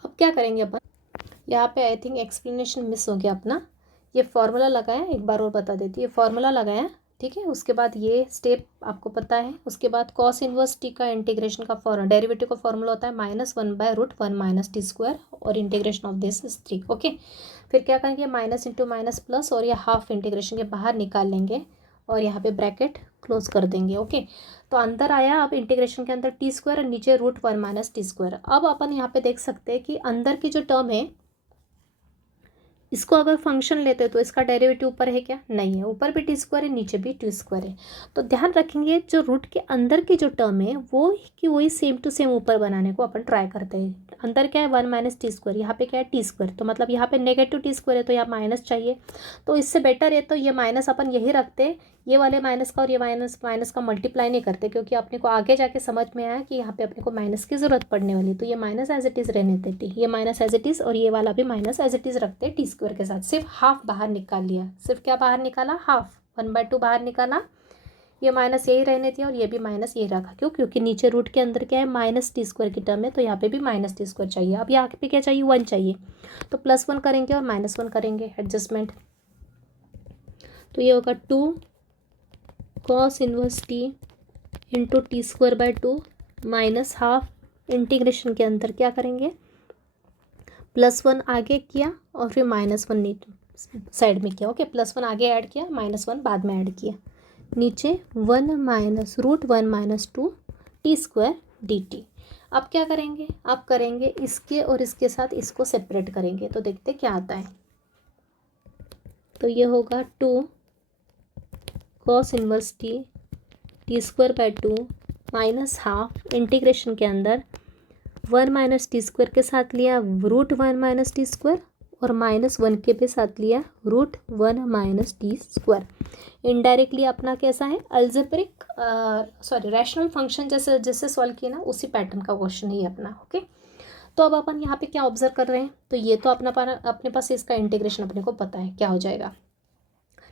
अब क्या करेंगे अपन, यहाँ पे आई थिंक एक्सप्लेनेशन मिस हो गया अपना। ये फॉर्मूला लगाया, एक बार और बता देती, ये फॉर्मूला लगाया, ठीक है। उसके बाद ये स्टेप आपको पता है। उसके बाद कॉस इनवर्स टी का इंटीग्रेशन का फॉर्मूला, डेरिवेटिव का फॉर्मूला होता है -1/√1 माइनस टी स्क्वायर, और integration of this is 3, okay. फिर क्या करेंगे, माइनस इंटू माइनस प्लस, और ये हाफ इंटीग्रेशन के बाहर निकाल लेंगे, और यहाँ पे ब्रैकेट क्लोज कर देंगे, ओके। तो अंदर आया अब इंटीग्रेशन के अंदर टी स्क्वायर, और नीचे √1 माइनस टी स्क्वायर। अब अपन यहाँ पे देख सकते हैं कि अंदर की जो टर्म है, इसको अगर फंक्शन लेते तो इसका डेरिवेटिव ऊपर है क्या, नहीं है, ऊपर भी टी स्क्वायर है, नीचे भी टी स्क्वायर है। तो ध्यान रखेंगे जो रूट के अंदर की जो टर्म है वो कि वही सेम टू सेम ऊपर बनाने को अपन ट्राई करते हैं। अंदर क्या है 1 माइनस टी स्क्वायर, यहाँ पे क्या है टी स्क्वायर, तो मतलब यहाँ पे नेगेटिव टी स्क्वायर है, तो यहाँ माइनस चाहिए। तो इससे बेटर है तो ये माइनस अपन यही रखते, ये वाले माइनस का और ये माइनस माइनस का मल्टीप्लाई नहीं करते, क्योंकि अपने को आगे जाके समझ में आया कि यहाँ पे अपने को माइनस की जरूरत पड़ने वाली। तो ये माइनस एज इट इज़ रहने देते, ये माइनस एज इट इज़, और ये वाला भी माइनस एज इट इज़ रखते टी स्क्वायर के साथ। सिर्फ हाफ बाहर निकाल लिया, सिर्फ क्या बाहर निकाला, हाफ, 1/2 बाहर निकाला। ये माइनस यही रहने दिया, और ये भी माइनस यही रखा, क्यों, क्योंकि नीचे रूट के अंदर क्या है माइनस टी स्क्वायर की टर्म है, तो यहाँ पे भी माइनस टी स्क्वायर चाहिए। अब यहाँ पे क्या चाहिए, 1 चाहिए, तो +1 करेंगे और -1 करेंगे एडजस्टमेंट। तो ये होगा 2 cos inverse t into t square by 2 minus half integration के अंदर क्या करेंगे, +1 आगे किया और फिर -1 नीचे साइड में किया, ओके। +1 आगे ऐड किया, -1 बाद में ऐड किया, नीचे 1 minus √1 minus 2 T square d t. अब क्या करेंगे, अब करेंगे इसके और इसके साथ इसको सेपरेट करेंगे, तो देखते क्या आता है। तो ये होगा 2 cos inverse T square by 2 minus half integration के अंदर 1 माइनस टी स्क्वायर के साथ लिया √1 माइनस टी स्क्वायर, और -1 के भी साथ लिया √1 माइनस टी स्क्वायर। इनडायरेक्टली अपना कैसा है, अलजेब्रिक रैशनल फंक्शन जैसे जैसे सॉल्व किया ना, उसी पैटर्न का क्वेश्चन ही अपना, ओके। तो अब अपन यहाँ पे क्या ऑब्जर्व कर रहे हैं, तो ये तो अपने पास इसका इंटीग्रेशन अपने को पता है क्या हो जाएगा,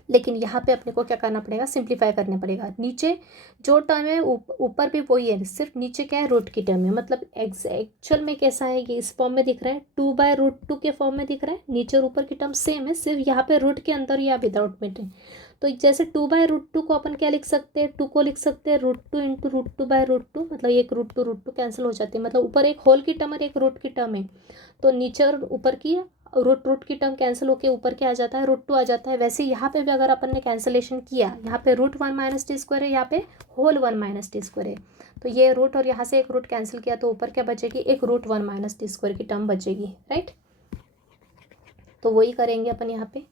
लेकिन यहाँ पे अपने को क्या करना पड़ेगा, सिंप्लीफाई करना पड़ेगा। नीचे जो टर्म है ऊपर भी वही है, सिर्फ नीचे क्या है रूट की टर्म है। मतलब एक्चुअल में कैसा है, ये इस फॉर्म में दिख रहा है 2/√2 के फॉर्म में दिख रहा है, नीचे और ऊपर की टर्म सेम है, सिर्फ यहाँ पे रूट के अंदर या विदाउट में है। तो जैसे 2/√2 को अपन क्या लिख सकते हैं, 2 को लिख सकते हैं √2 इंटू √2/√2, मतलब एक √2 कैंसिल हो जाते हैं, मतलब ऊपर एक होल की टर्म और एक रूट की टर्म है, तो नीचे और ऊपर की रूट की टर्म कैंसिल होकर ऊपर क्या आ जाता है, √2 आ जाता है। वैसे यहाँ पे भी अगर अपन ने कैंसिलेशन किया, यहाँ पे √1 माइनस टी स्क्वायर है, यहाँ पे होल 1 माइनस टी स्क्वायर है, तो ये रूट और यहाँ से एक रूट कैंसिल किया, तो ऊपर क्या बचेगी, एक √1 माइनस टी स्क्वायर की टर्म बचेगी, राइट। तो वही करेंगे अपन यहाँ पे।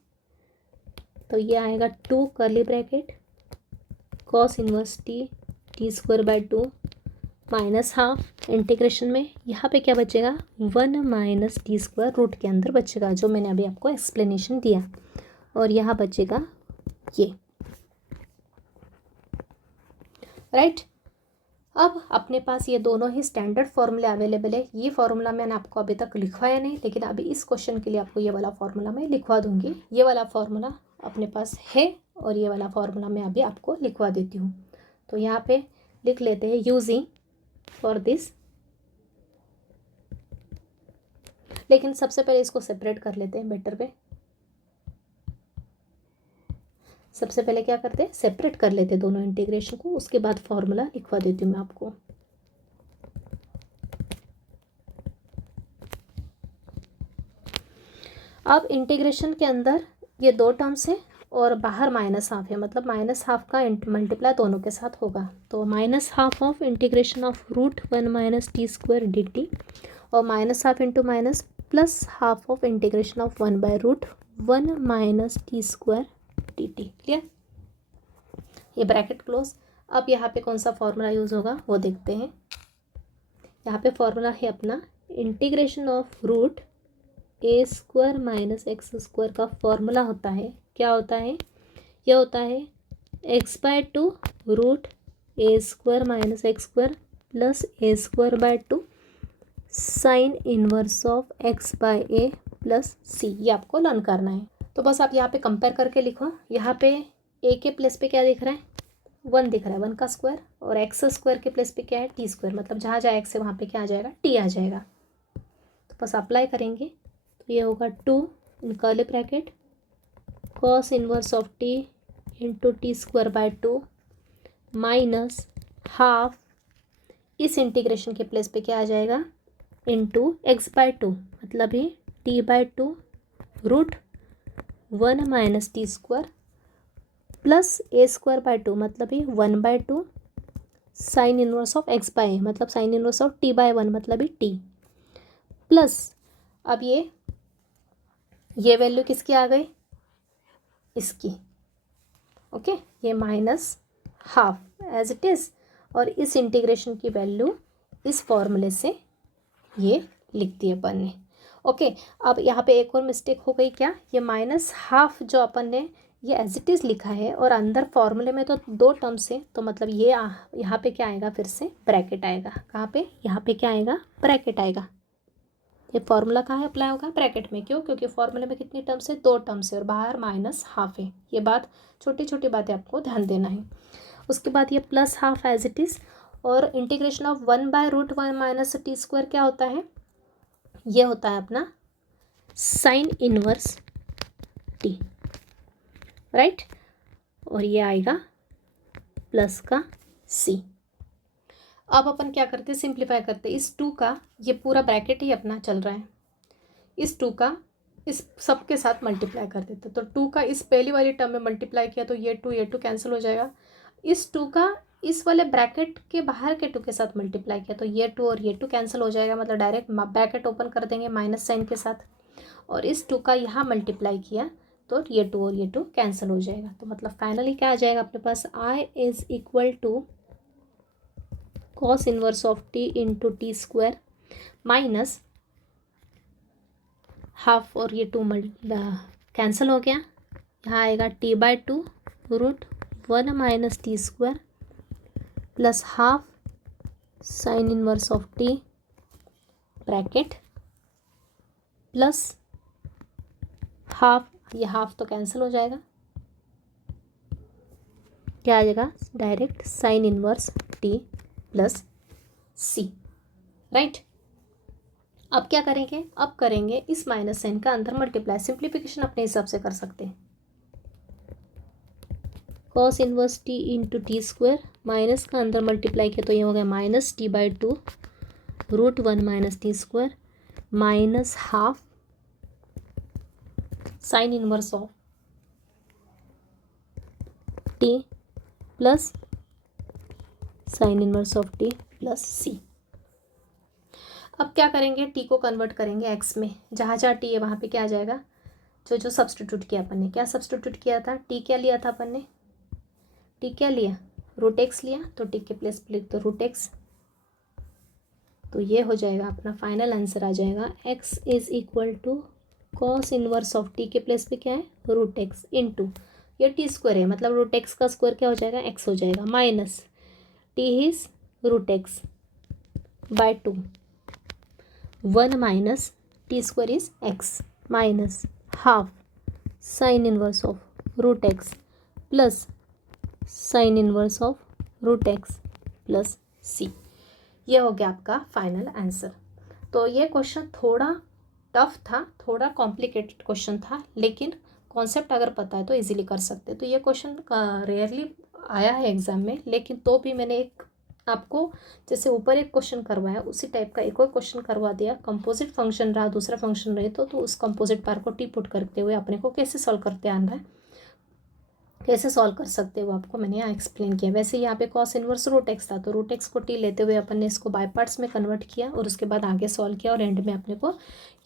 तो ये आएगा 2 curly bracket cos inverse T square by 2 minus half integration में यहाँ पे क्या बचेगा, 1 माइनस टी स्क्वायर रूट के अंदर बचेगा, जो मैंने अभी आपको एक्सप्लेनेशन दिया। और यहाँ बचेगा ये, राइट। अब अपने पास ये दोनों ही स्टैंडर्ड फॉर्मूले अवेलेबल है। ये फार्मूला मैंने आपको अभी तक लिखवाया नहीं, लेकिन अभी इस क्वेश्चन के लिए आपको ये वाला फार्मूला मैं लिखवा दूंगी। ये वाला फार्मूला अपने पास है और ये वाला फार्मूला मैं अभी आपको लिखवा देती हूँ। तो यहाँ पे लिख लेते हैं यूजिंग फॉर दिस, लेकिन सबसे पहले इसको सेपरेट कर लेते हैं बेटर पे। सबसे पहले क्या करते हैं, सेपरेट कर लेते हैं दोनों इंटीग्रेशन को, उसके बाद फॉर्मूला लिखवा देती हूँ मैं आपको। अब इंटीग्रेशन के अंदर ये दो टर्म्स है और बाहर माइनस हाफ है, मतलब माइनस हाफ का मल्टीप्लाई दोनों के साथ होगा। तो minus half of integration of root 1 minus t square d t, और minus half into minus plus half of integration of 1 by root 1 minus t square d t. Clear, ये ब्रैकेट क्लोज। अब यहाँ पे कौन सा फॉर्मूला यूज़ होगा वो देखते हैं। यहाँ पे फॉर्मूला है अपना integration of root a square minus x square का फॉर्मूला होता है, क्या होता है, ये होता है x by two root a square minus x square plus a square by two sine inverse of x by a plus c. ये आपको लर्न करना है। तो बस आप यहाँ पे कंपेयर करके लिखो। यहाँ पे ए के प्लेस पे क्या दिख रहा है, 1 दिख रहा है, 1 का स्क्वायर, और एक्स स्क्वायर के प्लेस पे क्या है, टी स्क्वायर, मतलब जहाँ जहाँ एक्स है वहाँ पे क्या आ जाएगा, टी आ जाएगा। तो बस अप्लाई करेंगे तो ये होगा 2 in curly bracket cos inverse of t into t square by 2 minus half, इस इंटीग्रेशन के प्लेस पे क्या आ जाएगा, इंटू एक्स बाय 2, मतलब ये t by 2 root 1 minus t square plus a square by 2, मतलब ये 1 by 2 sine inverse of x by a, मतलब sine inverse of t by 1, मतलब ये टी, प्लस अब ये वैल्यू किसकी आ गई, इसकी, ओके, ये minus half as it is, और इस इंटीग्रेशन की वैल्यू इस फॉर्मूले से ये लिख दी अपन ने। ओके, अब यहाँ पे एक और मिस्टेक हो गई, क्या, ये माइनस हाफ जो अपन ने ये एज इट इज़ लिखा है और अंदर फॉर्मूले में तो दो टर्म्स है, तो मतलब ये यहाँ पे क्या आएगा, फिर से ब्रैकेट आएगा। कहाँ पे, यहाँ पे क्या आएगा, ब्रैकेट आएगा। ये फॉर्मूला कहाँ है अप्लाई होगा, ब्रैकेट में। क्यों, क्योंकि फॉर्मूले में कितनी टर्म्स है, 2 टर्म्स है और बाहर माइनस हाफ है। ये बात, छोटी छोटी बातें आपको ध्यान देना है। उसके बाद ये plus half as it is, और integration of 1 by root 1 minus t square क्या होता है, ये होता है अपना साइन इनवर्स टी, राइट, और ये आएगा प्लस का सी। अब अपन क्या करते हैं, सिंप्लीफाई करते हैं। इस 2 का, ये पूरा ब्रैकेट ही अपना चल रहा है, इस 2 का इस सब के साथ मल्टीप्लाई कर देते, तो 2 का इस पहली वाली टर्म में मल्टीप्लाई किया तो ये 2 कैंसिल हो जाएगा। इस 2 का इस वाले ब्रैकेट के बाहर के 2 के साथ मल्टीप्लाई किया तो ये 2 और ये 2 कैंसिल हो जाएगा, मतलब डायरेक्ट ब्रैकेट ओपन कर देंगे माइनस साइन के साथ, और इस 2 का यहाँ मल्टीप्लाई किया तो ये 2 और ये 2 कैंसिल हो जाएगा। तो मतलब फाइनली क्या आ जाएगा अपने पास, I is equal to cos inverse of t into t square minus half, और ये 2 कैंसिल हो गया, यहाँ आएगा t by 2 root 1 minus t square plus half sine inverse of t bracket plus half, ये हाफ तो कैंसिल हो जाएगा, क्या आ जाएगा, direct sine inverse t plus c, right. अब क्या करेंगे, अब करेंगे इस माइनस साइन का अंदर मल्टीप्लाई, सिंप्लीफिकेशन अपने हिसाब से कर सकते हैं। Cos inverse t into t square, minus का अंदर मल्टीप्लाई किया तो ये हो गया minus t by 2 root 1 minus t square minus half sine inverse of t plus sine inverse of t plus c. अब क्या करेंगे, टी को कन्वर्ट करेंगे एक्स में, जहाँ जहाँ टी है वहाँ पे क्या आ जाएगा, जो जो सब्स्टिट्यूट किया अपन ने, क्या सब्स्टिट्यूट किया था, टी क्या लिया था अपन ने, टी क्या लिया, रूट एक्स लिया, तो टी के प्लेस पे लिख दो रूट एक्स तो ये हो जाएगा अपना फाइनल आंसर आ जाएगा x is equal to cos inverse of t के प्लेस पे क्या है रूट एक्स इंटू ये टी स्क्वायर है मतलब रूट एक्स का स्क्वायर क्या हो जाएगा x हो जाएगा minus t is root x by 2 1 minus t square is x minus half sine inverse of root x plus sine inverse of root x plus c. ये हो गया आपका फाइनल आंसर। तो ये क्वेश्चन थोड़ा टफ था, थोड़ा कॉम्प्लिकेटेड क्वेश्चन था, लेकिन कॉन्सेप्ट अगर पता है तो इजीली कर सकते हैं। तो ये क्वेश्चन रेयरली आया है एग्जाम में, लेकिन तो भी मैंने एक आपको जैसे ऊपर एक क्वेश्चन करवाया उसी टाइप का एक और क्वेश्चन करवा दिया। कंपोजिट फंक्शन रहा, दूसरा फंक्शन रहे तो उस कंपोजिट पार्ट को टी पुट करते हुए अपने को कैसे सॉल्व करते आना है, कैसे सॉल्व कर सकते हो आपको मैंने यहाँ एक्सप्लेन किया। वैसे यहाँ पे कॉस इनवर्स रूट एक्स था, तो रूट एक्स को टी लेते हुए अपन ने इसको बाय पार्ट्स में कन्वर्ट किया और उसके बाद आगे सॉल्व किया और एंड में अपने को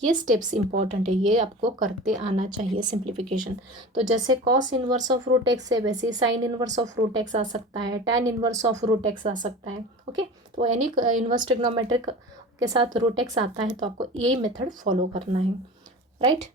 ये स्टेप्स इंपॉर्टेंट है, ये आपको करते आना चाहिए सिंप्लीफिकेशन। तो जैसे cos inverse of root x है वैसे sine inverse of root x आ सकता है, tan inverse of root x आ सकता है। ओके, तो एनी इनवर्स ट्रिग्नोमेट्रिक के साथ रूट एक्स आता है तो आपको यही मेथड फॉलो करना है, राइट।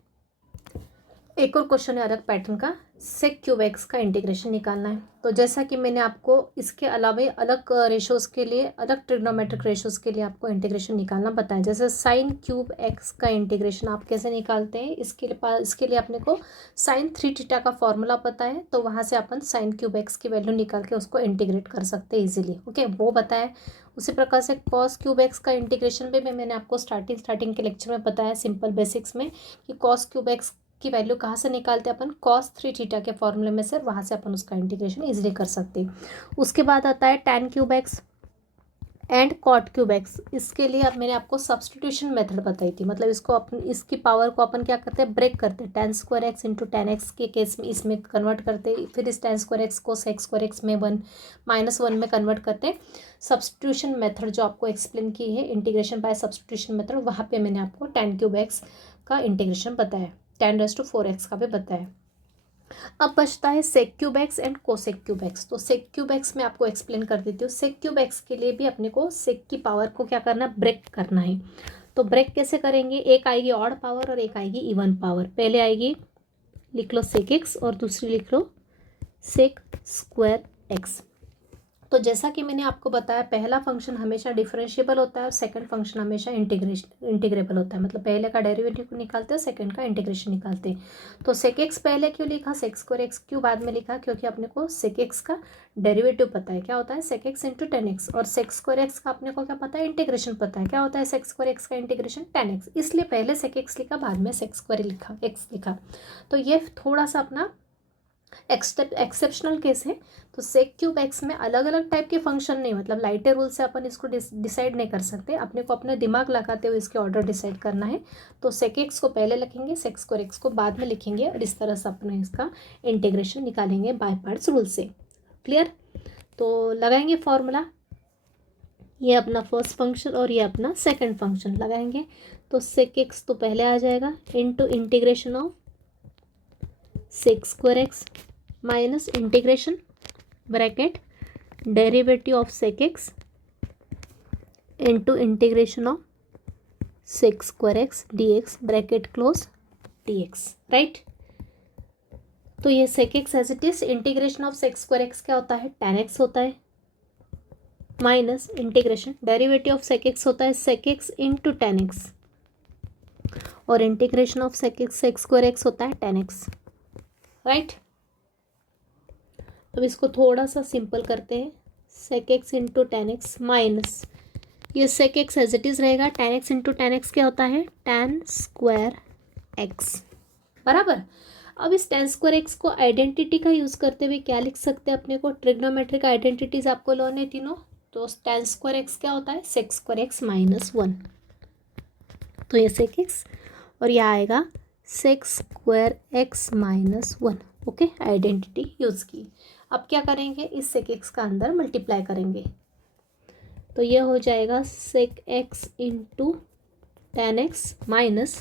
एक और क्वेश्चन है अलग पैटर्न का, सेक क्यूब एक्स का इंटीग्रेशन निकालना है। तो जैसा कि मैंने आपको इसके अलावा अलग रेशोज़ के लिए, अलग ट्रिग्नोमेट्रिक रेशोज़ के लिए आपको इंटीग्रेशन निकालना बताया। जैसे साइन क्यूब एक्स का इंटीग्रेशन आप कैसे निकालते हैं, इसके लिए अपने को साइन 3 थीटा का फॉर्मूला पता है, तो वहाँ से अपन साइन क्यूब एक्स की वैल्यू निकाल के उसको इंटीग्रेट कर सकते हैं ईजिली। ओके, वो बताया। उसी प्रकार से कॉस क्यूब एक्स का इंटीग्रेशन भी मैंने आपको स्टार्टिंग के लेक्चर में बताया सिंपल बेसिक्स में कि कॉस क्यूब एक्स की वैल्यू कहाँ से निकालते हैं अपन, कॉस 3 थीटा के फॉर्मूले में से, वहाँ से अपन उसका इंटीग्रेशन इजीली कर सकते हैं। उसके बाद आता है tan cube x and cot cube x. इसके लिए अब मैंने आपको सब्सटीट्यूशन मेथड बताई थी, मतलब इसकी पावर को अपन क्या करते हैं, ब्रेक करते हैं। Tan square x into tan x के केस में इसमें कन्वर्ट करते हैं, फिर इस टैन स्क्वायर एक्स को सेक स्क्वायर एक्स में 1 में कन्वर्ट करते हैं। सब्सटीट्यूशन मेथड जो आपको एक्सप्लेन की है, इंटीग्रेशन बाय सब्सटीट्यूशन मेथड, वहाँ पर मैंने आपको टैन क्यूब एक्स का इंटीग्रेशन बताया, 10⁴x का भी बताया। अब बचता है sec cube x and cosec cube x. तो सेक क्यूब एक्स में आपको एक्सप्लेन कर देती हूँ। सेक क्यूब एक्स के लिए भी अपने को सेक की पावर को क्या करना है, ब्रेक करना है। तो ब्रेक कैसे करेंगे, एक आएगी ऑड पावर और एक आएगी इवन पावर। पहले आएगी, लिख लो सेक एक्स और दूसरी लिख लो सेक स्क्वायर एक्स। तो जैसा कि मैंने आपको बताया, पहला फंक्शन हमेशा डिफरेंशिएबल होता है और सेकंड फंक्शन हमेशा इंटीग्रेबल होता है। मतलब पहले का डेरिवेटिव को निकालते हैं, सेकंड का इंटीग्रेशन निकालते हैं। तो सेक एक्स पहले क्यों लिखा, सेक स्क्वायर एक्स क्यों बाद में लिखा, क्योंकि अपने को सेक एक्स का डेरिवेटिव पता है, क्या होता है sec x into tan x, और सेक स्क्वायर एक्स का अपने को क्या पता है, इंटीग्रेशन पता है, क्या होता है सेक स्क्वायर एक्स का इंटीग्रेशन टेन एक्स। इसलिए पहले सेक एक्स लिखा, बाद में सेक स्क्वायर लिखा, एक्स लिखा। तो ये थोड़ा सा अपना एक्सेप्शनल केस है। तो सेक क्यूब एक्स में अलग अलग टाइप के फंक्शन नहीं, मतलब लाइटर रूल से अपन इसको डिसाइड नहीं कर सकते, अपने को अपने दिमाग लगाते हुए इसके ऑर्डर डिसाइड करना है। तो सेक एक्स को पहले लिखेंगे, सेक स्क्वायर एक्स को बाद में लिखेंगे, और इस तरह से अपने इसका इंटीग्रेशन निकालेंगे बाय पार्ट्स रूल से। क्लियर। तो लगाएंगे फॉर्मूला, ये अपना फर्स्ट फंक्शन और ये अपना सेकेंड फंक्शन लगाएंगे। तो सेक एक्स तो पहले आ जाएगा into integration of sec square x minus integration bracket derivative of sec x into integration of sec square x d x bracket close d x, right. तो ये sec x as it is, integration of sec square x क्या होता है, टैन एक्स होता है, minus integration derivative of sec x होता है sec x into tan x, और integration of sec square x होता है टैन एक्स, राइट। अब इसको थोड़ा सा सिंपल करते हैं, sec x into tan x minus ये sec x as it is रहेगा, tan x into tan x क्या होता है, टैन स्क्वायर एक्स, बराबर। अब इस टैन स्क्वायर एक्स को आइडेंटिटी का यूज़ करते हुए क्या लिख सकते हैं, अपने को ट्रिग्नोमेट्रिक आइडेंटिटीज आपको लोन है तीनों। तो टैन स्क्वायर एक्स क्या होता है, सेक स्क्वायर एक्स माइनस 1। तो ये सेक एक्स और यह आएगा sec square x minus 1। Okay, identity use की। अब क्या करेंगे, इस सेक एक्स का अंदर मल्टीप्लाई करेंगे, तो ये हो जाएगा sec x into tan x minus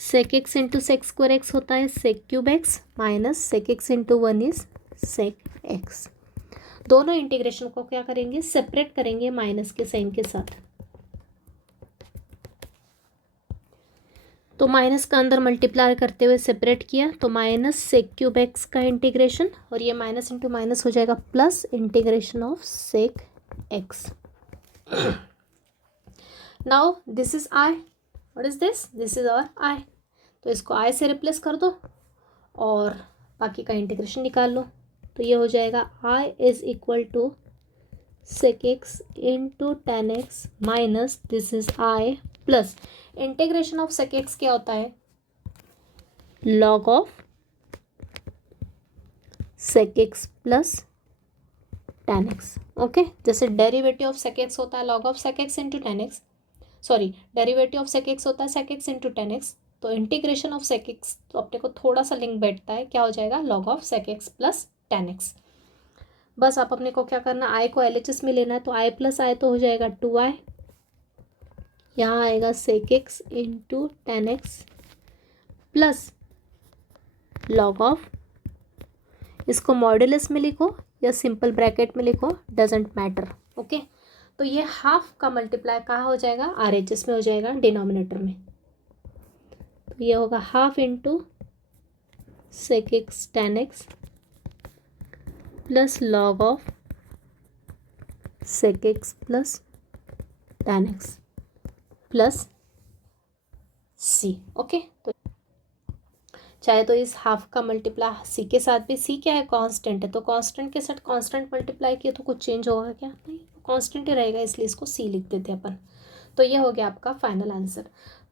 sec x into sec square x होता है sec cube x minus sec x into 1 is sec x. दोनों इंटीग्रेशन को क्या करेंगे, सेपरेट करेंगे माइनस के साइन के साथ। तो माइनस का अंदर मल्टीप्लाई करते हुए सेपरेट किया, तो माइनस सेक क्यूब एक्स का इंटीग्रेशन, और ये माइनस इंटू माइनस हो जाएगा plus integration of sec x. Now this is I, what is this, this is our I. तो इसको आई से रिप्लेस कर दो और बाकी का इंटीग्रेशन निकाल लो. तो ये हो जाएगा I is equal to sec x into tan x minus this is I plus integration of sec x क्या होता है, log of sec x plus tan x. Okay, जैसे डेरिवेटिव ऑफ सेक एक्स होता है log of sec x into tan x, sorry derivative of sec x होता है sec x into tan x, तो इंटीग्रेशन ऑफ सेक एक्स तो अपने को थोड़ा सा लिंक बैठता है, क्या हो जाएगा log of sec x plus tan x. बस आप अपने को क्या करना, आई को LHS में लेना है, तो आई प्लस आई तो हो जाएगा 2i, यहाँ आएगा sec x into tan x plus log of, इसको मॉड्यूलस में लिखो या सिंपल ब्रैकेट में लिखो, डजेंट मैटर. ओके, तो ये हाफ का मल्टीप्लाई कहाँ हो जाएगा, RHS में हो जाएगा डिनोमिनेटर में. तो ये होगा half into sec x tan x plus log of sec x plus tan x plus c. Okay, तो चाहे तो इस हाफ का मल्टीप्लाई सी के साथ भी, सी क्या है कांस्टेंट है, तो कांस्टेंट के साथ कांस्टेंट मल्टीप्लाई किया तो कुछ चेंज होगा क्या, नहीं कांस्टेंट ही रहेगा, इसलिए इसको सी लिख देते हैं अपन. तो ये हो गया आपका फाइनल आंसर.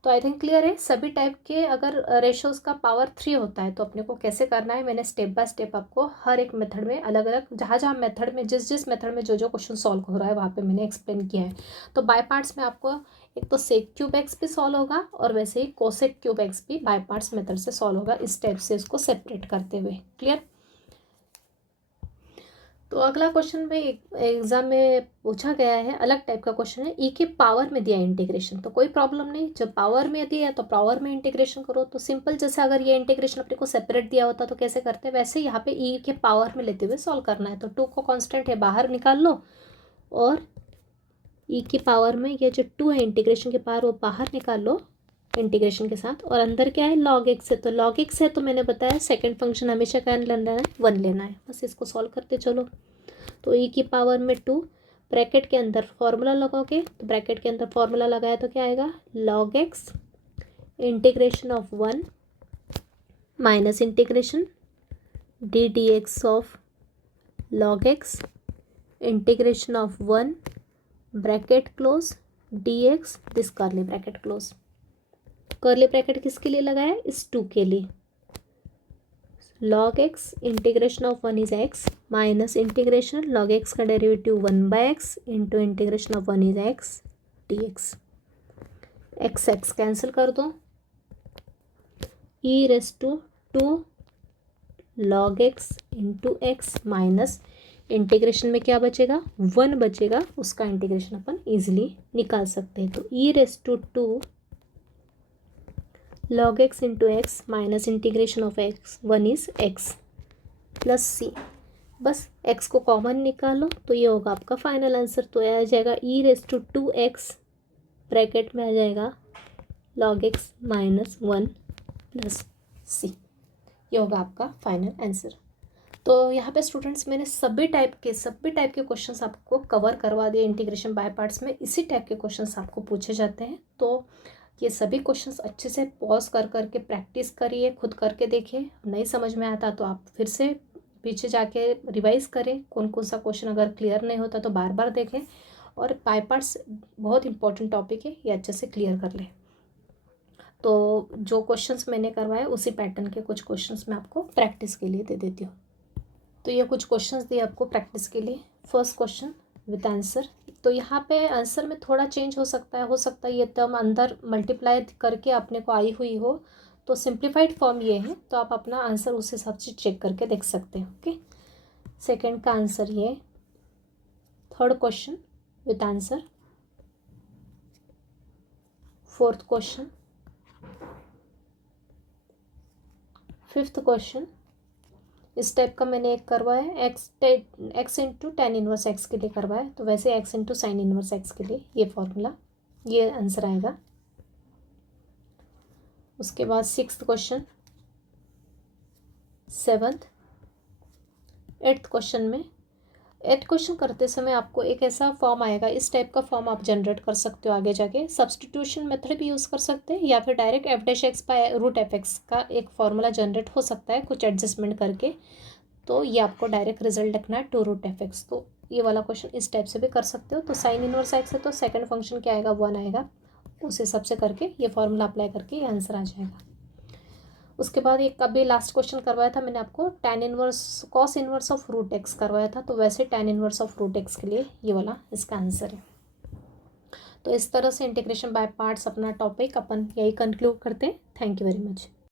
तो आई थिंक क्लियर है. सभी टाइप के अगर रेशोज़ का पावर 3 होता है तो अपने को कैसे करना है, मैंने स्टेप बाय स्टेप आपको हर एक मेथड में अलग अलग, जहाँ जहाँ मेथड में जिस मेथड में जो क्वेश्चन सॉल्व हो रहा है वहाँ पे मैंने एक्सप्लेन किया है. तो बाय पार्ट्स में आपको एक तो सेक क्यूब एक्स भी सॉल्व होगा और वैसे ही कोसेक क्यूब एक्स भी बाय पार्ट्स मेथड से सॉल्व होगा, इस टाइप से इसको सेपरेट करते हुए. क्लियर. तो अगला क्वेश्चन में एग्जाम में पूछा गया है, अलग टाइप का क्वेश्चन है, ई के पावर में दिया इंटीग्रेशन. तो कोई प्रॉब्लम नहीं, जब पावर में दिया तो पावर में इंटीग्रेशन करो. तो सिंपल, जैसे अगर ये इंटीग्रेशन अपने को सेपरेट दिया होता तो कैसे करते हैं, वैसे यहाँ पे ई के पावर में लेते हुए सॉल्व करना है. तो 2 को कांस्टेंट है बाहर निकाल लो और ई की पावर में ये जो 2 है इंटीग्रेशन के पावर वो बाहर निकाल लो इंटीग्रेशन के साथ, और अंदर क्या है लॉग एक्स है. तो लॉग एक्स है तो मैंने बताया सेकंड फंक्शन हमेशा क्या लेना है, 1 लेना है. बस इसको सॉल्व करते चलो. तो ई की पावर में 2, ब्रैकेट के अंदर फॉर्मूला लगाओगे, तो ब्रैकेट के अंदर फॉर्मूला लगाया तो क्या आएगा, log x integration of 1 minus integration d d x of log x integration of 1 bracket close d x this curly bracket close. Curly bracket किसके लिए लगाया है, इस 2 के लिए. Log x integration of 1 is x minus integration log x का derivative 1/x into integration of 1 is x d x. X x cancel कर दो, e raise to 2 log x into x minus integration में क्या बचेगा, 1 बचेगा, उसका इंटीग्रेशन अपन इजीली निकाल सकते हैं. तो e raise to 2 log x into x minus integration of x 1 is x plus c. बस x को कॉमन निकालो तो ये होगा आपका फाइनल आंसर. तो यह आ जाएगा e raise to 2x bracket में आ जाएगा log x minus 1 plus c. ये होगा आपका फाइनल आंसर. तो यहाँ पे स्टूडेंट्स मैंने सभी टाइप के क्वेश्चंस आपको कवर करवा दिए इंटीग्रेशन बाय पार्ट्स में. इसी टाइप के क्वेश्चंस आपको पूछे जाते हैं. तो ये सभी क्वेश्चंस अच्छे से पॉज कर करके प्रैक्टिस करिए, खुद करके देखिए. नहीं समझ में आता तो आप फिर से पीछे जाके रिवाइज करें. कौन कौन सा क्वेश्चन अगर क्लियर नहीं होता तो बार बार देखें. और बाय पार्ट्स बहुत इंपॉर्टेंट टॉपिक है, ये अच्छे से क्लियर कर लें. तो जो क्वेश्चंस मैंने करवाए उसी पैटर्न के कुछ क्वेश्चंस मैं आपको प्रैक्टिस के लिए दे देती हूँ. तो ये कुछ क्वेश्चंस दिए आपको प्रैक्टिस के लिए. First question with answer. तो यहाँ पे आंसर में थोड़ा चेंज हो सकता है ये टर्म अंदर मल्टीप्लाई करके अपने को आई हुई हो, तो सिंप्लीफाइड फॉर्म ये है. तो आप अपना आंसर उस हिसाब से चेक करके देख सकते हैं. ओके, सेकंड का आंसर ये. Third question with answer. Fourth question. Fifth question. इस टाइप का मैंने एक करवाया x into tan inverse x के लिए करवाया, तो वैसे x into sine inverse x के लिए ये फॉर्मूला, ये आंसर आएगा. उसके बाद 6th question, 7th, 8th question में 8th क्वेश्चन करते समय आपको एक ऐसा फॉर्म आएगा, इस टाइप का फॉर्म आप जनरेट कर सकते हो आगे जाके। सब्सटीट्यूशन मेथड भी यूज़ कर सकते हैं या फिर direct f dash x by root f x का एक फॉर्मूला जनरेट हो सकता है कुछ एडजस्टमेंट करके। तो ये आपको डायरेक्ट रिजल्ट लिखना है 2 रूट एफ एक्स। तो ये वाला क्वेश्चन इस टाइप से भी कर सकते हो। तो साइन इनवर्स एक्स है तो सेकंड फंक्शन क्या आएगा, 1 आएगा। उस हिसाब से करके ये फॉर्मूला अप्लाई करके ये आंसर आ जाएगा। उसके बाद एक अभी लास्ट क्वेश्चन करवाया था मैंने आपको, tan inverse cos inverse of root x करवाया था, तो वैसे tan inverse of root x के लिए ये वाला इसका आंसर है। तो इस तरह से इंटीग्रेशन बाय पार्ट्स अपना टॉपिक अपन यही कंक्लूड करते हैं। Thank you very much.